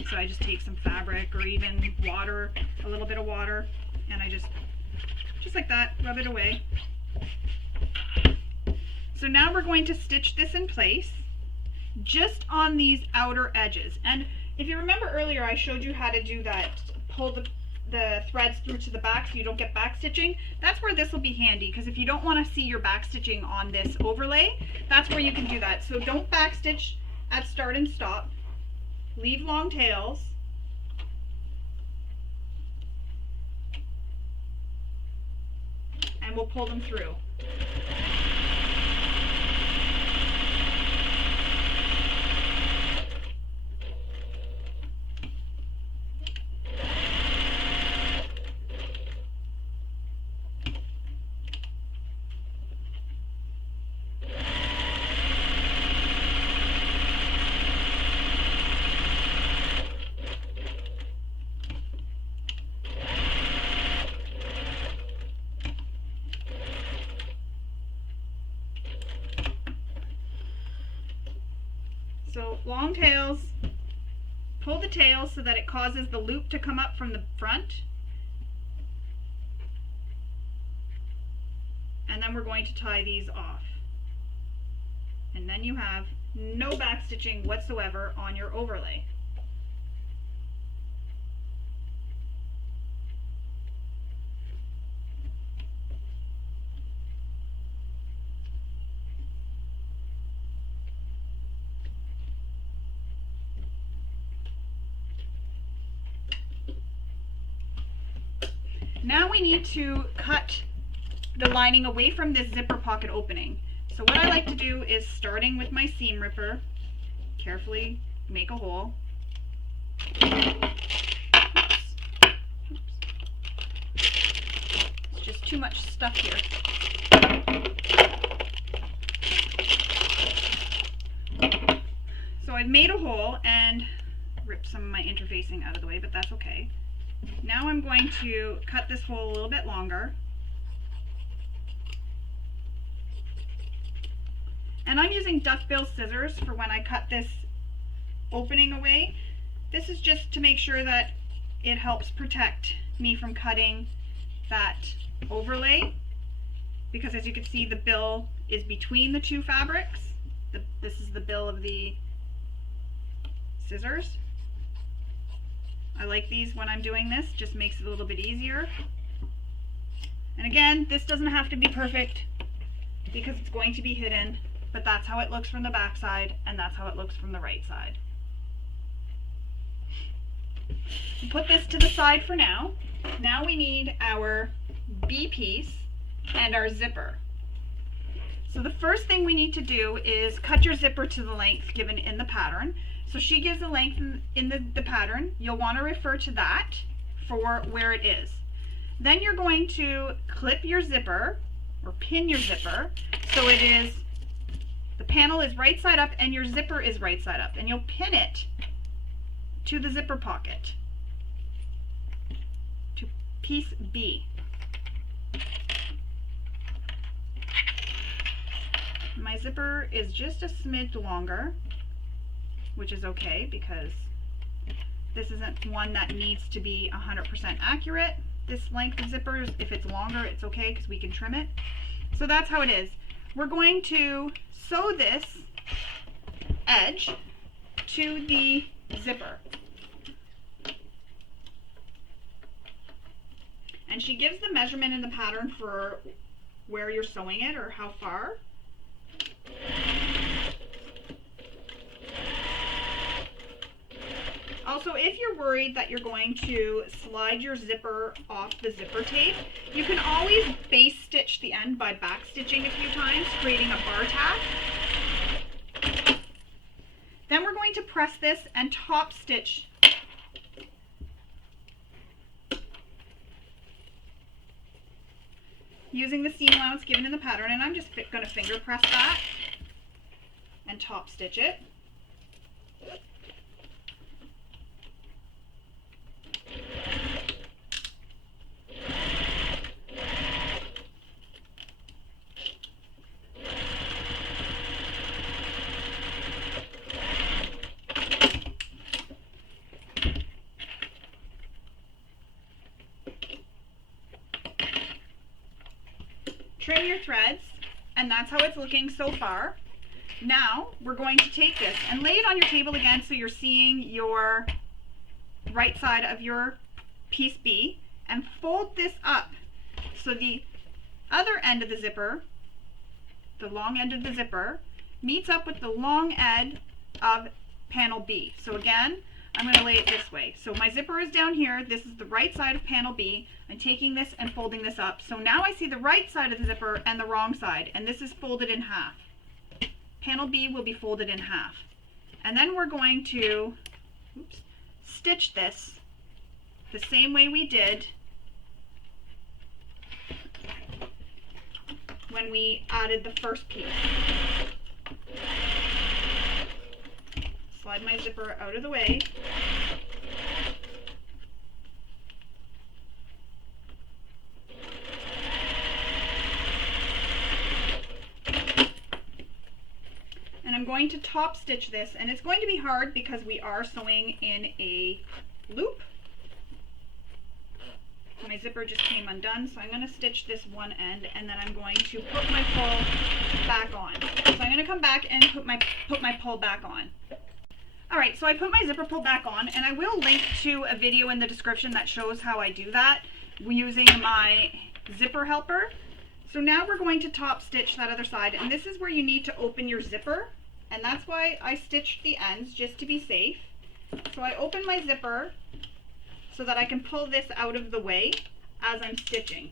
So I just take some fabric or even water, a little bit of water, and I just like that, rub it away. So now we're going to stitch this in place just on these outer edges. And if you remember earlier, I showed you how to do that, pull the threads through to the back so you don't get back stitching. That's where this will be handy, because if you don't want to see your back stitching on this overlay, that's where you can do that. So don't back stitch at start and stop. Leave long tails. And we'll pull them through. So long tails, pull the tail so that it causes the loop to come up from the front. And then we're going to tie these off. And then you have no back stitching whatsoever on your overlay. Now we need to cut the lining away from this zipper pocket opening. So what I like to do is, starting with my seam ripper, carefully make a hole. Oops. It's just too much stuff here. So I've made a hole and ripped some of my interfacing out of the way, but that's okay. Now I'm going to cut this hole a little bit longer. And I'm using duckbill scissors for when I cut this opening away. This is just to make sure that it helps protect me from cutting that overlay, because as you can see, the bill is between the two fabrics. This is the bill of the scissors. I like these when I'm doing this, just makes it a little bit easier. And again, this doesn't have to be perfect because it's going to be hidden, but that's how it looks from the back side, and that's how it looks from the right side. We'll put this to the side for now. Now we need our B piece and our zipper. So the first thing we need to do is cut your zipper to the length given in the pattern. So she gives a length in the pattern. You'll want to refer to that for where it is. Then you're going to clip your zipper, or pin your zipper, so it is, the panel is right side up and your zipper is right side up, and you'll pin it to the zipper pocket, to piece B. My zipper is just a smidge longer, which is okay because this isn't one that needs to be 100% accurate. This length of zippers, if it's longer, it's okay because we can trim it. So that's how it is. We're going to sew this edge to the zipper. And she gives the measurement in the pattern for where you're sewing it, or how far. Also, if you're worried that you're going to slide your zipper off the zipper tape, you can always base stitch the end by back stitching a few times, creating a bar tack. Then we're going to press this and top stitch using the seam allowance given in the pattern, and I'm just going to finger press that and top stitch it. Trim your threads, and that's how it's looking so far. Now we're going to take this and lay it on your table again so you're seeing your right side of your piece B, and fold this up so the other end of the zipper, the long end of the zipper, meets up with the long end of panel B. So again, I'm going to lay it this way. So my zipper is down here. This is the right side of panel B. I'm taking this and folding this up. So now I see the right side of the zipper and the wrong side, and this is folded in half. Panel B will be folded in half. And then we're going to stitch this the same way we did when we added the first piece. Slide my zipper out of the way. And I'm I'm going to top stitch this, and it's going to be hard because we are sewing in a loop. My zipper just came undone, so I'm going to stitch this one end, and then I'm going to put my pull back on. So I'm going to come back and put my pull back on. Alright, so I put my zipper pull back on, and I will link to a video in the description that shows how I do that using my zipper helper. So now we're going to top stitch that other side, and this is where you need to open your zipper, and that's why I stitched the ends, just to be safe. So I open my zipper so that I can pull this out of the way as I'm stitching.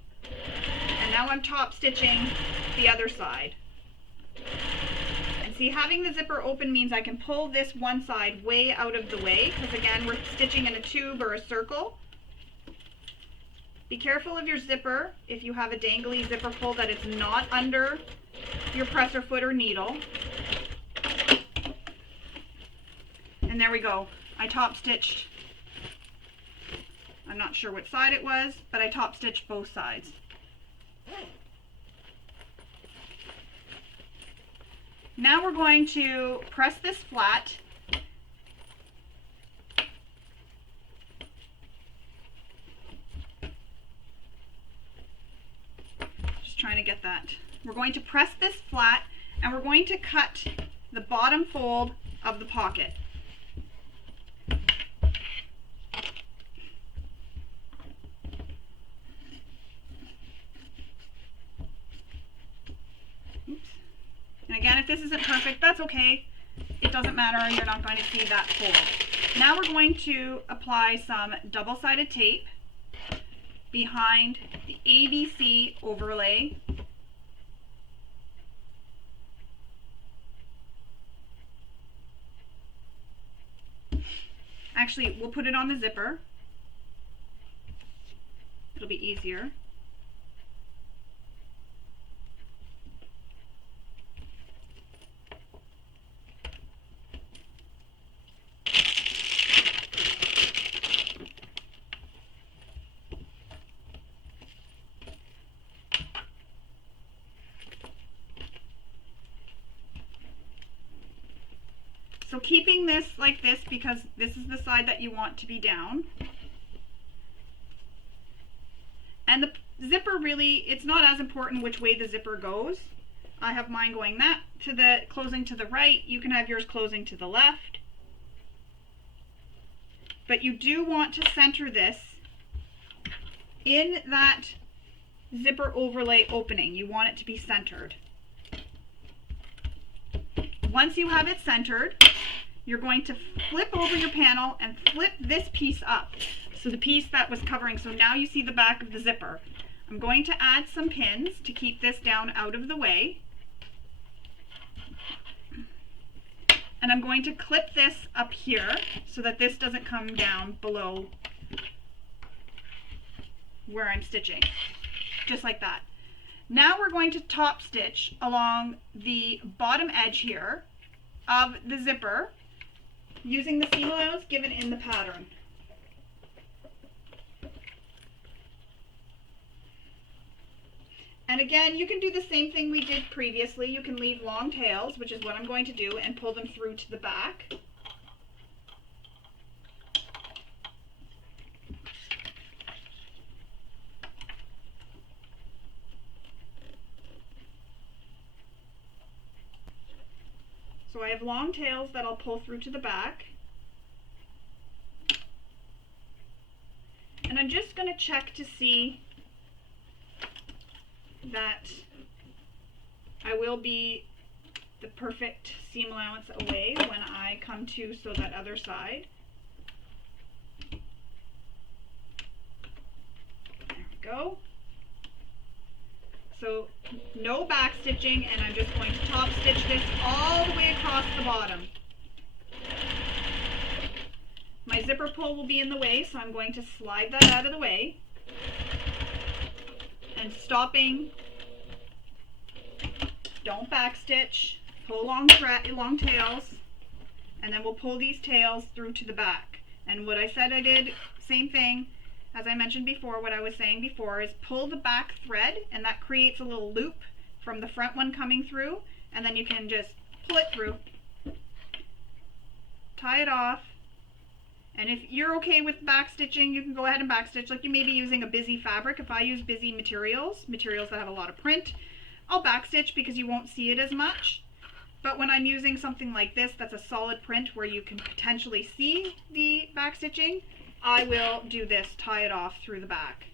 And now I'm top stitching the other side. And see, having the zipper open means I can pull this one side way out of the way, because again, we're stitching in a tube or a circle. Be careful of your zipper if you have a dangly zipper pull, that it's not under your presser foot or needle. And there we go. I top stitched. I'm not sure what side it was, but I top stitched both sides. Now we're going to press this flat. Just trying to get that. We're going to press this flat, and we're going to cut the bottom fold of the pocket. And again, if this isn't perfect, that's okay. It doesn't matter, you're not going to see that fold. Now we're going to apply some double-sided tape behind the ABC overlay. Actually, we'll put it on the zipper. It'll be easier. So keeping this like this, because this is the side that you want to be down. And the zipper really, it's not as important which way the zipper goes. I have mine going that to the closing to the right. You can have yours closing to the left. But you do want to center this in that zipper overlay opening. You want it to be centered. Once you have it centered, you're going to flip over your panel and flip this piece up. So the piece that was covering, so now you see the back of the zipper. I'm going to add some pins to keep this down out of the way. And I'm going to clip this up here so that this doesn't come down below where I'm stitching. Just like that. Now we're going to top stitch along the bottom edge here of the zipper using the seam allowance given in the pattern. And again, you can do the same thing we did previously. You can leave long tails, which is what I'm going to do, and pull them through to the back. So I have long tails that I'll pull through to the back. And I'm just going to check to see that I will be the perfect seam allowance away when I come to sew that other side. There we go. So no back stitching, and I'm just going to top stitch this all the way across the bottom. My zipper pull will be in the way, so I'm going to slide that out of the way. And stopping, don't back stitch, pull long tails, and then we'll pull these tails through to the back. And what I said I did, same thing, as I mentioned before, what I was saying before is pull the back thread, and that creates a little loop from the front one coming through, and then you can just pull it through tie it off. And if you're okay with back stitching, you can go ahead and back stitch, like you may be using a busy fabric. If I use busy materials that have a lot of print, I'll back stitch because you won't see it as much. But when I'm using something like this that's a solid print where you can potentially see the back stitching, I will do this, tie it off through the back.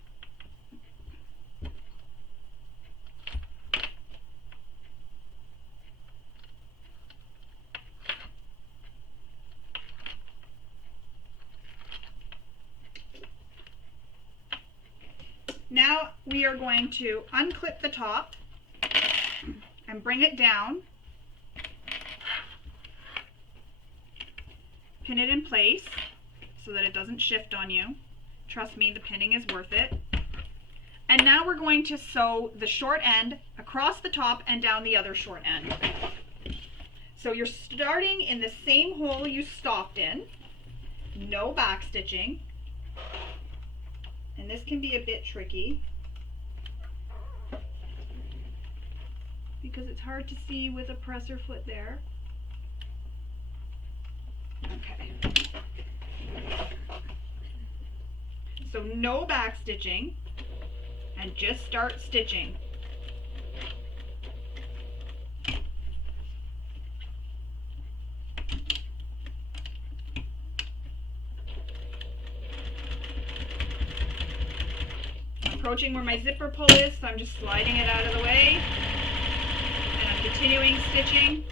Now we are going to unclip the top and bring it down, pin it in place so that it doesn't shift on you. Trust me, the pinning is worth it. And now we're going to sew the short end across the top and down the other short end. So you're starting in the same hole you stopped in, no back stitching. And this can be a bit tricky because it's hard to see with a presser foot there. Okay. So no back stitching and just start stitching. Approaching where my zipper pull is, so I'm just sliding it out of the way, and I'm continuing stitching.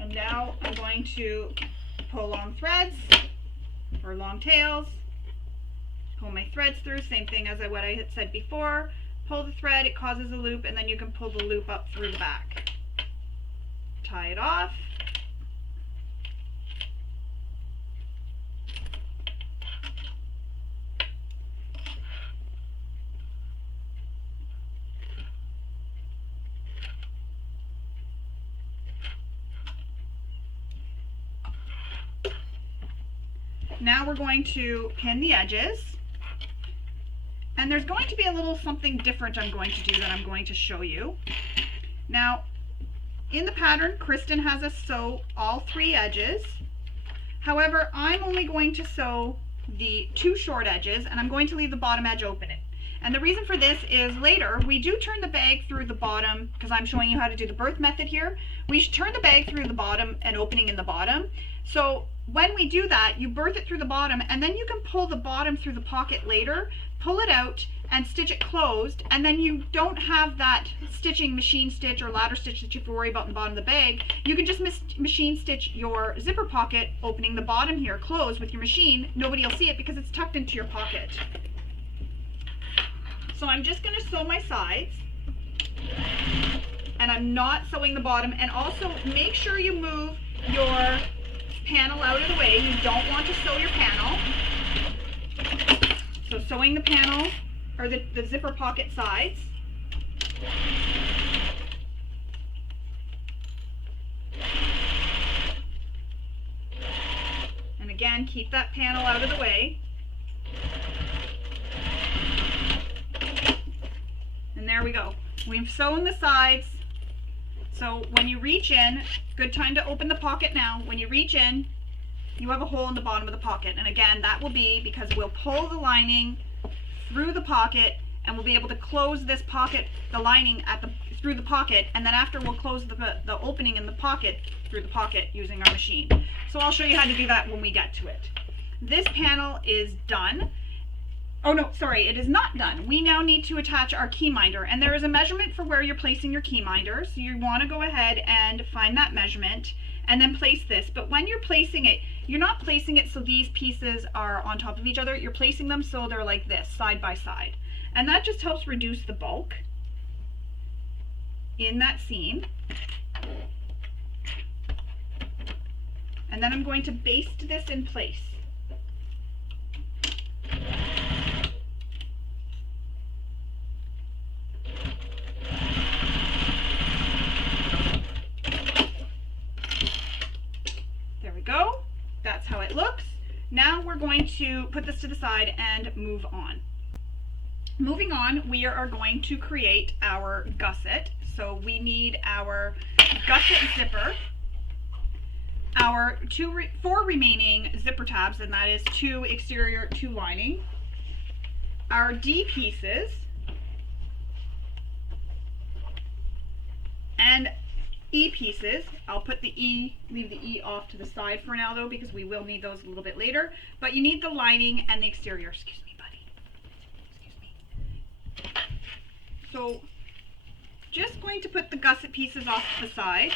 And now I'm going to pull long threads or long tails, pull my threads through, same thing as what I had said before. Pull the thread, it causes a loop, and then you can pull the loop up through the back. Tie it off. Now we're going to pin the edges. And there's going to be a little something different I'm going to do that I'm going to show you. Now, in the pattern, Kristen has us sew all 3 edges. However, I'm only going to sew the 2 short edges, and I'm going to leave the bottom edge open. And the reason for this is later, we do turn the bag through the bottom, because I'm showing you how to do the birth method here. We should turn the bag through the bottom and opening in the bottom. So when we do that, you birth it through the bottom, and then you can pull the bottom through the pocket later, pull it out and stitch it closed, and then you don't have that stitching machine stitch or ladder stitch that you have to worry about in the bottom of the bag. You can just machine stitch your zipper pocket, opening the bottom here closed with your machine. Nobody will see it because it's tucked into your pocket. So I'm just going to sew my sides, and I'm not sewing the bottom. And also make sure you move your panel out of the way. You don't want to sew your panel. So sewing the panel, or the zipper pocket sides. And again, keep that panel out of the way. And there we go. We've sewn the sides. So when you reach in, good time to open the pocket now. When you reach in, you have a hole in the bottom of the pocket. And again, that will be because we'll pull the lining through the pocket, and we'll be able to close this pocket, the lining through the pocket, and then after we'll close the opening in the pocket through the pocket using our machine. So I'll show you how to do that when we get to it. This panel is done. Oh no, sorry, it is not done. We now need to attach our key minder, and there is a measurement for where you're placing your key minder. So you want to go ahead and find that measurement and then place this. But when you're placing it, you're not placing it so these pieces are on top of each other. You're placing them so they're like this, side by side. And that just helps reduce the bulk in that seam. And then I'm going to baste this in place. There we go. That's how it looks. Now we're going to put this to the side and move on. Moving on, we are going to create our gusset. So we need our gusset zipper, our four remaining zipper tabs, and that is 2 exterior, 2 lining, our D pieces, and E pieces. I'll put the E, leave the E off to the side for now though, because we will need those a little bit later. But you need the lining and the exterior. Excuse me, buddy. Excuse me. So, just going to put the gusset pieces off to the side.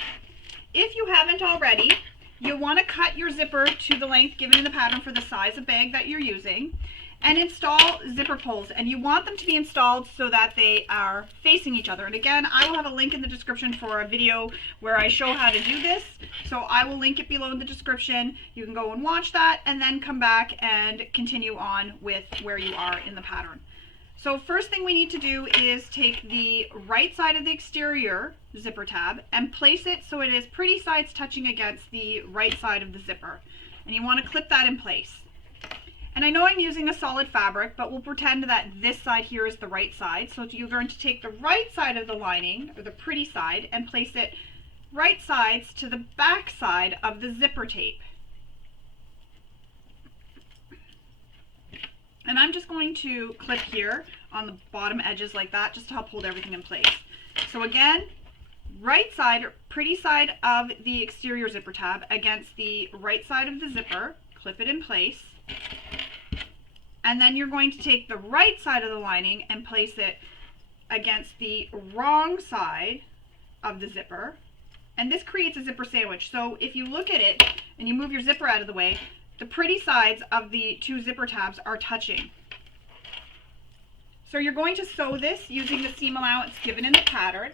If you haven't already, you'll want to cut your zipper to the length given in the pattern for the size of bag that you're using, and install zipper pulls. And you want them to be installed so that they are facing each other. And again, I will have a link in the description for a video where I show how to do this. So I will link it below in the description. You can go and watch that and then come back and continue on with where you are in the pattern. So first thing we need to do is take the right side of the exterior zipper tab and place it so it is pretty sides touching against the right side of the zipper. And you want to clip that in place. And I know I'm using a solid fabric, but we'll pretend that this side here is the right side. So you're going to take the right side of the lining, or the pretty side, and place it right sides to the back side of the zipper tape. And I'm just going to clip here on the bottom edges like that, just to help hold everything in place. So again, right side, pretty side of the exterior zipper tab against the right side of the zipper, clip it in place. And then you're going to take the right side of the lining and place it against the wrong side of the zipper. And this creates a zipper sandwich. So if you look at it and you move your zipper out of the way, the pretty sides of the 2 zipper tabs are touching. So you're going to sew this using the seam allowance given in the pattern.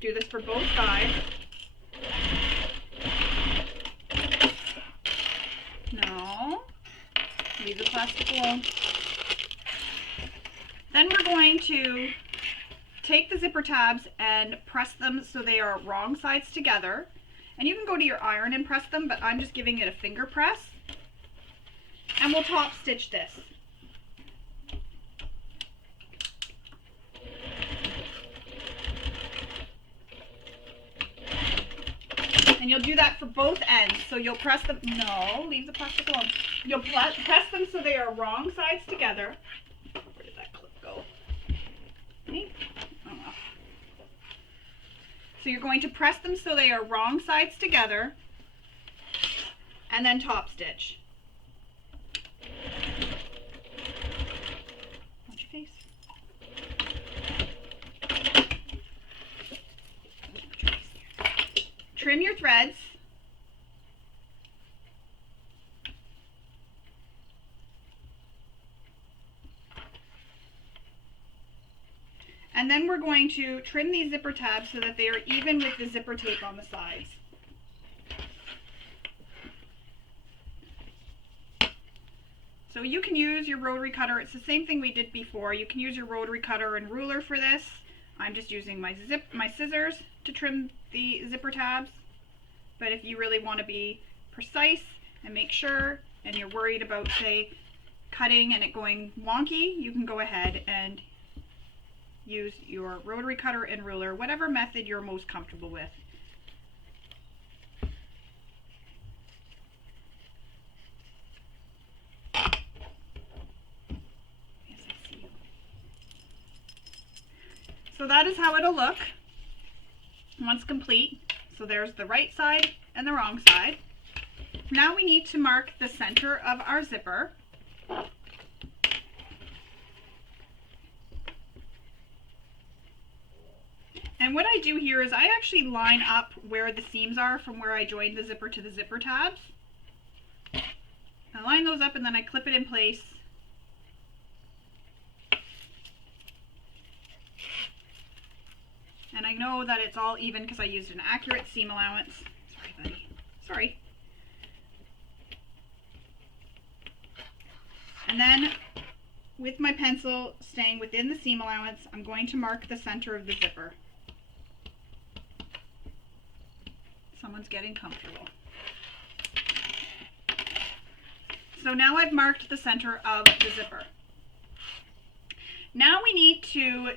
Do this for both sides. No. Leave the plastic alone. Then we're going to take the zipper tabs and press them so they are wrong sides together. And you can go to your iron and press them, but I'm just giving it a finger press. And we'll top stitch this. And you'll do that for both ends. So you'll press them, no, leave the plastic alone. You'll press them so they are wrong sides together. Where did that clip go? Okay. Oh, well. So you're going to press them so they are wrong sides together, and then top stitch. Watch your face. Trim your threads. And then we're going to trim these zipper tabs so that they are even with the zipper tape on the sides. So you can use your rotary cutter. It's the same thing we did before. You can use your rotary cutter and ruler for this. I'm just using my scissors to trim the zipper tabs. But if you really want to be precise and make sure, and you're worried about, say, cutting and it going wonky, you can go ahead and use your rotary cutter and ruler, whatever method you're most comfortable with. Yes, I see you. So that is how it'll look once complete. So there's the right side and the wrong side. Now we need to mark the center of our zipper. And what I do here is I actually line up where the seams are from where I joined the zipper to the zipper tabs. I line those up and then I clip it in place. And I know that it's all even because I used an accurate seam allowance. Sorry, buddy. Sorry. And then with my pencil, staying within the seam allowance, I'm going to mark the center of the zipper. Someone's getting comfortable. So now I've marked the center of the zipper. Now we need to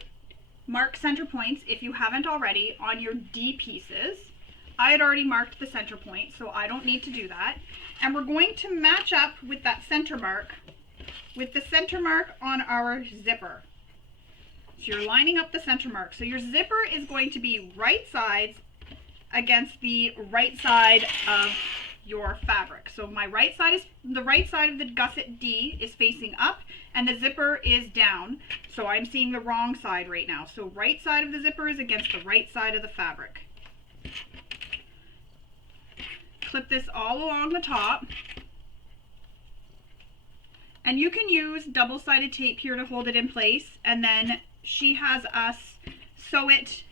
mark center points, if you haven't already, on your D pieces. I had already marked the center point, so I don't need to do that. And we're going to match up with that center mark with the center mark on our zipper. So you're lining up the center mark. So your zipper is going to be right sides against the right side of your fabric. So my right side is, the right side of the gusset D is facing up and the zipper is down. So I'm seeing the wrong side right now. So right side of the zipper is against the right side of the fabric. Clip this all along the top. And you can use double-sided tape here to hold it in place, and then she has us sew it,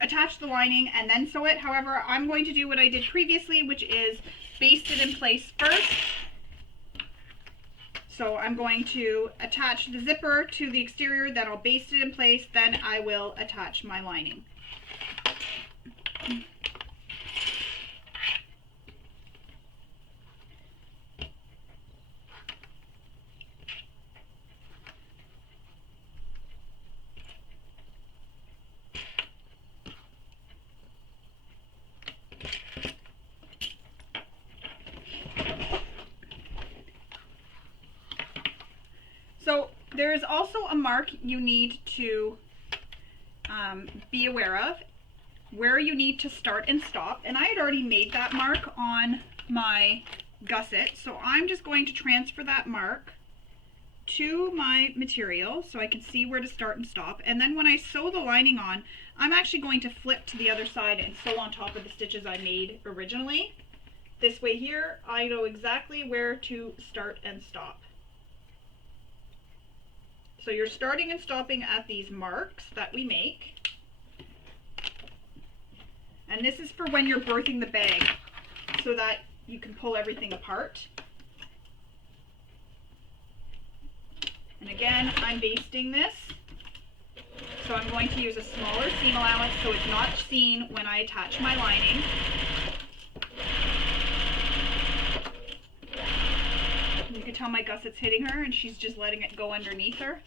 attach the lining, and then sew it. However, I'm going to do what I did previously, which is baste it in place first. So I'm going to attach the zipper to the exterior, then I'll baste it in place, then I will attach my lining. So there is also a mark you need to be aware of, where you need to start and stop. And I had already made that mark on my gusset, so I'm just going to transfer that mark to my material so I can see where to start and stop. And then when I sew the lining on, I'm actually going to flip to the other side and sew on top of the stitches I made originally. This way here, I know exactly where to start and stop. So you're starting and stopping at these marks that we make. And this is for when you're birthing the bag, so that you can pull everything apart. And again, I'm basting this. So I'm going to use a smaller seam allowance so it's not seen when I attach my lining. You can tell my gusset's hitting her and she's just letting it go underneath her.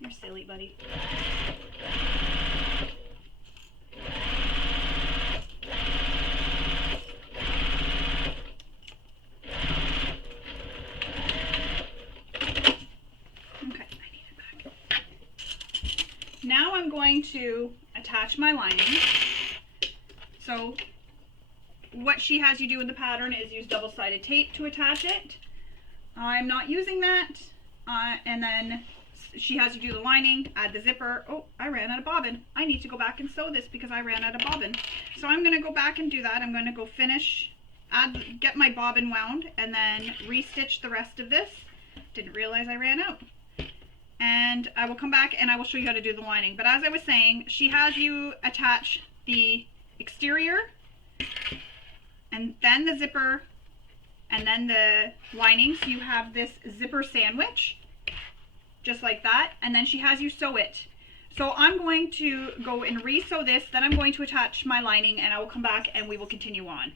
You're silly, buddy. Now I'm going to attach my lining. So what she has you do in the pattern is use double-sided tape to attach it. I'm not using that. And then she has you do the lining, add the zipper. Oh, I ran out of bobbin. I need to go back and sew this because I ran out of bobbin. So I'm going to go back and do that. I'm going to go finish, get my bobbin wound, and then restitch the rest of this. Didn't realize I ran out. And I will come back and I will show you how to do the lining. But as I was saying, she has you attach the exterior and then the zipper and then the lining. So you have this zipper sandwich, just like that. And then she has you sew it. So I'm going to go and re-sew this, then I'm going to attach my lining and I will come back and we will continue on.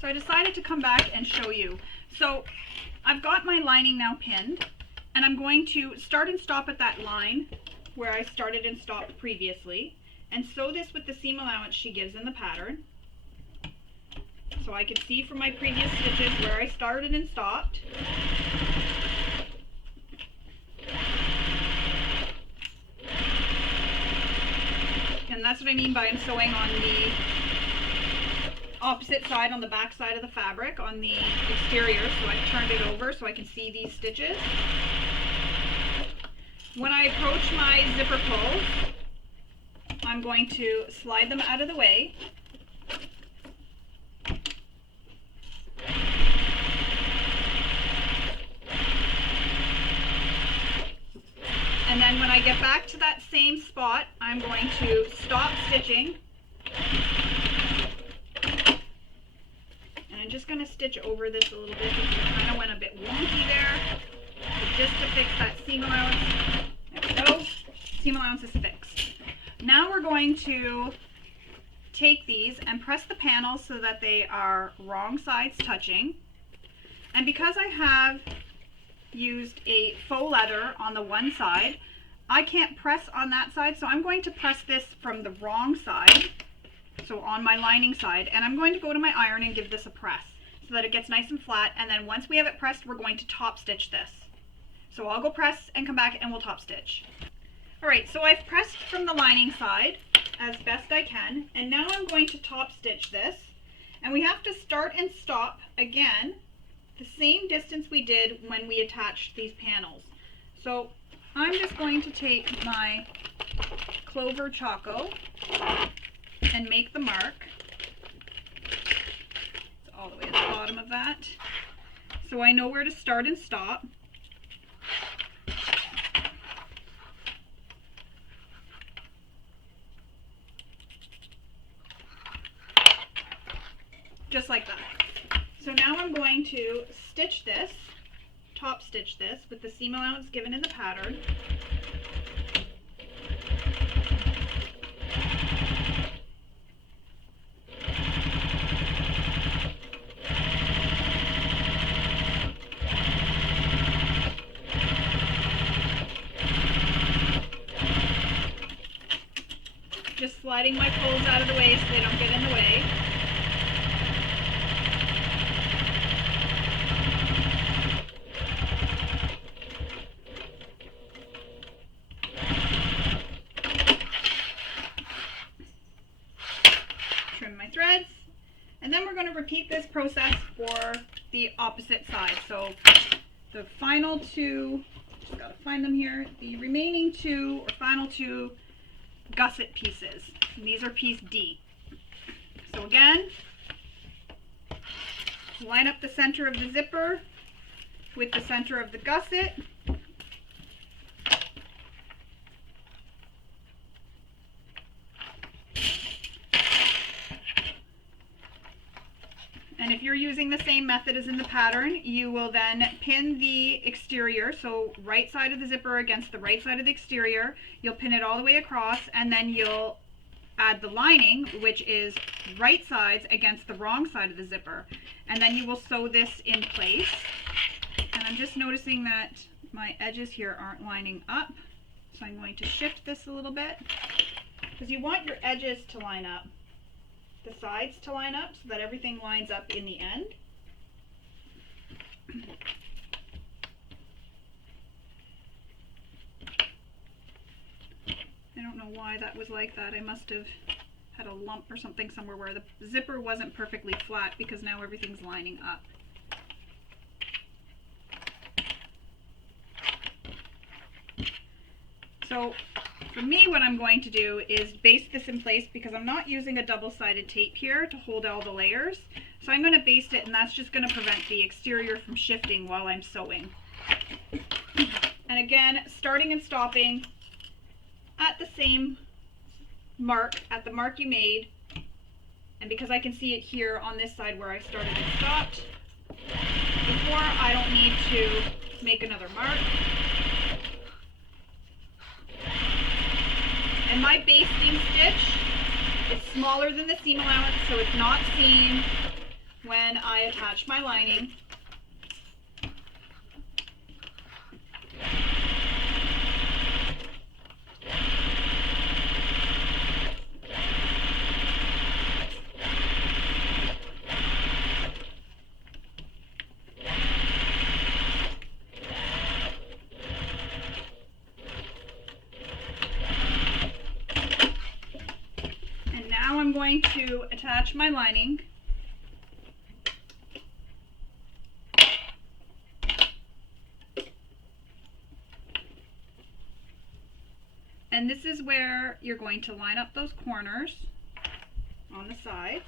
So I decided to come back and show you. So I've got my lining now pinned. And I'm going to start and stop at that line where I started and stopped previously and sew this with the seam allowance she gives in the pattern. So I can see from my previous stitches where I started and stopped. And that's what I mean by I'm sewing on the opposite side, on the back side of the fabric, on the exterior. So I've turned it over so I can see these stitches. When I approach my zipper pulls, I'm going to slide them out of the way. And then when I get back to that same spot, I'm going to stop stitching I'm just going to stitch over this a little bit because it kind of went a bit wonky there. But just to fix that seam allowance. There we go. Seam allowance is fixed. Now we're going to take these and press the panels so that they are wrong sides touching. And because I have used a faux leather on the one side, I can't press on that side, so I'm going to press this from the wrong side, so on my lining side, and I'm going to go to my iron and give this a press so that it gets nice and flat, and then once we have it pressed, we're going to top stitch this. So I'll go press and come back and we'll top stitch. Alright, so I've pressed from the lining side as best I can, and now I'm going to top stitch this, and we have to start and stop again the same distance we did when we attached these panels. So I'm just going to take my Clover Choco and make the mark. It's all the way at the bottom of that. So I know where to start and stop. Just like that. So now I'm going to stitch this, top stitch this with the seam allowance given in the pattern. Just sliding my folds out of the way so they don't get in the way. Threads, and then we're going to repeat this process for the opposite side. So the final two, just got to find them here, the remaining two or final two gusset pieces, and these are piece D. So again, line up the center of the zipper with the center of the gusset. And if you're using the same method as in the pattern, you will then pin the exterior, so right side of the zipper against the right side of the exterior. You'll pin it all the way across, and then you'll add the lining, which is right sides against the wrong side of the zipper. And then you will sew this in place. And I'm just noticing that my edges here aren't lining up, so I'm going to shift this a little bit, because you want your edges to line up, the sides to line up, so that everything lines up in the end. I don't know why that was like that. I must have had a lump or something somewhere where the zipper wasn't perfectly flat, because now everything's lining up. So for me, what I'm going to do is baste this in place, because I'm not using a double-sided tape here to hold all the layers. So I'm going to baste it, and that's just going to prevent the exterior from shifting while I'm sewing. And again, starting and stopping at the same mark, at the mark you made. And because I can see it here on this side where I started and stopped before, I don't need to make another mark. And my basting stitch is smaller than the seam allowance, so it's not seen when I attach my lining. I'm going to attach my lining. And this is where you're going to line up those corners on the sides,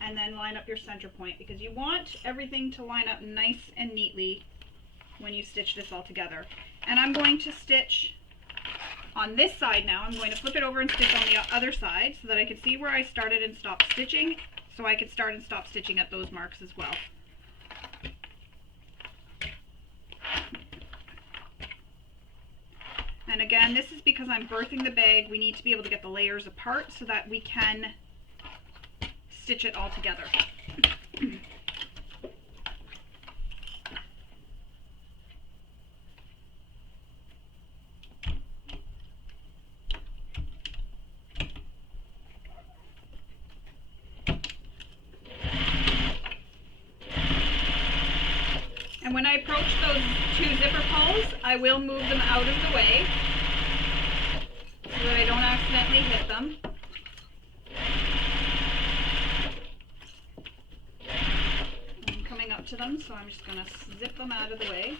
and then line up your center point, because you want everything to line up nice and neatly when you stitch this all together. And I'm going to stitch on this side now. I'm going to flip it over and stitch on the other side so that I can see where I started and stopped stitching, So I could start and stop stitching at those marks as well. And again, this is because I'm birthing the bag. We need to be able to get the layers apart so that we can stitch it all together. And when I approach those two zipper pulls, I will move them out of the way so that I don't accidentally hit them. I'm coming up to them, so I'm just going to zip them out of the way.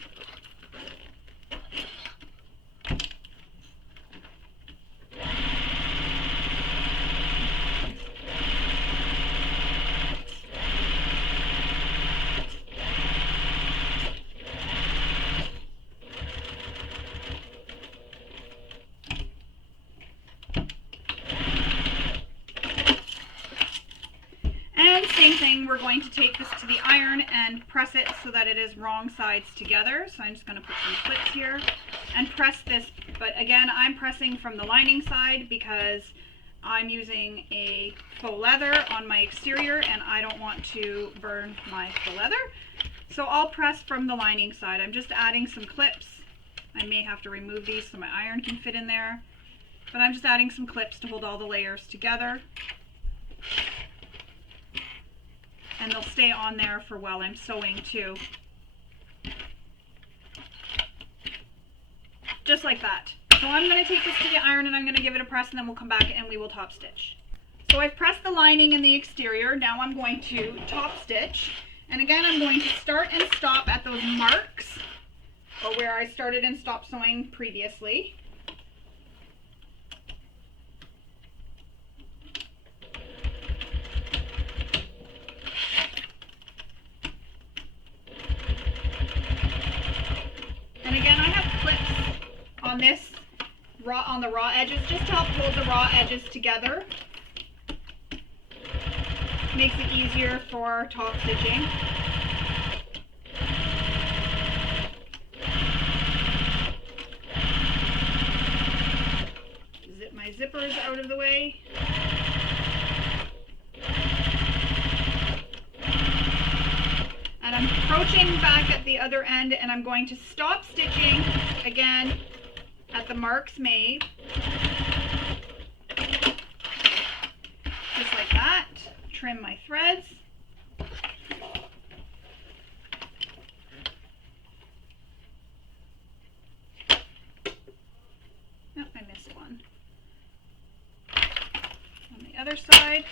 Same thing, we're going to take this to the iron and press it so that it is wrong sides together. So I'm just going to put some clips here and press this, but again, I'm pressing from the lining side because I'm using a faux leather on my exterior and I don't want to burn my faux leather. So I'll press from the lining side. I'm just adding some clips. I may have to remove these so my iron can fit in there, but I'm just adding some clips to hold all the layers together. And they'll stay on there for while I'm sewing too. Just like that. So I'm going to take this to the iron and I'm going to give it a press and then we'll come back and we will top stitch. So I've pressed the lining in the exterior. Now I'm going to top stitch. And again, I'm going to start and stop at those marks, or where I started and stopped sewing previously. And again, I have clips on this on the raw edges just to help hold the raw edges together. Makes it easier for top stitching. Zip my zippers out of the way. And I'm approaching back at the other end and I'm going to stop stitching again at the marks made. Just like that. Trim my threads. Nope, I missed one. On the other side.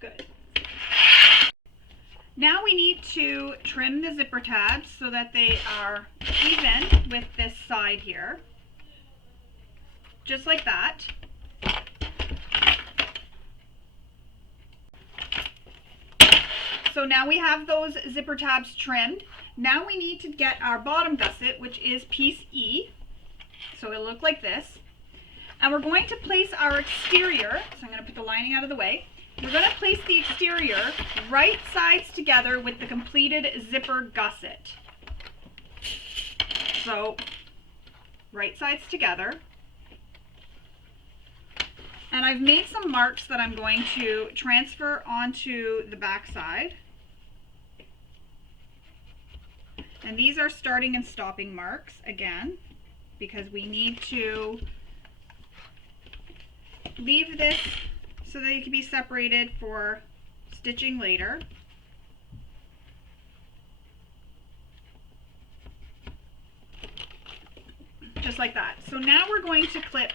Good. Now we need to trim the zipper tabs so that they are even with this side here. Just like that. So now we have those zipper tabs trimmed. Now we need to get our bottom gusset, which is piece E. So it'll look like this. And we're going to place our exterior, so I'm going to put the lining out of the way. We're going to place the exterior right sides together with the completed zipper gusset. So right sides together. And I've made some marks that I'm going to transfer onto the back side. And these are starting and stopping marks again, because we need to leave this so that it can be separated for stitching later. Just like that. So now we're going to clip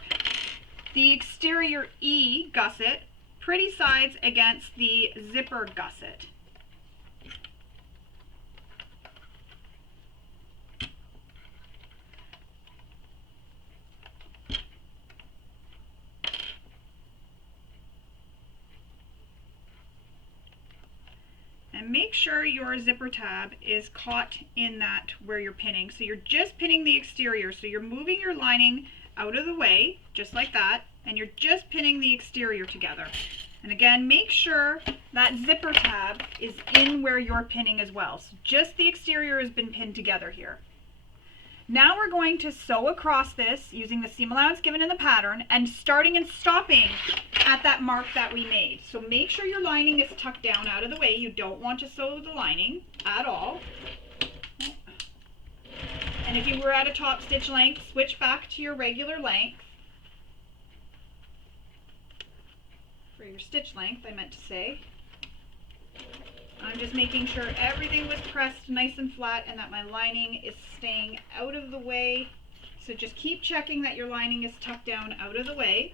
the exterior E gusset pretty sides against the zipper gusset. And make sure your zipper tab is caught in that where you're pinning. So you're just pinning the exterior. So you're moving your lining out of the way, just like that, and you're just pinning the exterior together. And again, make sure that zipper tab is in where you're pinning as well. So just the exterior has been pinned together here. Now we're going to sew across this using the seam allowance given in the pattern and starting and stopping at that mark that we made. So make sure your lining is tucked down out of the way. You don't want to sew the lining at all. And if you were at a top stitch length, switch back to your regular length. For your stitch length, I meant to say. I'm just making sure everything was pressed nice and flat and that my lining is staying out of the way. So just keep checking that your lining is tucked down out of the way.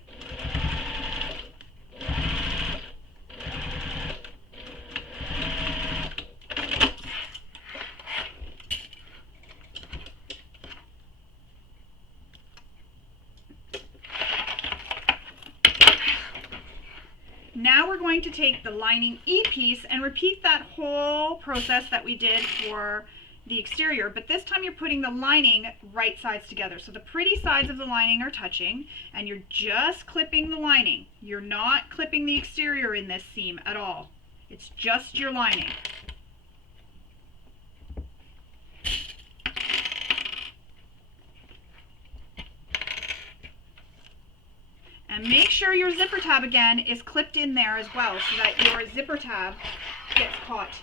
Now we're going to take the lining E-piece and repeat that whole process that we did for the exterior, but this time you're putting the lining right sides together. So the pretty sides of the lining are touching and you're just clipping the lining. You're not clipping the exterior in this seam at all. It's just your lining. And make sure your zipper tab again is clipped in there as well so that your zipper tab gets caught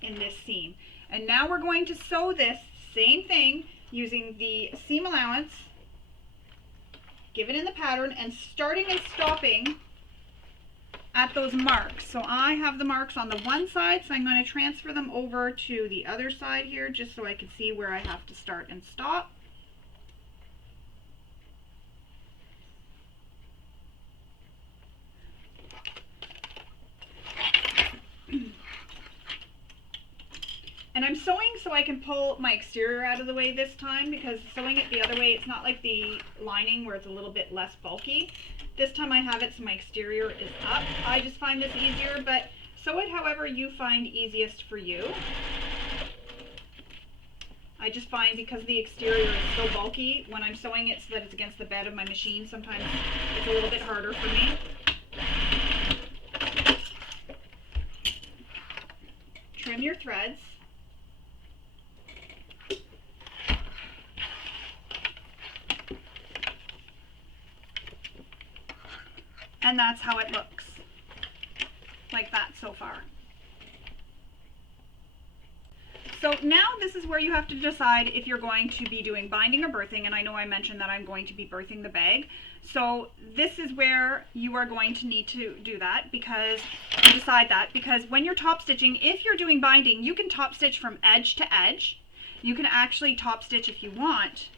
in this seam. And now we're going to sew this same thing using the seam allowance given in the pattern and starting and stopping at those marks. So I have the marks on the one side, so I'm going to transfer them over to the other side here just so I can see where I have to start and stop. And I'm sewing so I can pull my exterior out of the way this time, because sewing it the other way, it's not like the lining where it's a little bit less bulky. This time I have it so my exterior is up. I just find this easier, but sew it however you find easiest for you. I just find because the exterior is so bulky, when I'm sewing it so that it's against the bed of my machine, sometimes it's a little bit harder for me. Trim your threads. And that's how it looks, like that so far. So now this is where you have to decide if you're going to be doing binding or birthing, and I know I mentioned that I'm going to be birthing the bag. So this is where you are going to need to do that, because decide that, because when you're top stitching, if you're doing binding, you can top stitch from edge to edge. You can actually top stitch if you want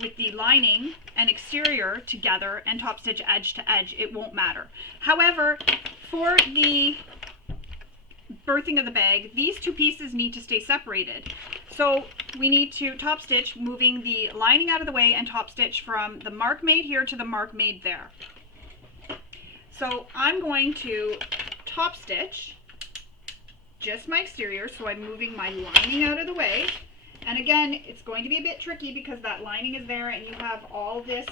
with the lining and exterior together and top stitch edge to edge. It won't matter. However, for the birthing of the bag, these two pieces need to stay separated. So we need to top stitch, moving the lining out of the way, and top stitch from the mark made here to the mark made there. So I'm going to top stitch just my exterior, so I'm moving my lining out of the way. And again, it's going to be a bit tricky because that lining is there and you have all this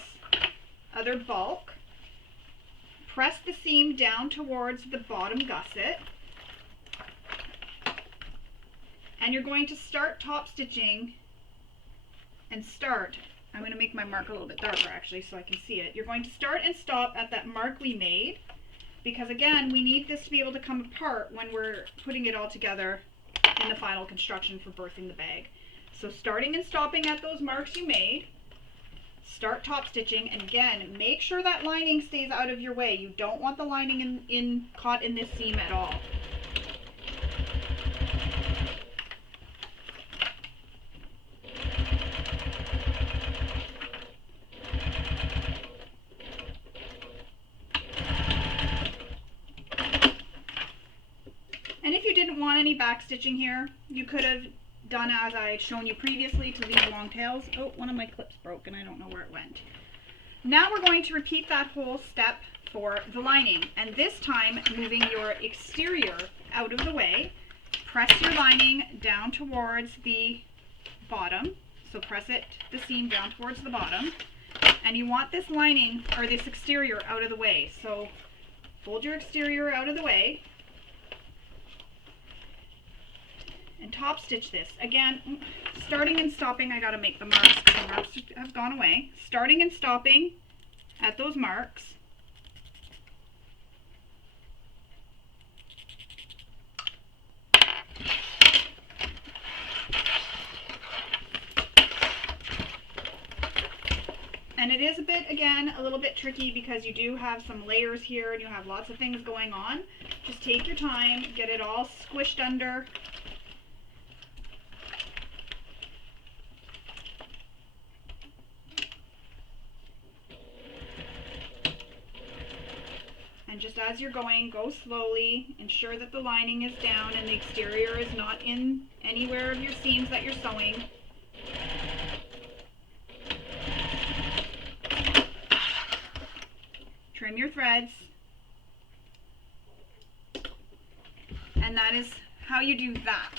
other bulk. Press the seam down towards the bottom gusset. And you're going to start top stitching and start. I'm going to make my mark a little bit darker actually so I can see it. You're going to start and stop at that mark we made, because again, we need this to be able to come apart when we're putting it all together in the final construction for birthing the bag. So starting and stopping at those marks you made, start top stitching, and again, make sure that lining stays out of your way. You don't want the lining caught in this seam at all. And if you didn't want any back stitching here, you could have done as I had shown you previously to leave long tails. Oh, one of my clips broke and I don't know where it went. Now we're going to repeat that whole step for the lining, and this time moving your exterior out of the way. Press your lining down towards the bottom, so press it, the seam down towards the bottom, and you want this lining or this exterior out of the way. So Fold your exterior out of the way. And top stitch this. Again, starting and stopping, I gotta make the marks because the marks have gone away. Starting and stopping at those marks. And it is a bit, again, a little bit tricky because you do have some layers here and you have lots of things going on. Just take your time, get it all squished under. And just as you're going, go slowly, ensure that the lining is down and the exterior is not in anywhere of your seams that you're sewing. Trim your threads, and that is how you do that,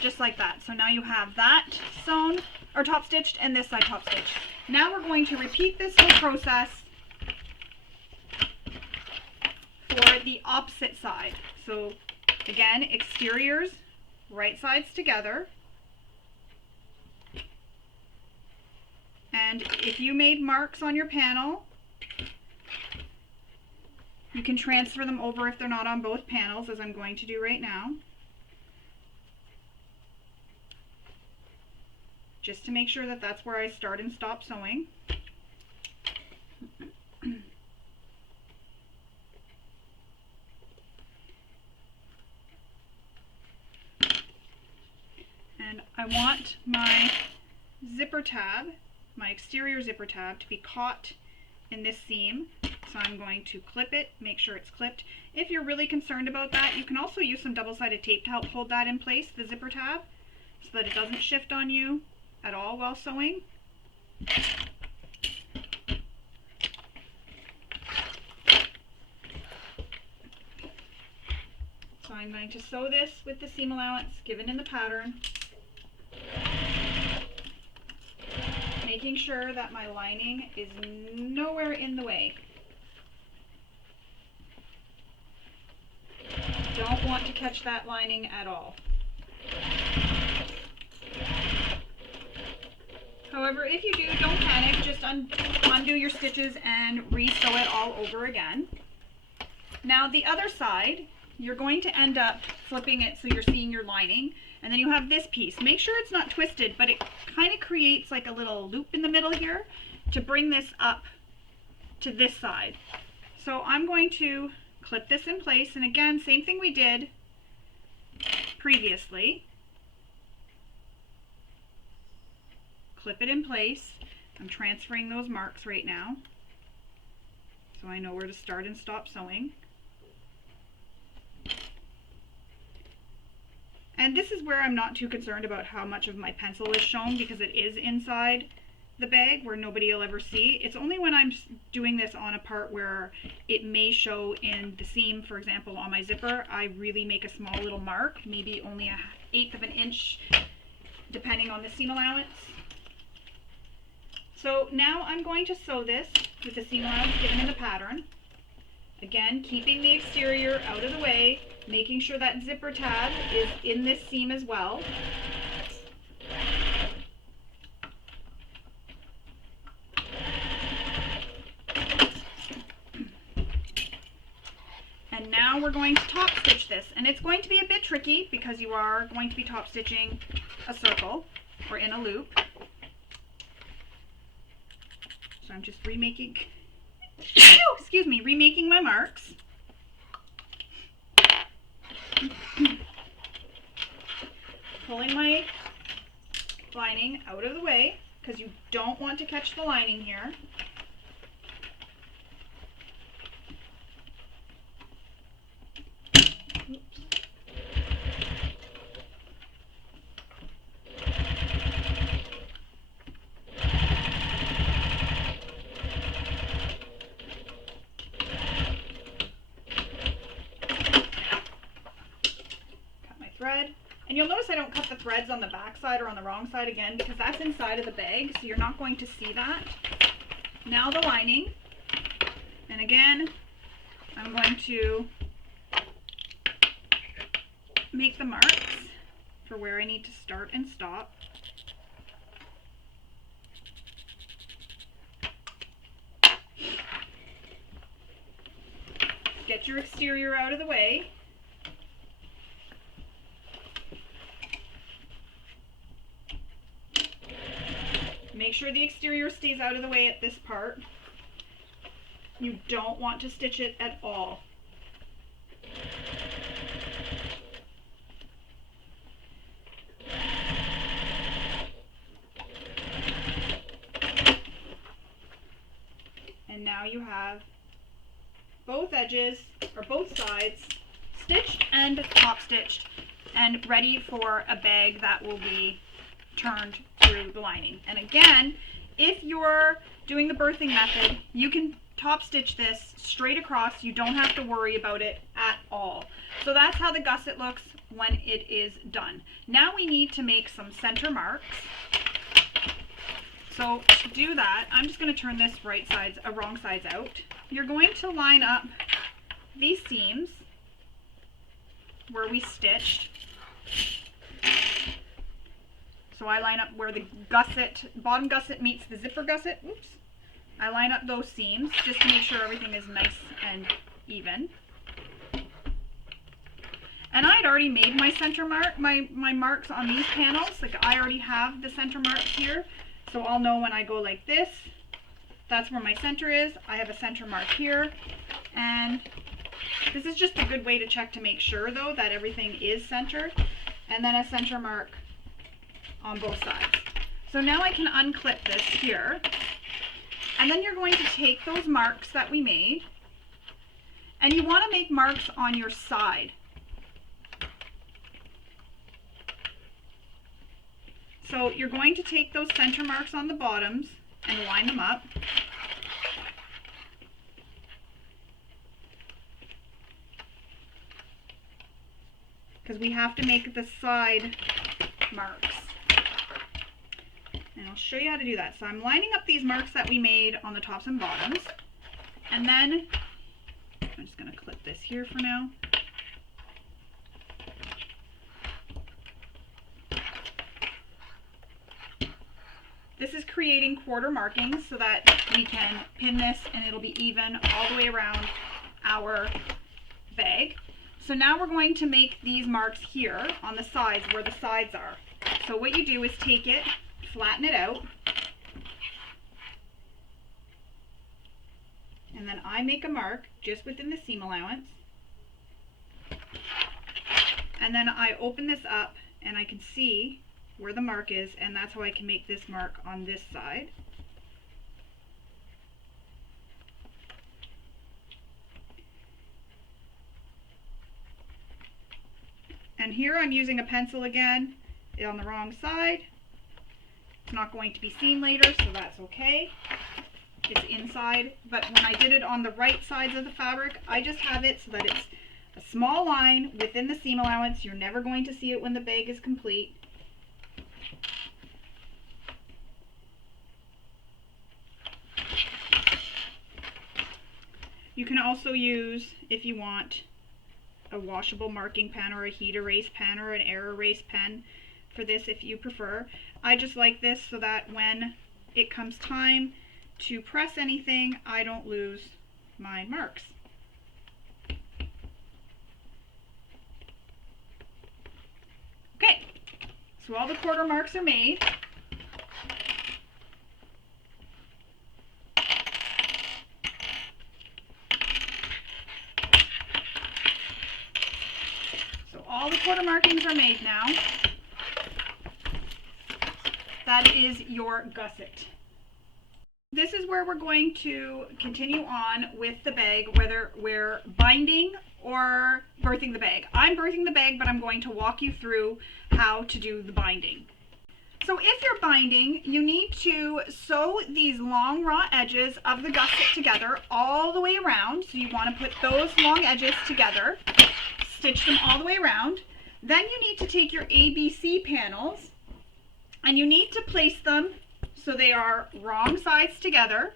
just like that. So now you have that sewn or top stitched and this side top stitched. Now we're going to repeat this whole process for the opposite side. So again, exteriors, right sides together. And if you made marks on your panel, you can transfer them over if they're not on both panels, as I'm going to do right now. Just to make sure that that's where I start and stop sewing. And I want my zipper tab, my exterior zipper tab, to be caught in this seam. So I'm going to clip it, make sure it's clipped. If you're really concerned about that, you can also use some double-sided tape to help hold that in place, the zipper tab, so that it doesn't shift on you at all while sewing. So I'm going to sew this with the seam allowance given in the pattern, making sure that my lining is nowhere in the way. Don't want to catch that lining at all. However, if you do, don't panic. Just undo your stitches and re-sew it all over again. Now the other side, you're going to end up flipping it so you're seeing your lining. And then you have this piece. Make sure it's not twisted, but it kind of creates like a little loop in the middle here to bring this up to this side. So I'm going to clip this in place, and again, same thing we did previously. Clip it in place. I'm transferring those marks right now, so I know where to start and stop sewing. And this is where I'm not too concerned about how much of my pencil is shown, because it is inside the bag where nobody will ever see. It's only when I'm doing this on a part where it may show in the seam, for example on my zipper, I really make a small little mark, maybe only 1/8 of an inch, depending on the seam allowance. So now I'm going to sew this with the seam allowance given in the pattern. Again, keeping the exterior out of the way, making sure that zipper tab is in this seam as well. And now we're going to top stitch this, and it's going to be a bit tricky because you are going to be top stitching a circle or in a loop. So I'm just remaking my marks. Pulling my lining out of the way because you don't want to catch the lining here. Thread. And you'll notice I don't cut the threads on the back side or on the wrong side again because that's inside of the bag, so you're not going to see that. Now the lining, and again I'm going to make the marks for where I need to start and stop. Get your exterior out of the way. Make sure the exterior stays out of the way at this part. You don't want to stitch it at all. And now you have both edges, or both sides, stitched and top stitched and ready for a bag that will be turned through the lining. And again, if you're doing the birthing method, you can top stitch this straight across. You don't have to worry about it at all. So that's how the gusset looks when it is done. Now we need to make some center marks. So to do that, I'm just going to turn this wrong sides out. You're going to line up these seams where we stitched. So I line up where the gusset, bottom gusset meets the zipper gusset. Oops. I line up those seams just to make sure everything is nice and even. And I had already made my center mark, my marks on these panels. Like I already have the center marks here. So I'll know when I go like this, that's where my center is. I have a center mark here. And this is just a good way to check to make sure though that everything is centered. And then a center mark on both sides. So now I can unclip this here. And then you're going to take those marks that we made, and you want to make marks on your side. So you're going to take those center marks on the bottoms and line them up. Because we have to make the side marks. And I'll show you how to do that. So I'm lining up these marks that we made on the tops and bottoms. And then I'm just going to clip this here for now. This is creating quarter markings so that we can pin this and it'll be even all the way around our bag. So now we're going to make these marks here on the sides where the sides are. So what you do is take it, flatten it out, and then I make a mark just within the seam allowance, and then I open this up and I can see where the mark is, and that's how I can make this mark on this side. And here I'm using a pencil again on the wrong side. It's not going to be seen later, so that's okay. It's inside, but when I did it on the right sides of the fabric, I just have it so that it's a small line within the seam allowance. You're never going to see it when the bag is complete. You can also use, if you want, a washable marking pen or a heat erase pen or an air erase pen for this if you prefer. I just like this so that when it comes time to press anything, I don't lose my marks. Okay, so all the quarter marks are made. So all the quarter markings are made now. That is your gusset. This is where we're going to continue on with the bag, whether we're binding or birthing the bag. I'm birthing the bag, but I'm going to walk you through how to do the binding. So if you're binding, you need to sew these long raw edges of the gusset together all the way around. So you want to put those long edges together, stitch them all the way around. Then you need to take your ABC panels and you need to place them so they are wrong sides together.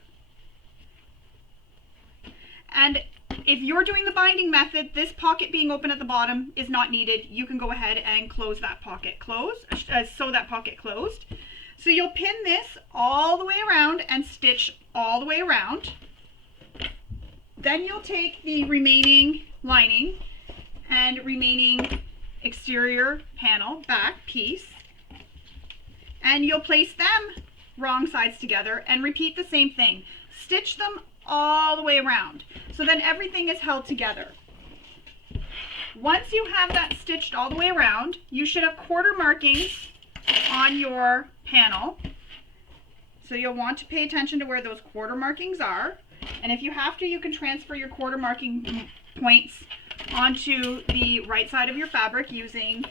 And If you're doing the binding method, this pocket being open at the bottom is not needed. You can go ahead and close that pocket sew that pocket closed. So you'll pin this all the way around and stitch all the way around. Then you'll take the remaining lining and remaining exterior panel back piece, and you'll place them wrong sides together and repeat the same thing. Stitch them all the way around. So then everything is held together. Once you have that stitched all the way around, you should have quarter markings on your panel. So you'll want to pay attention to where those quarter markings are. And if you have to, you can transfer your quarter marking points onto the right side of your fabric using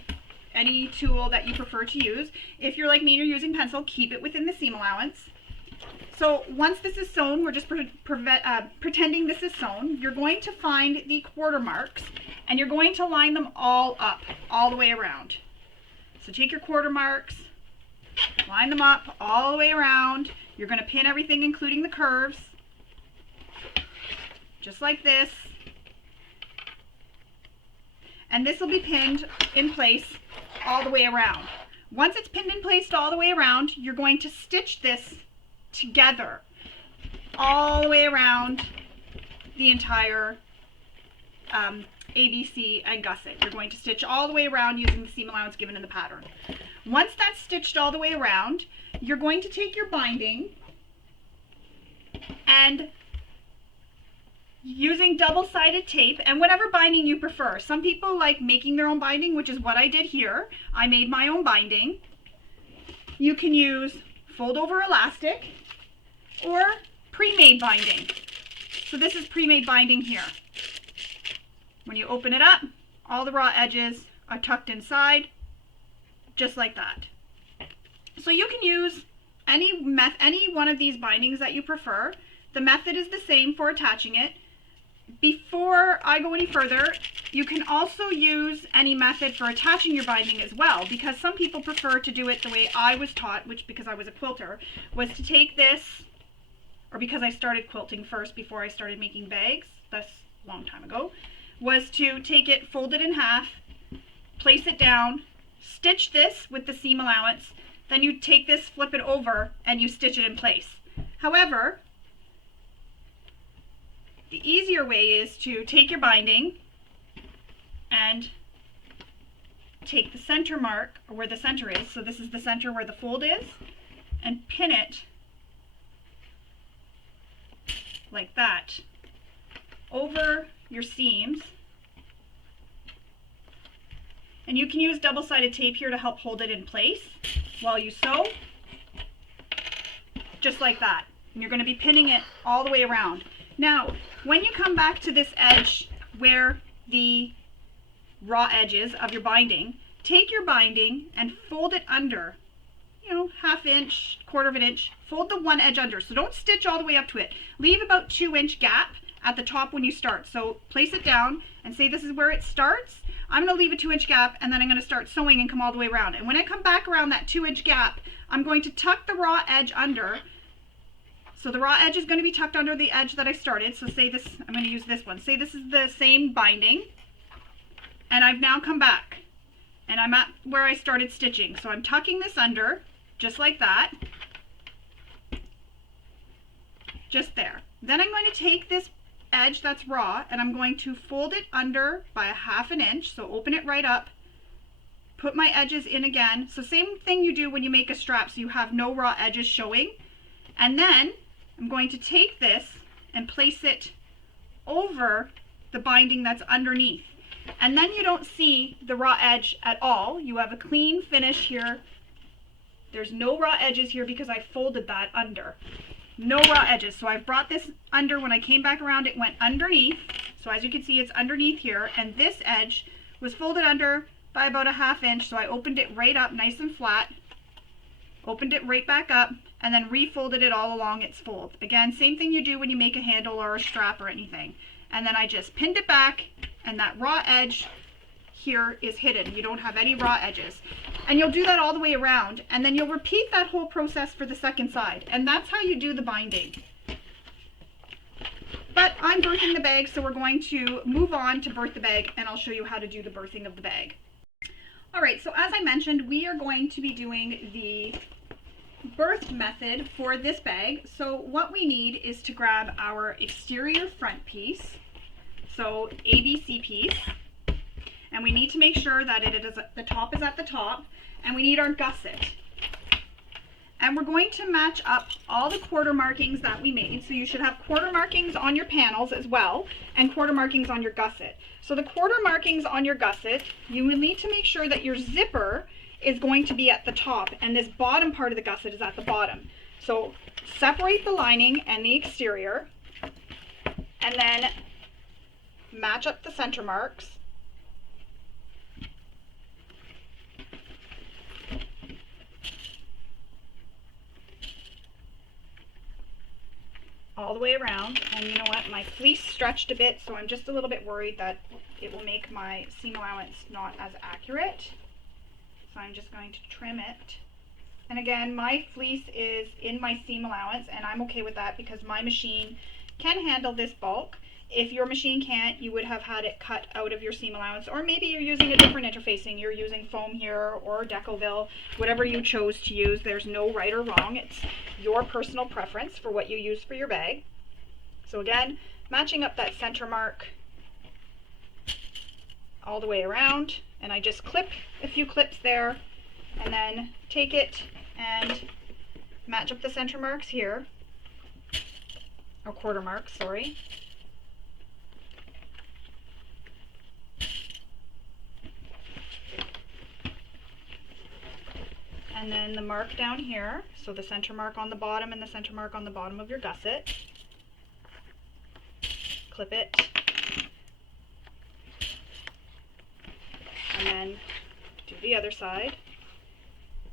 any tool that you prefer to use. If you're like me and you're using pencil, keep it within the seam allowance. So once this is sewn, we're just pretending this is sewn. You're going to find the quarter marks and you're going to line them all up, all the way around. So take your quarter marks, line them up all the way around. You're going to pin everything, including the curves, just like this. And this will be pinned in place all the way around. Once it's pinned in place all the way around, you're going to stitch this together all the way around the entire ABC and gusset. You're going to stitch all the way around using the seam allowance given in the pattern. Once that's stitched all the way around, you're going to take your binding and using double-sided tape, and whatever binding you prefer. Some people like making their own binding, which is what I did here. I made my own binding. You can use fold over elastic or pre-made binding. So this is pre-made binding here. When you open it up, all the raw edges are tucked inside, just like that. So you can use any one of these bindings that you prefer. The method is the same for attaching it. Before I go any further, you can also use any method for attaching your binding as well, because some people prefer to do it the way I was taught, which, because I was a quilter, was to take this, or because I started quilting first before I started making bags, that's a long time ago, was to take it, fold it in half, place it down, stitch this with the seam allowance, then you take this, flip it over, and you stitch it in place. However, the easier way is to take your binding and take the center mark, or where the center is, so this is the center where the fold is, and pin it like that over your seams. And you can use double-sided tape here to help hold it in place while you sew, just like that. And you're going to be pinning it all the way around. Now, when you come back to this edge where the raw edge is of your binding, take your binding and fold it under, half inch, quarter of an inch, fold the one edge under. So don't stitch all the way up to it. Leave about 2-inch gap at the top when you start. So place it down and say this is where it starts. I'm going to leave a 2-inch gap, and then I'm going to start sewing and come all the way around. And when I come back around that 2-inch gap, I'm going to tuck the raw edge under. So the raw edge is going to be tucked under the edge that I started. So say this, I'm going to use this one. Say this is the same binding, and I've now come back and I'm at where I started stitching. So I'm tucking this under just like that, just there. Then I'm going to take this edge that's raw and I'm going to fold it under by a half an inch. So open it right up, put my edges in again. So same thing you do when you make a strap, so you have no raw edges showing. And then I'm going to take this and place it over the binding that's underneath. And then you don't see the raw edge at all. You have a clean finish here. There's no raw edges here because I folded that under. No raw edges. So I've brought this under. When I came back around, it went underneath. So as you can see, it's underneath here. And this edge was folded under by about a half inch. So I opened it right up nice and flat, opened it right back up, and then refolded it all along its fold. Again, same thing you do when you make a handle or a strap or anything. And then I just pinned it back, and that raw edge here is hidden. You don't have any raw edges. And you'll do that all the way around, and then you'll repeat that whole process for the second side. And that's how you do the binding. But But I'm birthing the bag, so we're going to move on to birth the bag, and I'll show you how to do the birthing of the bag. All right, so as I mentioned, we are going to be doing the birth method for this bag. So what we need is to grab our exterior front piece, so ABC piece, and we need to make sure that the top is at the top, and we need our gusset. And we're going to match up all the quarter markings that we made. So you should have quarter markings on your panels as well, and quarter markings on your gusset. So the quarter markings on your gusset, you will need to make sure that your zipper is going to be at the top, and this bottom part of the gusset is at the bottom. So separate the lining and the exterior, and then match up the center marks. All the way around. And you know what, my fleece stretched a bit, so I'm just a little bit worried that it will make my seam allowance not as accurate. So I'm just going to trim it. And again, my fleece is in my seam allowance, and I'm okay with that because my machine can handle this bulk. If your machine can't, you would have had it cut out of your seam allowance, or maybe you're using a different interfacing. You're using foam here or Decoville, whatever you chose to use. There's no right or wrong. It's your personal preference for what you use for your bag. So again, matching up that center mark all the way around, and I just clip a few clips there, and then take it and match up the center marks here, or quarter marks, sorry. And then the mark down here, so the center mark on the bottom and the center mark on the bottom of your gusset. Clip it. And then do the other side.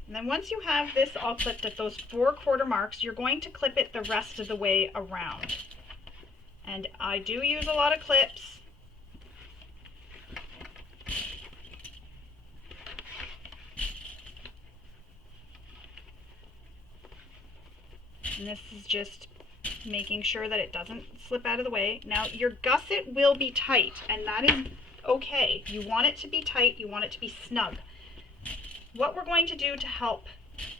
And then once you have this all clipped at those 4 quarter marks, you're going to clip it the rest of the way around. And I do use a lot of clips. And this is just making sure that it doesn't slip out of the way. Now your gusset will be tight, and that is okay. You want it to be tight, you want it to be snug. What we're going to do to help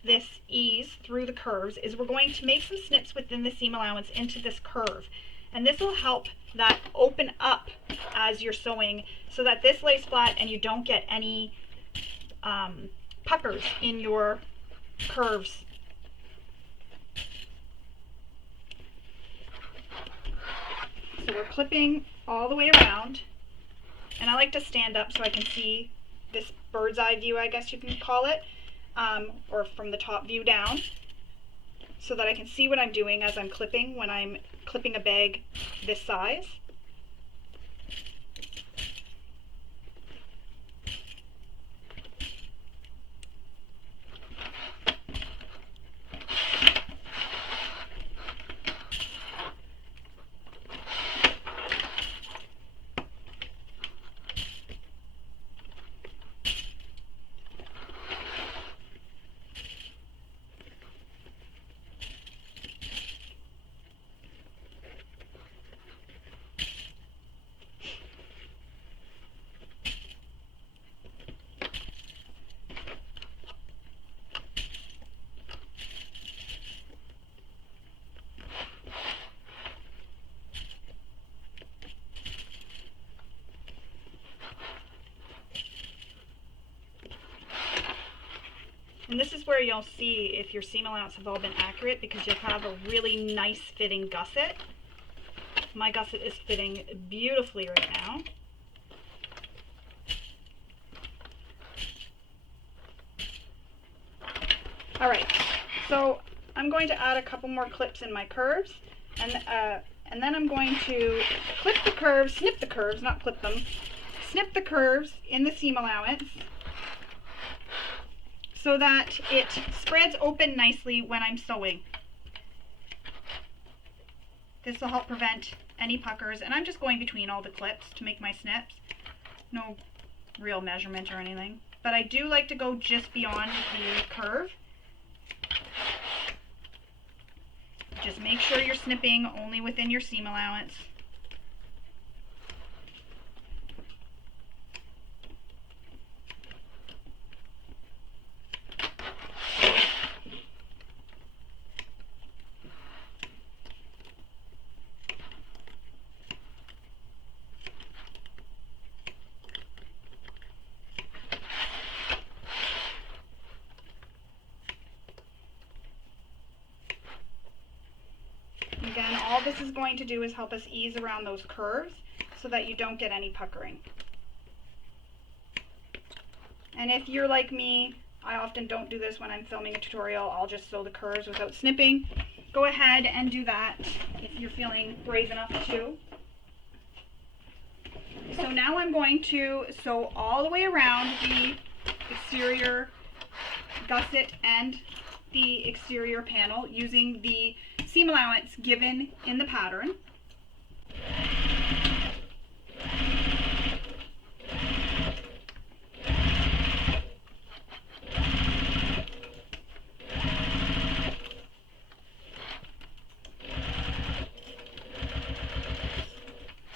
this ease through the curves is we're going to make some snips within the seam allowance into this curve. And this will help that open up as you're sewing so that this lays flat and you don't get any puckers in your curves. So we're clipping all the way around, and I like to stand up so I can see this bird's eye view, I guess you can call it, or from the top view down, so that I can see what I'm doing as I'm clipping when I'm clipping a bag this size. And this is where you'll see if your seam allowance have all been accurate, because you'll have a really nice fitting gusset. My gusset is fitting beautifully right now. Alright, so I'm going to add a couple more clips in my curves, and then I'm going to clip the curves, snip the curves, not clip them, snip the curves in the seam allowance, so that it spreads open nicely when I'm sewing. This will help prevent any puckers, and I'm just going between all the clips to make my snips. No real measurement or anything, but I do like to go just beyond the curve. Just make sure you're snipping only within your seam allowance. this is going to do is help us ease around those curves so that you don't get any puckering. And if you're like me, I often don't do this when I'm filming a tutorial. I'll just sew the curves without snipping. Go ahead and do that if you're feeling brave enough to. So now I'm going to sew all the way around the exterior gusset and the exterior panel using the seam allowance given in the pattern.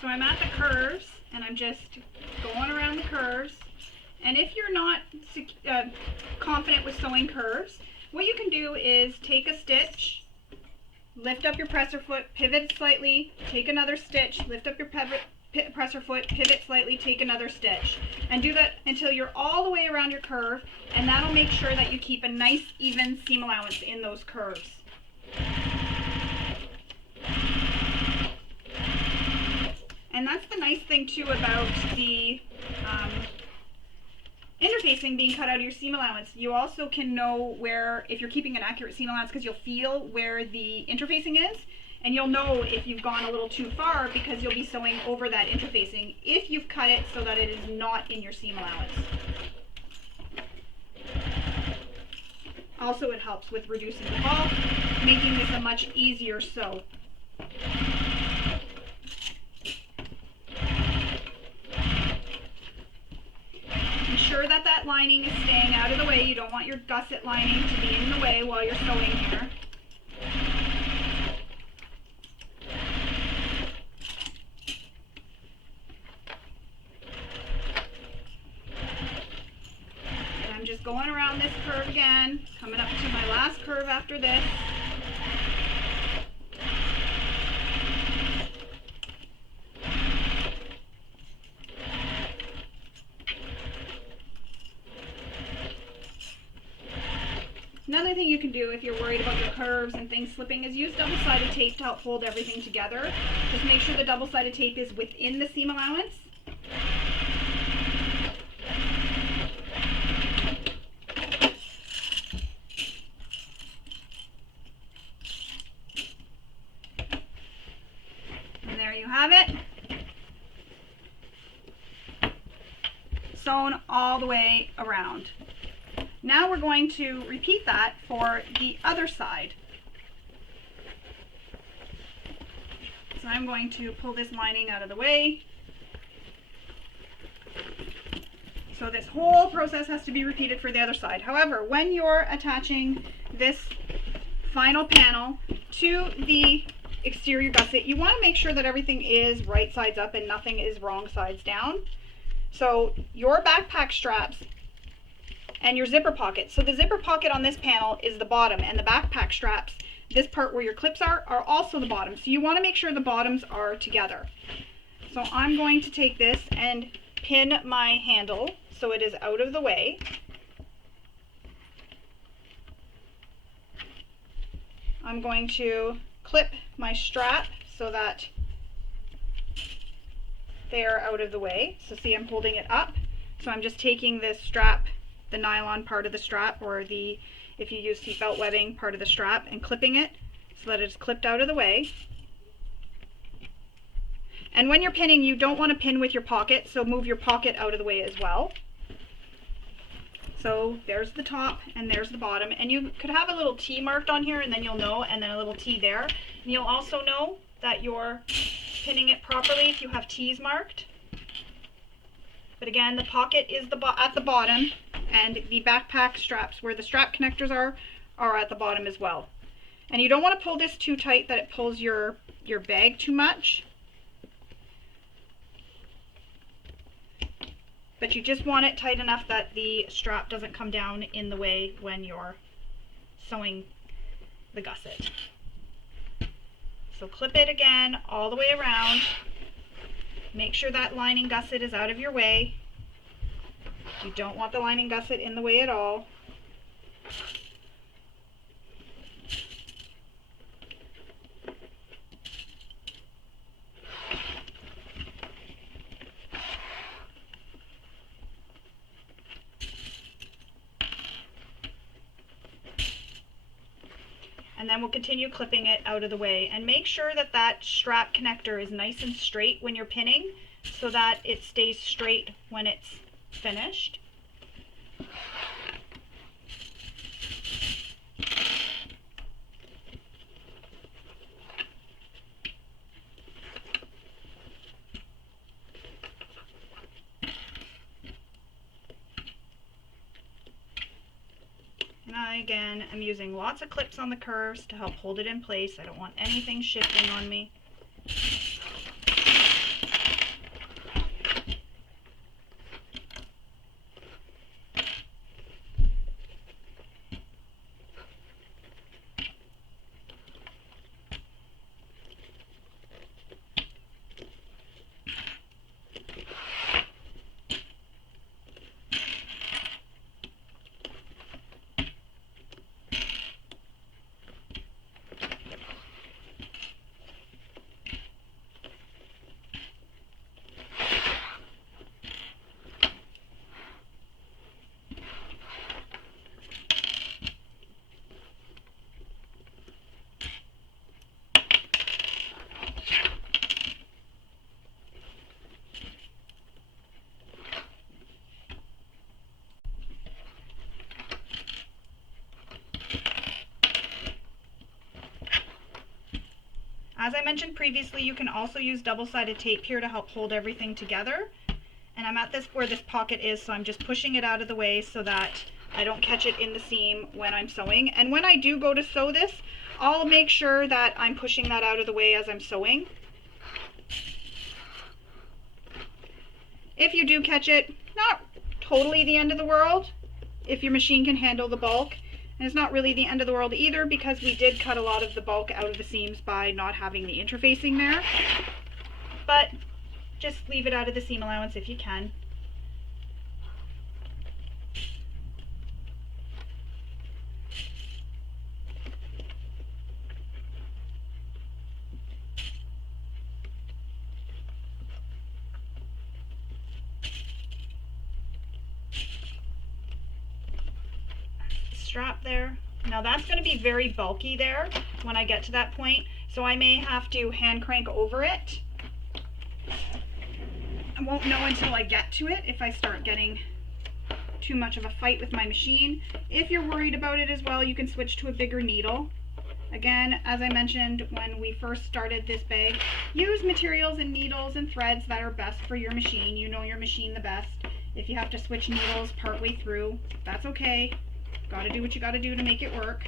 So I'm at the curves and I'm just going around the curves. And if you're not confident with sewing curves, what you can do is take a stitch, lift up your presser foot, pivot slightly, take another stitch, lift up your presser foot, pivot slightly, take another stitch. And do that until you're all the way around your curve, and that'll make sure that you keep a nice even seam allowance in those curves. And that's the nice thing too about the interfacing being cut out of your seam allowance. You also can know where, if you're keeping an accurate seam allowance, because you'll feel where the interfacing is, and you'll know if you've gone a little too far because you'll be sewing over that interfacing if you've cut it so that it is not in your seam allowance. Also, it helps with reducing the bulk, making this a much easier sew. Ensure that that lining is staying out of the way. You don't want your gusset lining to be in the way while you're sewing here. And I'm just going around this curve again, coming up to my last curve after this. Another thing you can do if you're worried about your curves and things slipping is use double-sided tape to help hold everything together. Just make sure the double-sided tape is within the seam allowance. And there you have it. Sewn all the way around. Now we're going to repeat that for the other side. So I'm going to pull this lining out of the way. So this whole process has to be repeated for the other side. However, when you're attaching this final panel to the exterior gusset, you want to make sure that everything is right sides up and nothing is wrong sides down. So your backpack straps and your zipper pocket. So the zipper pocket on this panel is the bottom, and the backpack straps, this part where your clips are also the bottom. So you want to make sure the bottoms are together. So I'm going to take this and pin my handle so it is out of the way. I'm going to clip my strap so that they are out of the way. So see, I'm holding it up. So I'm just taking this strap, the nylon part of the strap, or the, if you use seatbelt webbing, part of the strap, and clipping it so that it's clipped out of the way. And when you're pinning, you don't want to pin with your pocket, so move your pocket out of the way as well. So there's the top and there's the bottom, and you could have a little T marked on here, and then you'll know, and then a little T there. And you'll also know that you're pinning it properly if you have T's marked. But again, the pocket is at the bottom, and the backpack straps where the strap connectors are at the bottom as well. And you don't want to pull this too tight that it pulls your bag too much. But you just want it tight enough that the strap doesn't come down in the way when you're sewing the gusset. So clip it again all the way around. Make sure that lining gusset is out of your way. You don't want the lining gusset in the way at all. And then we'll continue clipping it out of the way. And make sure that that strap connector is nice and straight when you're pinning so that it stays straight when it's finished. And I, again, am using lots of clips on the curves to help hold it in place. I don't want anything shifting on me. As I mentioned previously, you can also use double-sided tape here to help hold everything together. And I'm at this where this pocket is, so I'm just pushing it out of the way so that I don't catch it in the seam when I'm sewing. And when I do go to sew this, I'll make sure that I'm pushing that out of the way as I'm sewing. If you do catch it, not totally the end of the world if your machine can handle the bulk. And it's not really the end of the world either, because we did cut a lot of the bulk out of the seams by not having the interfacing there. But just leave it out of the seam allowance if you can. Strap there. Now that's going to be very bulky there when I get to that point, so I may have to hand crank over it. I won't know until I get to it if I start getting too much of a fight with my machine. If you're worried about it as well, you can switch to a bigger needle. Again, as I mentioned when we first started this bag, use materials and needles and threads that are best for your machine. You know your machine the best. If you have to switch needles partway through, that's okay. Gotta do what you gotta do to make it work.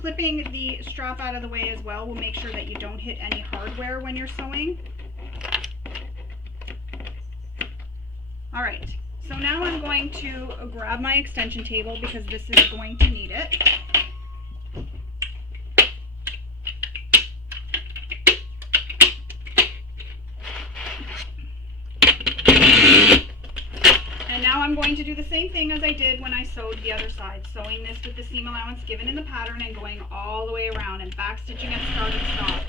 Clipping the strap out of the way as well will make sure that you don't hit any hardware when you're sewing. Alright, so now I'm going to grab my extension table because this is going to need it. I'm going to do the same thing as I did when I sewed the other side, sewing this with the seam allowance given in the pattern and going all the way around and backstitching at start and stop.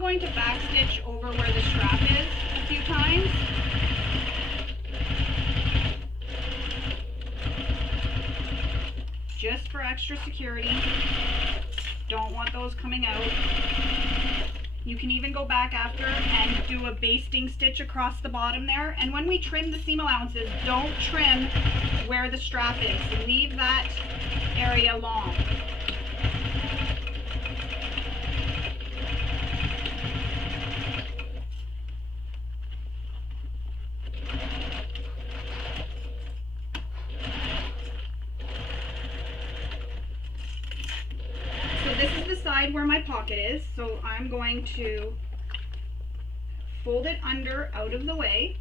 Going to backstitch over where the strap is a few times. Just for extra security. Don't want those coming out. You can even go back after and do a basting stitch across the bottom there. And when we trim the seam allowances, don't trim where the strap is. Leave that area long. So this is the side where my pocket is, so I'm going to fold it under out of the way.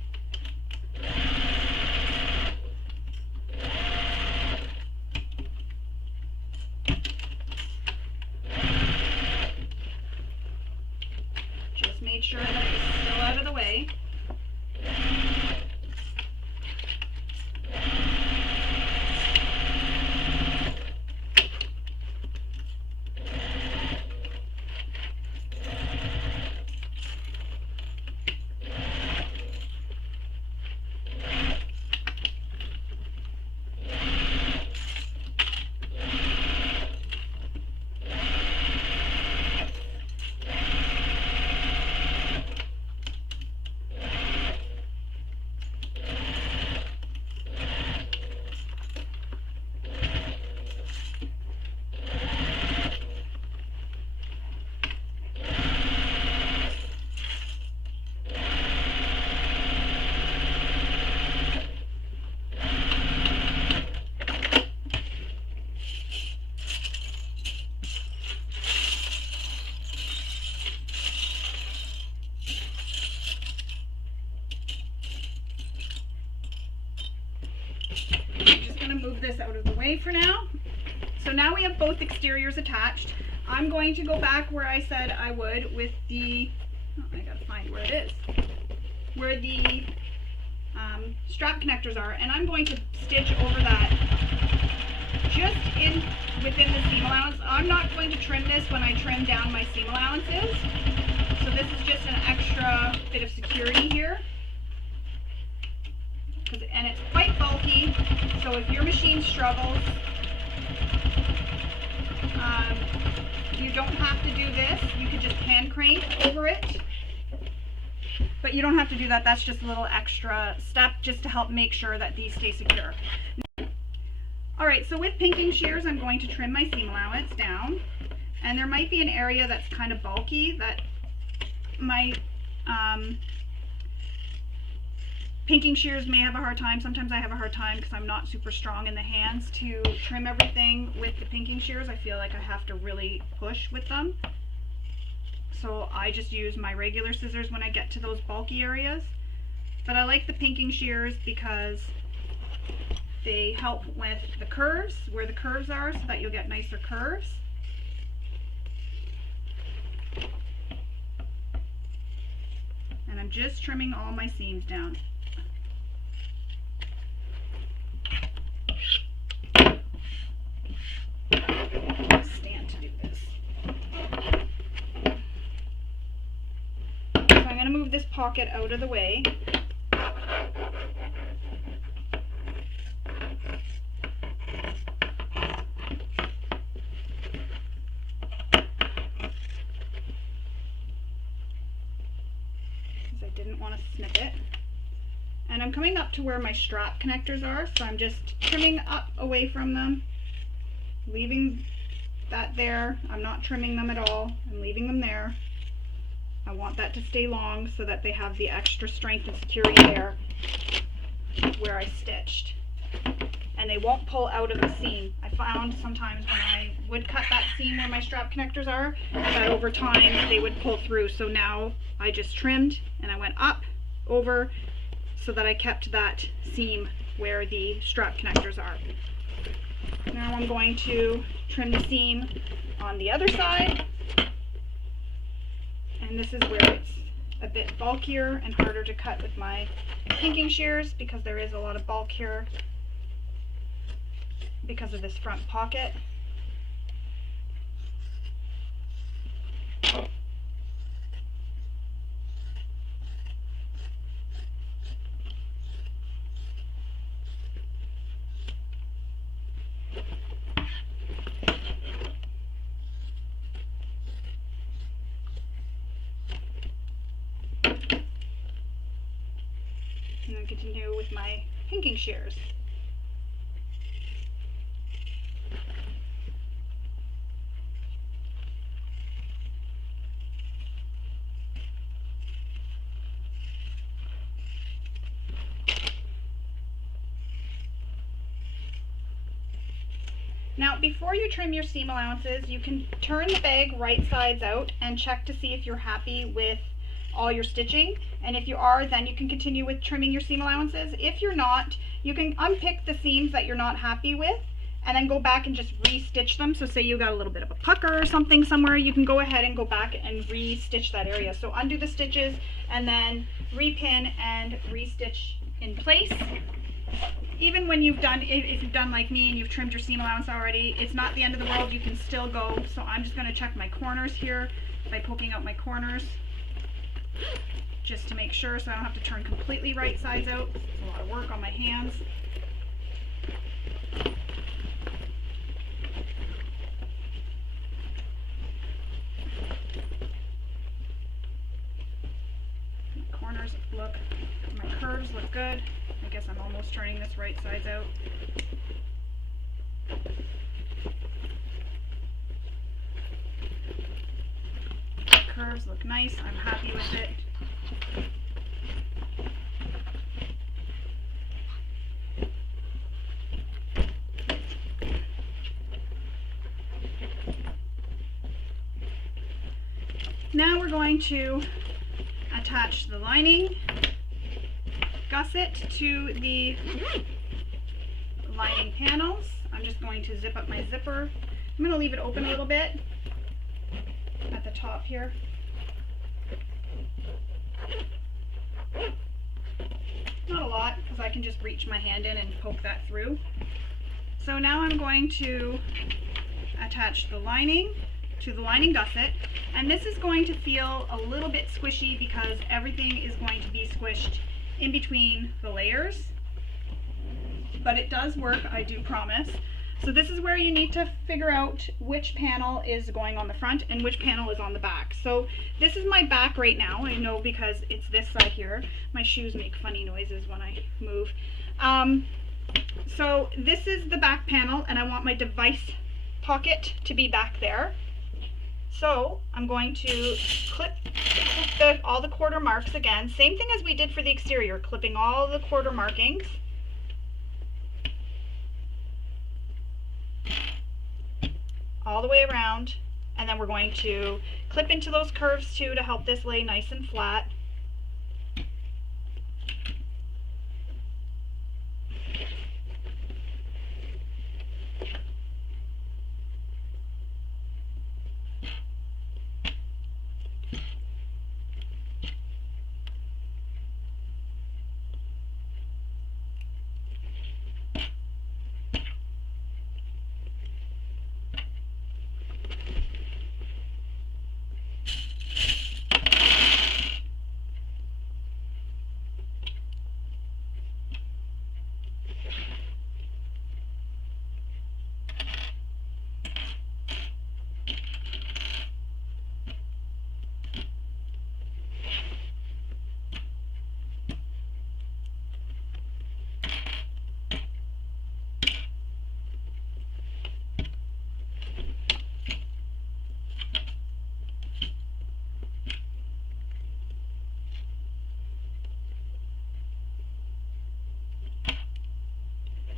Just made sure that it's still out of the way. Move this out of the way for now. So now we have both exteriors attached. I'm going to go back where I said I would with the, oh, I gotta find where it is, where the strap connectors are, and I'm going to stitch over that just within the seam allowance. I'm not going to trim this when I trim down my seam allowances, so this is just an extra bit of security here. And it's quite bulky, so if your machine struggles, you don't have to do this. You could just hand crank over it, but you don't have to do that. That's just a little extra step just to help make sure that these stay secure. Alright, so with pinking shears, I'm going to trim my seam allowance down, and there might be an area that's kind of bulky that might pinking shears may have a hard time. Sometimes I have a hard time because I'm not super strong in the hands to trim everything with the pinking shears. I feel like I have to really push with them. So I just use my regular scissors when I get to those bulky areas. But I like the pinking shears because they help with the curves, where the curves are, so that you'll get nicer curves. And I'm just trimming all my seams down. Stand to do this. So I'm going to move this pocket out of the way. Because I didn't want to snip it. And I'm coming up to where my strap connectors are, so I'm just trimming up away from them, leaving that there. I'm not trimming them at all. I'm leaving them there. I want that to stay long so that they have the extra strength and security there where I stitched. And they won't pull out of the seam. I found sometimes when I would cut that seam where my strap connectors are, that over time they would pull through. So now I just trimmed and I went up, over, so that I kept that seam where the strap connectors are. Now I'm going to trim the seam on the other side, and this is where it's a bit bulkier and harder to cut with my pinking shears because there is a lot of bulk here because of this front pocket. And then continue with my pinking shears. Now, before you trim your seam allowances, you can turn the bag right sides out and check to see if you're happy with all your stitching. And if you are, then you can continue with trimming your seam allowances. If you're not, you can unpick the seams that you're not happy with and then go back and just re-stitch them. So say you got a little bit of a pucker or something somewhere, you can go ahead and go back and re-stitch that area. So undo the stitches and then repin and re-stitch in place. Even when you've done, if you've done like me and you've trimmed your seam allowance already, it's not the end of the world, you can still go. So I'm just going to check my corners here by poking out my corners just to make sure so I don't have to turn completely right sides out. It's a lot of work on my hands. My corners look, my curves look good. I guess I'm almost turning this right sides out. Curves look nice. I'm happy with it. Now we're going to attach the lining gusset to the lining panels. I'm just going to zip up my zipper. I'm going to leave it open a little bit at the top here. Not a lot, because I can just reach my hand in and poke that through. So now I'm going to attach the lining to the lining gusset, and this is going to feel a little bit squishy because everything is going to be squished in between the layers, but it does work, I do promise. So this is where you need to figure out which panel is going on the front and which panel is on the back. So this is my back right now. I know because it's this side here. My shoes make funny noises when I move. So this is the back panel, and I want my device pocket to be back there. So I'm going to clip all the quarter marks again. Same thing as we did for the exterior, clipping all the quarter markings. All the way around, and then we're going to clip into those curves too to help this lay nice and flat.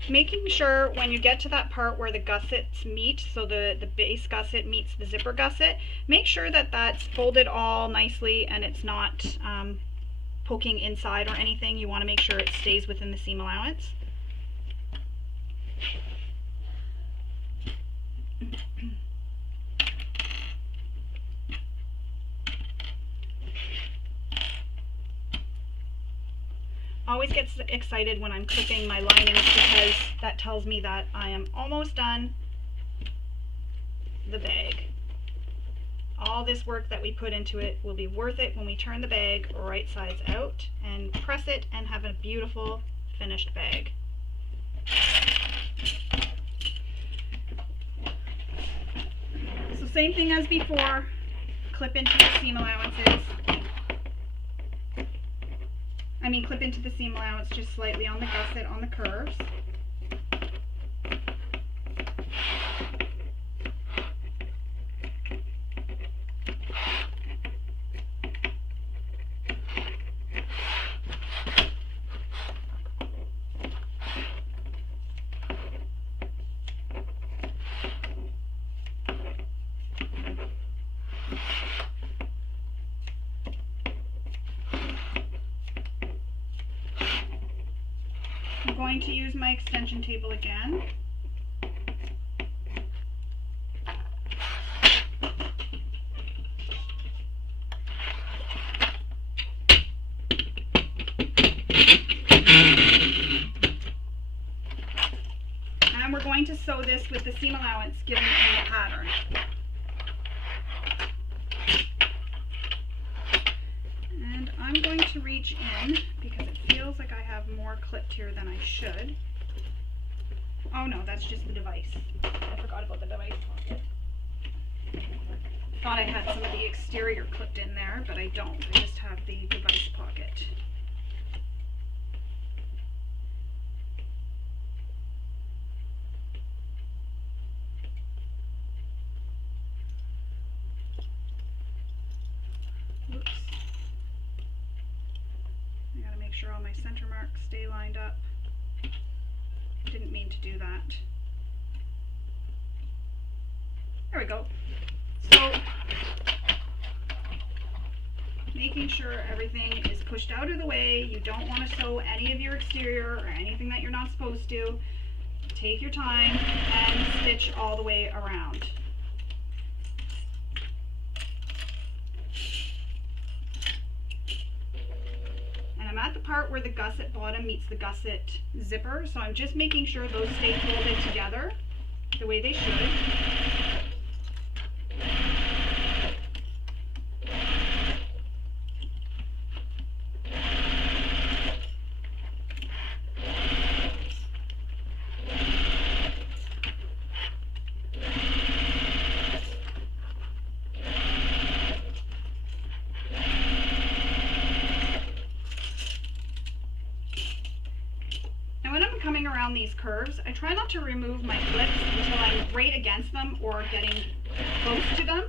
Making sure when you get to that part where the gussets meet, so the base gusset meets the zipper gusset, make sure that that's folded all nicely and it's not poking inside or anything. You want to make sure it stays within the seam allowance. Always get excited when I'm clipping my linings because that tells me that I am almost done the bag. All this work that we put into it will be worth it when we turn the bag right sides out and press it and have a beautiful finished bag. So same thing as before, clip into your seam allowances. Clip into the seam allowance just slightly on the gusset on the curves. going to use my extension table again. And we're going to sew this with the seam allowance given in the pattern. And I'm going to reach in because it feels like I have more clipped here than I should. Oh no, that's just the device. I forgot about the device pocket. Thought I had some of the exterior clipped in there, but I don't. I just have the device pocket. Oops. I gotta make sure all my center marks stay lined up. Didn't mean to do that. There we go. So, making sure everything is pushed out of the way. You don't want to sew any of your exterior or anything that you're not supposed to. Take your time and stitch all the way around. And I'm at the part where the gusset bottom meets the gusset zipper, so I'm just making sure those stay folded together the way they should. Coming around these curves, I try not to remove my clips until I'm right against them or getting close to them.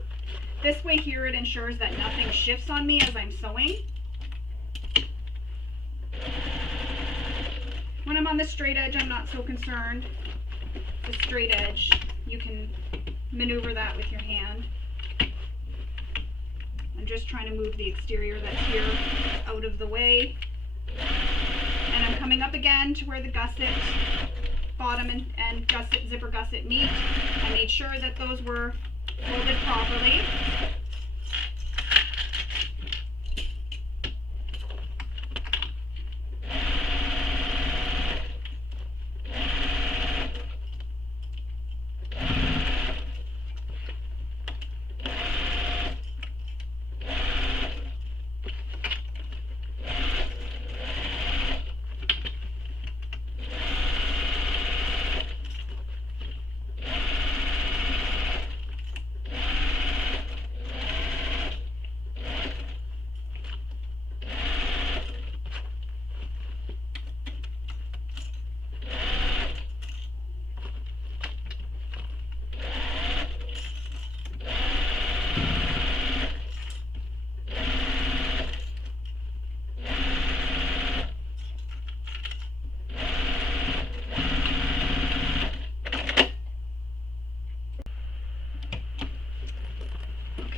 This way here it ensures that nothing shifts on me as I'm sewing. When I'm on the straight edge, I'm not so concerned. The straight edge, you can maneuver that with your hand. I'm just trying to move the exterior that's here out of the way. And I'm coming up again to where the gusset bottom and gusset, zipper gusset meet. I made sure that those were folded properly.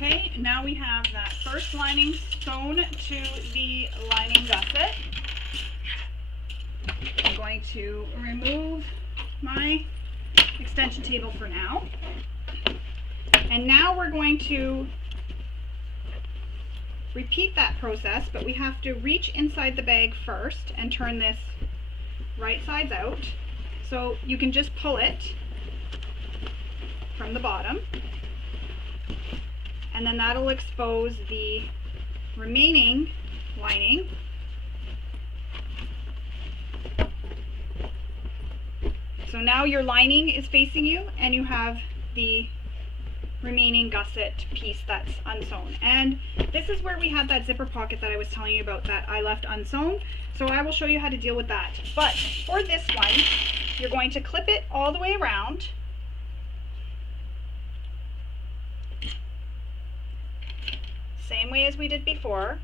Okay, now we have that first lining sewn to the lining gusset. I'm going to remove my extension table for now. And now we're going to repeat that process, but we have to reach inside the bag first and turn this right sides out. So you can just pull it from the bottom. And then that'll expose the remaining lining. So now your lining is facing you and you have the remaining gusset piece that's unsewn. And this is where we had that zipper pocket that I was telling you about that I left unsewn. So I will show you how to deal with that. But for this one, you're going to clip it all the way around. Same way as we did before.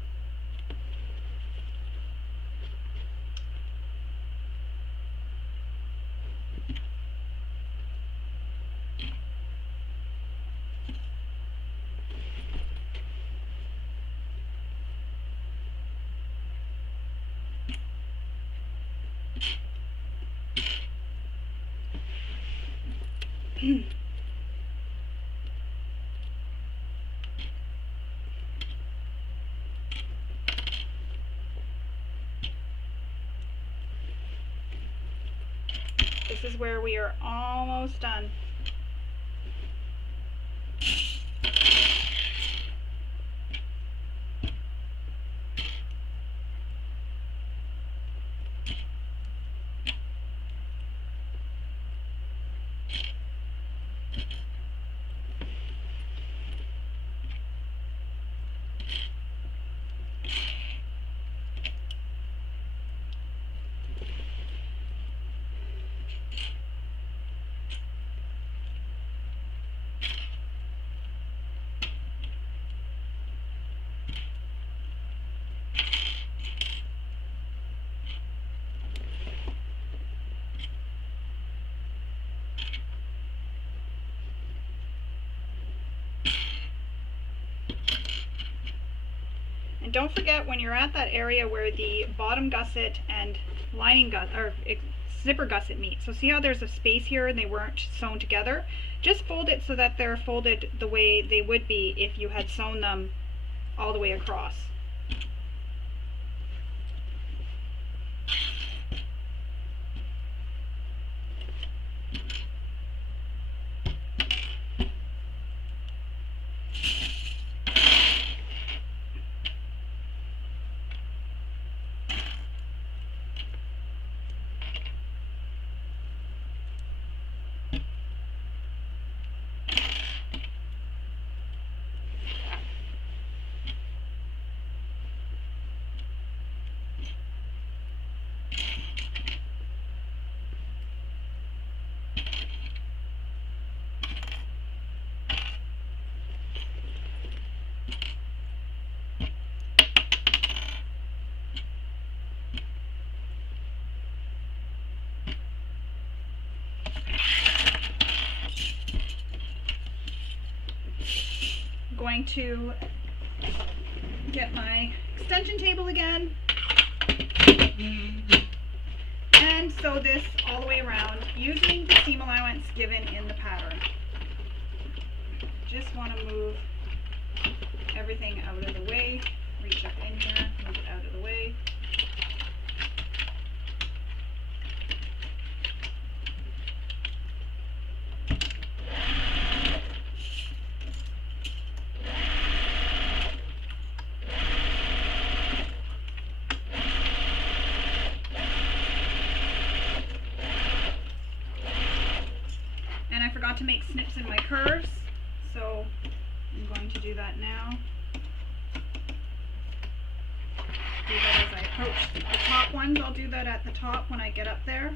This is where we are almost done. And don't forget, when you're at that area where the bottom gusset and lining zipper gusset meet, so see how there's a space here and they weren't sewn together? Just fold it so that they're folded the way they would be if you had sewn them all the way across. Going to get my extension table again and sew this all the way around using the seam allowance given in the pattern. Just want to move everything out of the way, reach up in here, move it out of the way. To make snips in my curves, so I'm going to do that now. Do that as I approach the top ones. I'll do that at the top when I get up there.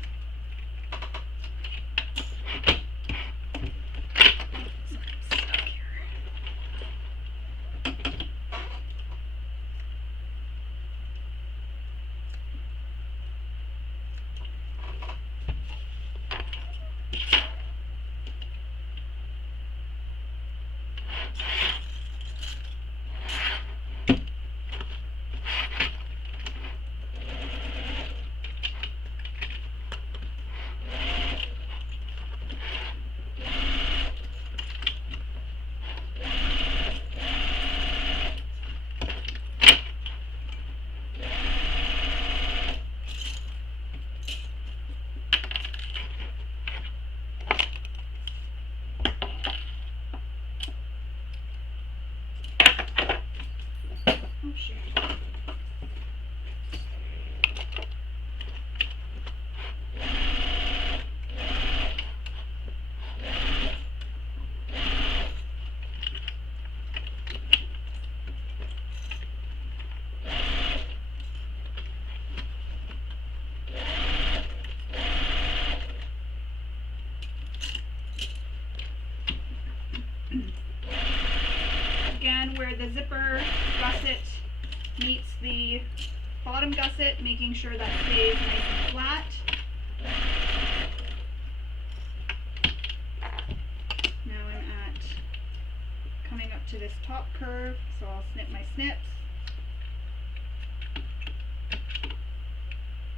Again, where the zipper gusset meets the bottom gusset, making sure that stays nice and flat. Now I'm at coming up to this top curve, so I'll snip my snips.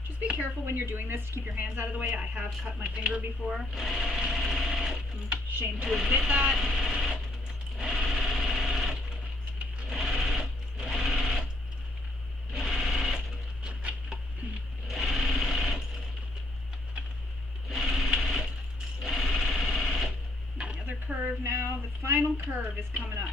Just be careful when you're doing this to keep your hands out of the way. I have cut my finger before. shame to admit that. The other curve now, the final curve is coming up.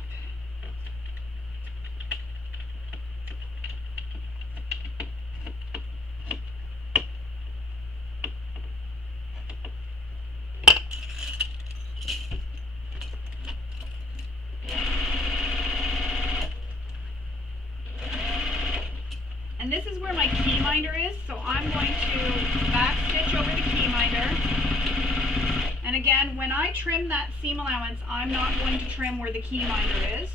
And this is where my key minder is, so I'm going to back stitch over the key minder. And again, when I trim that seam allowance, I'm not going to trim where the key minder is.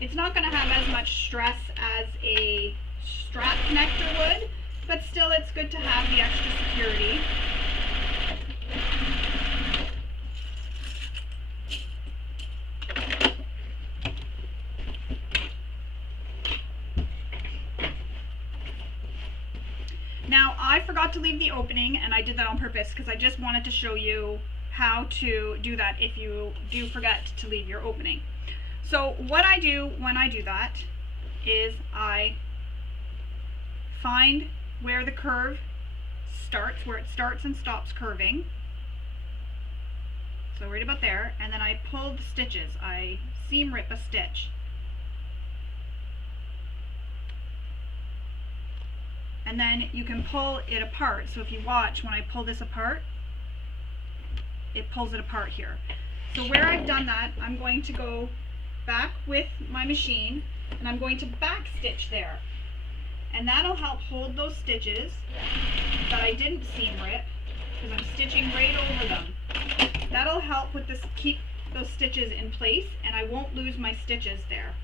It's not going to have as much stress as a strap connector would, but still it's good to have the extra security. Now, I forgot to leave the opening, and I did that on purpose because I just wanted to show you how to do that if you do forget to leave your opening. So what I do when I do that is I find where the curve starts, where it starts and stops curving. So right about there, and then I pull the stitches. I seam rip a stitch. And then you can pull it apart. So if you watch, when I pull this apart, it pulls it apart here. So where I've done that, I'm going to go back with my machine and I'm going to back stitch there. And that'll help hold those stitches that I didn't seam rip because I'm stitching right over them. That'll help with this, keep those stitches in place, and I won't lose my stitches there.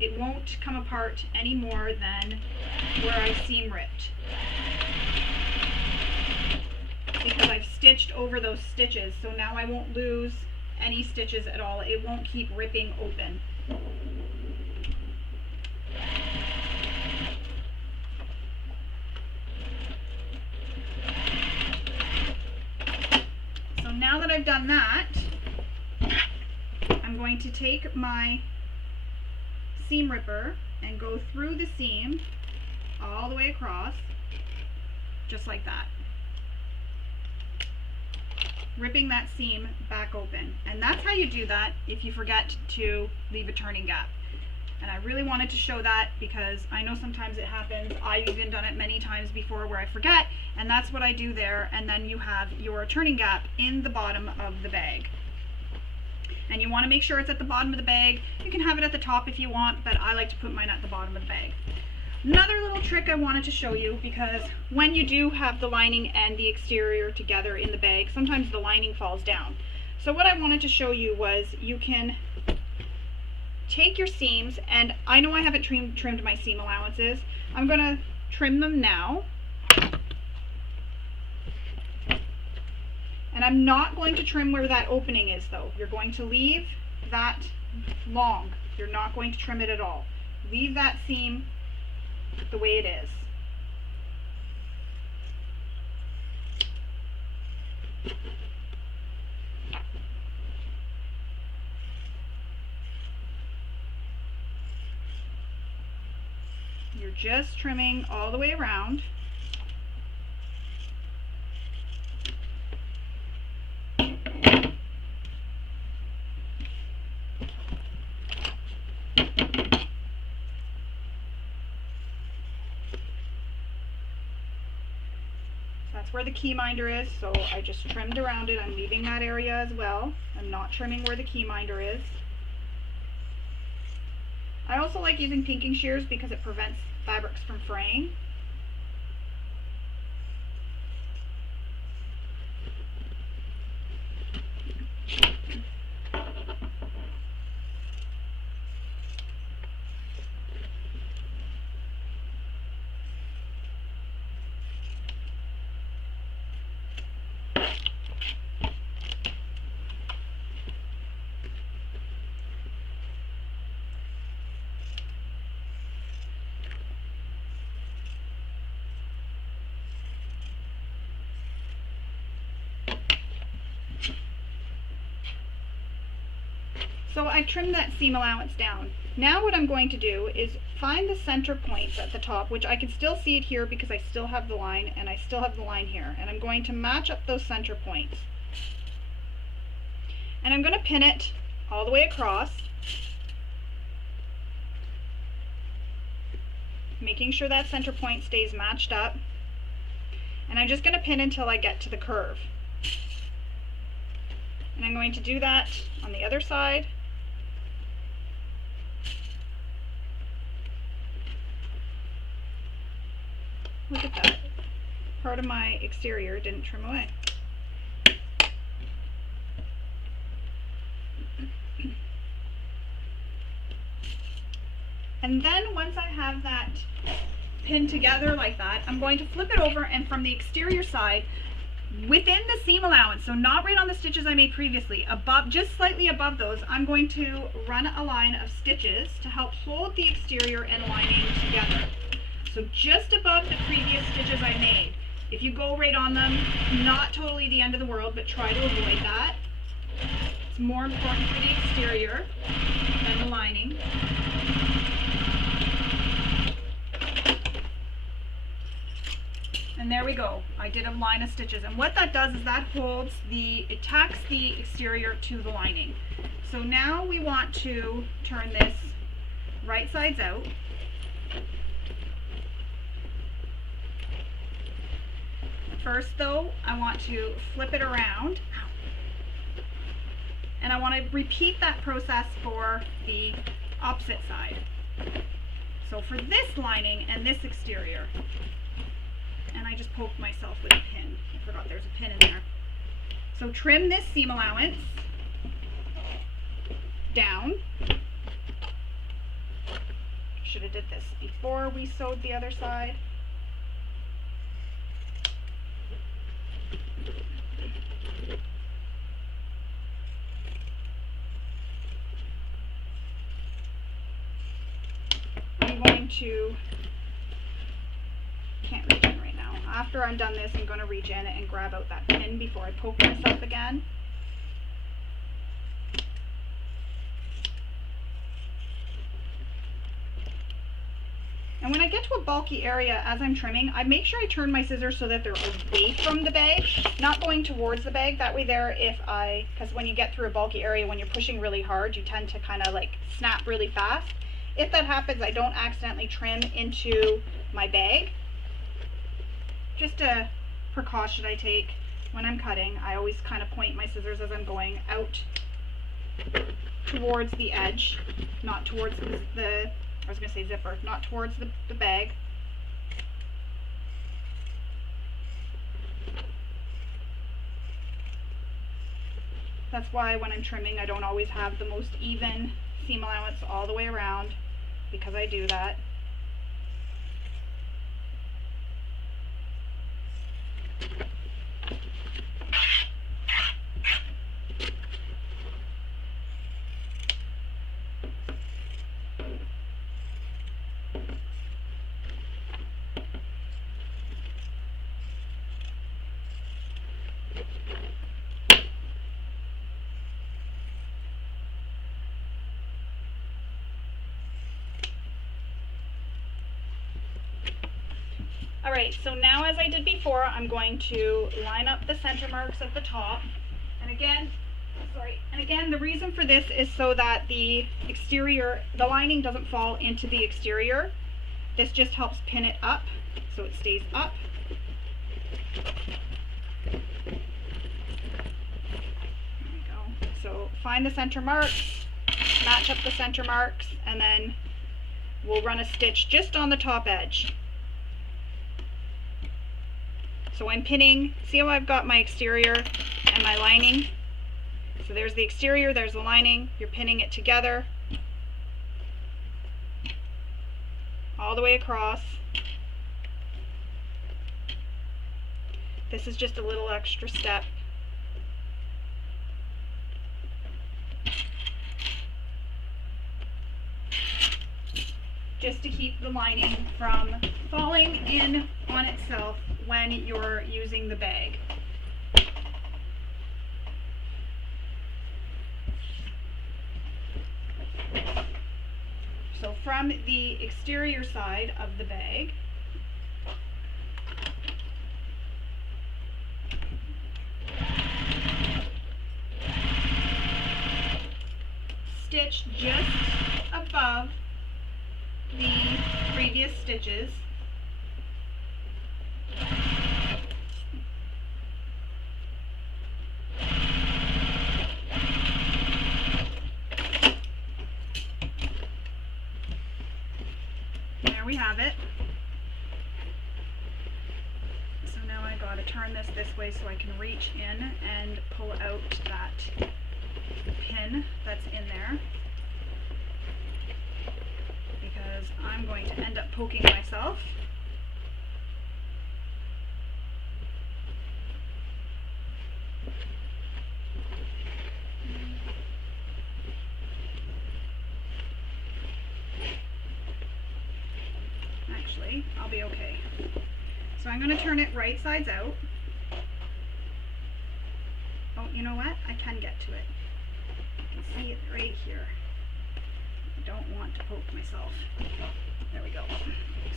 It won't come apart any more than where I seam ripped, because I've stitched over those stitches, so now I won't lose any stitches at all. It won't keep ripping open. So now that I've done that, I'm going to take my seam ripper and go through the seam all the way across, just like that, ripping that seam back open. And that's how you do that if you forget to leave a turning gap. And I really wanted to show that because I know sometimes it happens. I've even done it many times before where I forget, and that's what I do there. And then you have your turning gap in the bottom of the bag. And you want to make sure it's at the bottom of the bag. You can have it at the top if you want, but I like to put mine at the bottom of the bag. Another little trick I wanted to show you, because when you do have the lining and the exterior together in the bag, sometimes the lining falls down. So what I wanted to show you was you can take your seams, and I know I haven't trimmed my seam allowances. I'm going to trim them now. And I'm not going to trim where that opening is though. You're going to leave that long. You're not going to trim it at all. Leave that seam the way it is. You're just trimming all the way around. Where the key minder is, so I just trimmed around it. I'm leaving that area as well. I'm not trimming where the key minder is. I also like using pinking shears because it prevents fabrics from fraying. So I trimmed that seam allowance down. Now what I'm going to do is find the center points at the top, which I can still see it here because I still have the line and I still have the line here. And I'm going to match up those center points. And I'm going to pin it all the way across, making sure that center point stays matched up. And I'm just going to pin until I get to the curve. And I'm going to do that on the other side. Look at that. Part of my exterior didn't trim away. And then once I have that pinned together like that, I'm going to flip it over, and from the exterior side, within the seam allowance, so not right on the stitches I made previously, above, just slightly above those, I'm going to run a line of stitches to help hold the exterior and lining together. So just above the previous stitches I made. If you go right on them, not totally the end of the world, but try to avoid that. It's more important for the exterior than the lining. And there we go. I did a line of stitches, and what that does is that holds it tacks the exterior to the lining. So now we want to turn this right sides out. First though, I want to flip it around, and I want to repeat that process for the opposite side. So for this lining and this exterior, and I just poked myself with a pin. I forgot there's a pin in there. So trim this seam allowance down. Should have did this before we sewed the other side. I'm going to, can't reach in right now. After I'm done this, I'm going to reach in and grab out that pin before I poke myself again. And when I get to a bulky area as I'm trimming, I make sure I turn my scissors so that they're away from the bag, not going towards the bag. That way there, because when you get through a bulky area, when you're pushing really hard, you tend to kind of like snap really fast. If that happens, I don't accidentally trim into my bag. Just a precaution I take when I'm cutting. I always kind of point my scissors as I'm going out towards the edge, not towards I was going to say zipper, not towards the bag. That's why when I'm trimming, I don't always have the most even seam allowance all the way around, because I do that. Alright, so now as I did before, I'm going to line up the center marks of the top. And again, the reason for this is so that the lining doesn't fall into the exterior. This just helps pin it up so it stays up. There we go. So find the center marks, match up the center marks, and then we'll run a stitch just on the top edge. So I'm pinning, see how I've got my exterior and my lining? So there's the exterior, there's the lining, you're pinning it together all the way across. This is just a little extra step. Just to keep the lining from falling in on itself when you're using the bag. So from the exterior side of the bag, stitch just above the previous stitches. There we have it. So now I gotta turn this way so I can reach in and pull out that pin that's in there, because I'm going to end up poking myself. Actually, I'll be okay. So I'm going to turn it right sides out. Oh, you know what? I can get to it. You can see it right here. I don't want to poke myself. There we go.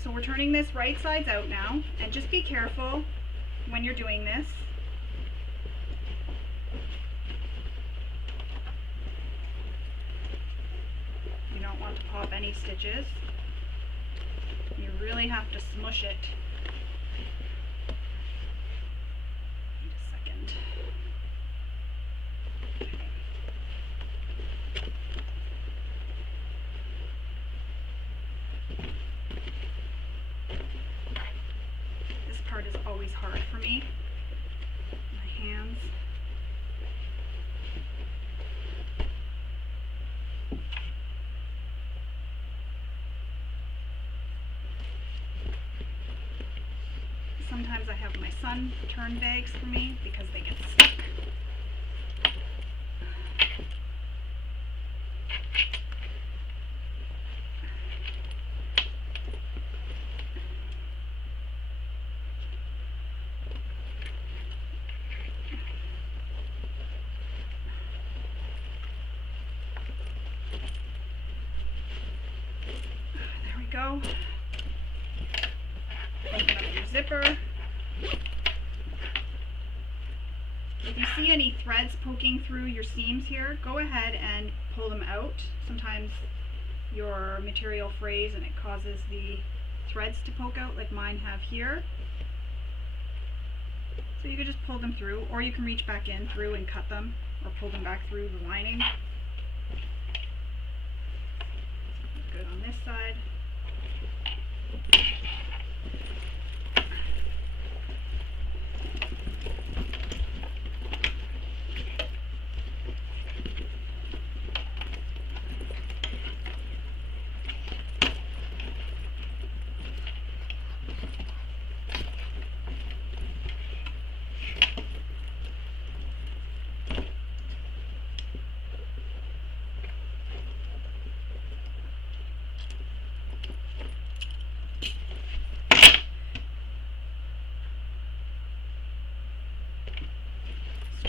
So we're turning this right sides out now, and just be careful when you're doing this. You don't want to pop any stitches. You really have to smush it. Wait a second. This part is always hard for me. My hands. Sometimes I have my son turn bags for me because they get stuck. There we go. Open up your zipper. If you see any threads poking through your seams here, go ahead and pull them out. Sometimes your material frays and it causes the threads to poke out like mine have here. So you can just pull them through, or you can reach back in through and cut them, or pull them back through the lining. Good on this side.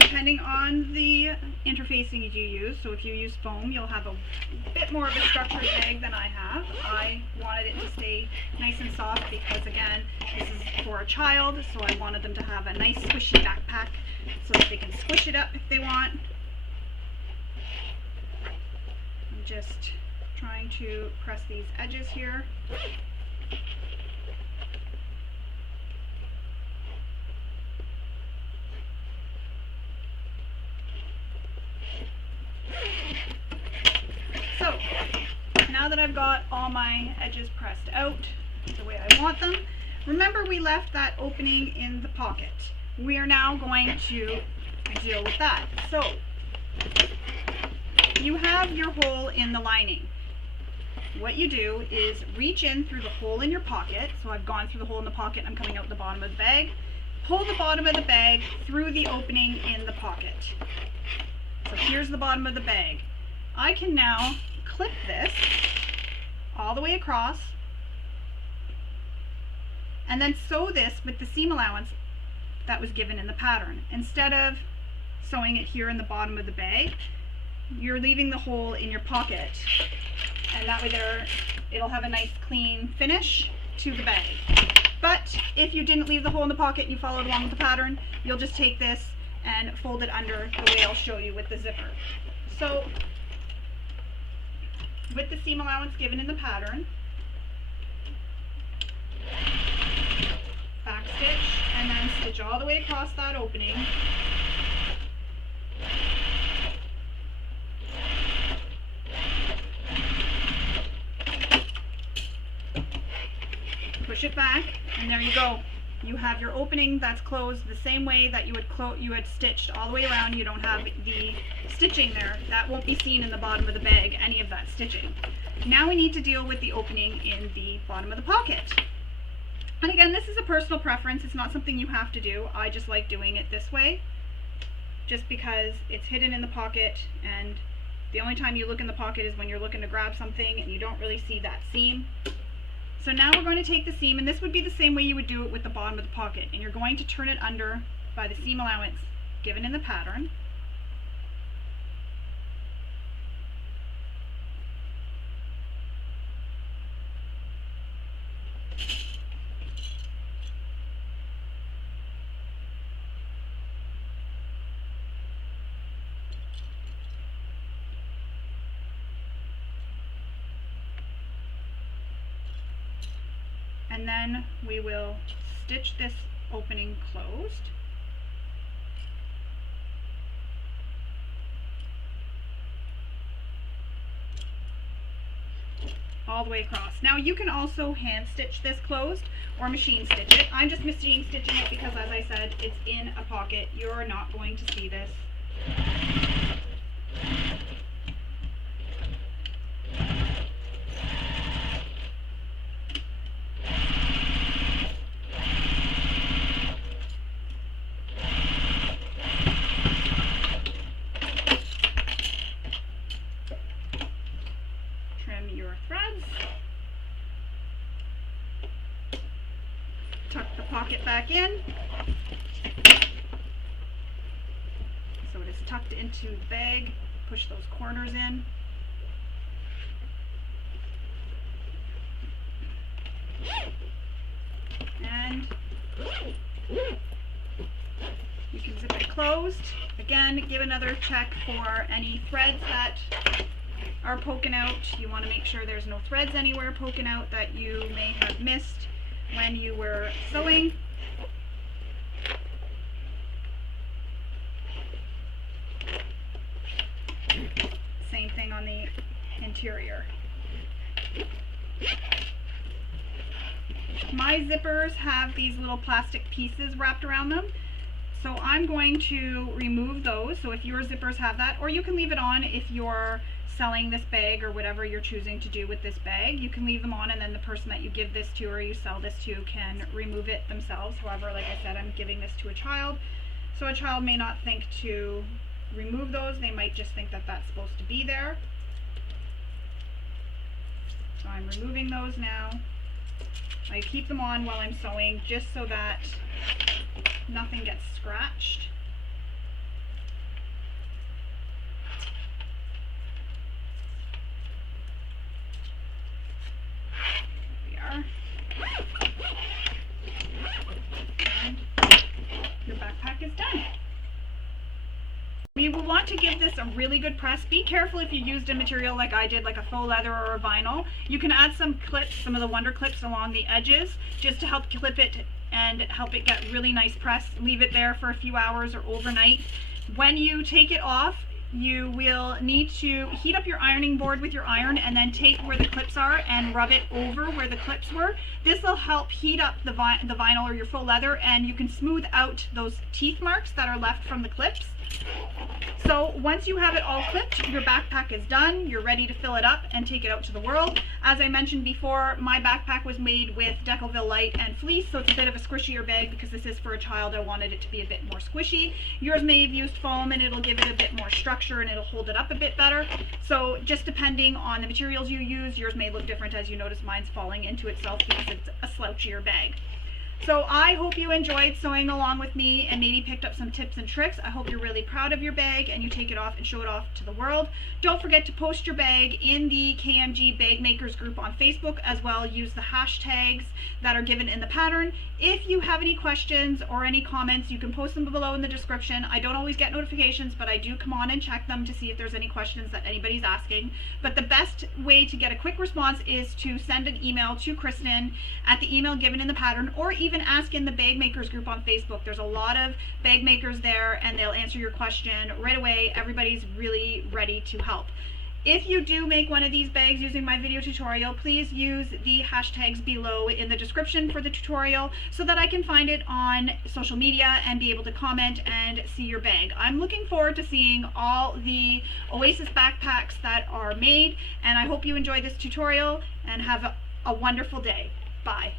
Depending on the interfacing you use, so if you use foam, you'll have a bit more of a structured bag than I have. I wanted it to stay nice and soft because, again, this is for a child, so I wanted them to have a nice squishy backpack so that they can squish it up if they want. I'm just trying to press these edges here. So, now that I've got all my edges pressed out the way I want them, remember we left that opening in the pocket. We are now going to deal with that. So, you have your hole in the lining. What you do is reach in through the hole in your pocket. So I've gone through the hole in the pocket, I'm coming out the bottom of the bag. Pull the bottom of the bag through the opening in the pocket. So here's the bottom of the bag. I can now clip this all the way across and then sew this with the seam allowance that was given in the pattern. Instead of sewing it here in the bottom of the bag, you're leaving the hole in your pocket, and that way it'll have a nice clean finish to the bag. But if you didn't leave the hole in the pocket and you followed along with the pattern, you'll just take this and fold it under the way I'll show you with the zipper. So with the seam allowance given in the pattern, back stitch and then stitch all the way across that opening. Push it back, and there you go. You have your opening that's closed the same way that you had stitched all the way around. You don't have the stitching there. That won't be seen in the bottom of the bag, any of that stitching. Now we need to deal with the opening in the bottom of the pocket. And again, this is a personal preference. It's not something you have to do. I just like doing it this way, just because it's hidden in the pocket, and the only time you look in the pocket is when you're looking to grab something and you don't really see that seam. So now we're going to take the seam, and this would be the same way you would do it with the bottom of the pocket, and you're going to turn it under by the seam allowance given in the pattern. And then we will stitch this opening closed. All the way across. Now you can also hand stitch this closed or machine stitch it. I'm just machine stitching it because, as I said, it's in a pocket. You're not going to see this. Tuck the pocket back in so it is tucked into the bag. Push those corners in. And you can zip it closed. Again, give another check for any threads that are poking out. You want to make sure there's no threads anywhere poking out that you may have missed when you were sewing. Same thing on the interior. My zippers have these little plastic pieces wrapped around them, so I'm going to remove those. So if your zippers have that, or you can leave it on if you're selling this bag or whatever you're choosing to do with this bag, you can leave them on, and then the person that you give this to or you sell this to can remove it themselves. However, like I said, I'm giving this to a child, so a child may not think to remove those. They might just think that that's supposed to be there. So I'm removing those now. I keep them on while I'm sewing just so that nothing gets scratched. There we are. And your backpack is done. You will want to give this a really good press. Be careful if you used a material like I did, like a faux leather or a vinyl. You can add some clips, some of the Wonder Clips along the edges, just to help clip it and help it get really nice press. Leave it there for a few hours or overnight. When you take it off, you will need to heat up your ironing board with your iron and then take where the clips are and rub it over where the clips were. This will help heat up the vinyl or your faux leather, and you can smooth out those teeth marks that are left from the clips. So once you have it all clipped, your backpack is done. You're ready to fill it up and take it out to the world. As I mentioned before, my backpack was made with Decoville Light and fleece, so it's a bit of a squishier bag because this is for a child. I wanted it to be a bit more squishy. Yours may have used foam, and it'll give it a bit more structure and it'll hold it up a bit better. So just depending on the materials you use, yours may look different. As you notice, mine's falling into itself because it's a slouchier bag. So I hope you enjoyed sewing along with me and maybe picked up some tips and tricks. I hope you're really proud of your bag and you take it off and show it off to the world. Don't forget to post your bag in the KMG Bag Makers group on Facebook as well. Use the hashtags that are given in the pattern. If you have any questions or any comments, you can post them below in the description. I don't always get notifications, but I do come on and check them to see if there's any questions that anybody's asking. But the best way to get a quick response is to send an email to Kristen at the email given in the pattern, or even ask in the Bag Makers group on Facebook. There's a lot of bag makers there and they'll answer your question right away. Everybody's really ready to help. If you do make one of these bags using my video tutorial, please use the hashtags below in the description for the tutorial so that I can find it on social media and be able to comment and see your bag. I'm looking forward to seeing all the Oasis backpacks that are made, and I hope you enjoy this tutorial and have a wonderful day. Bye.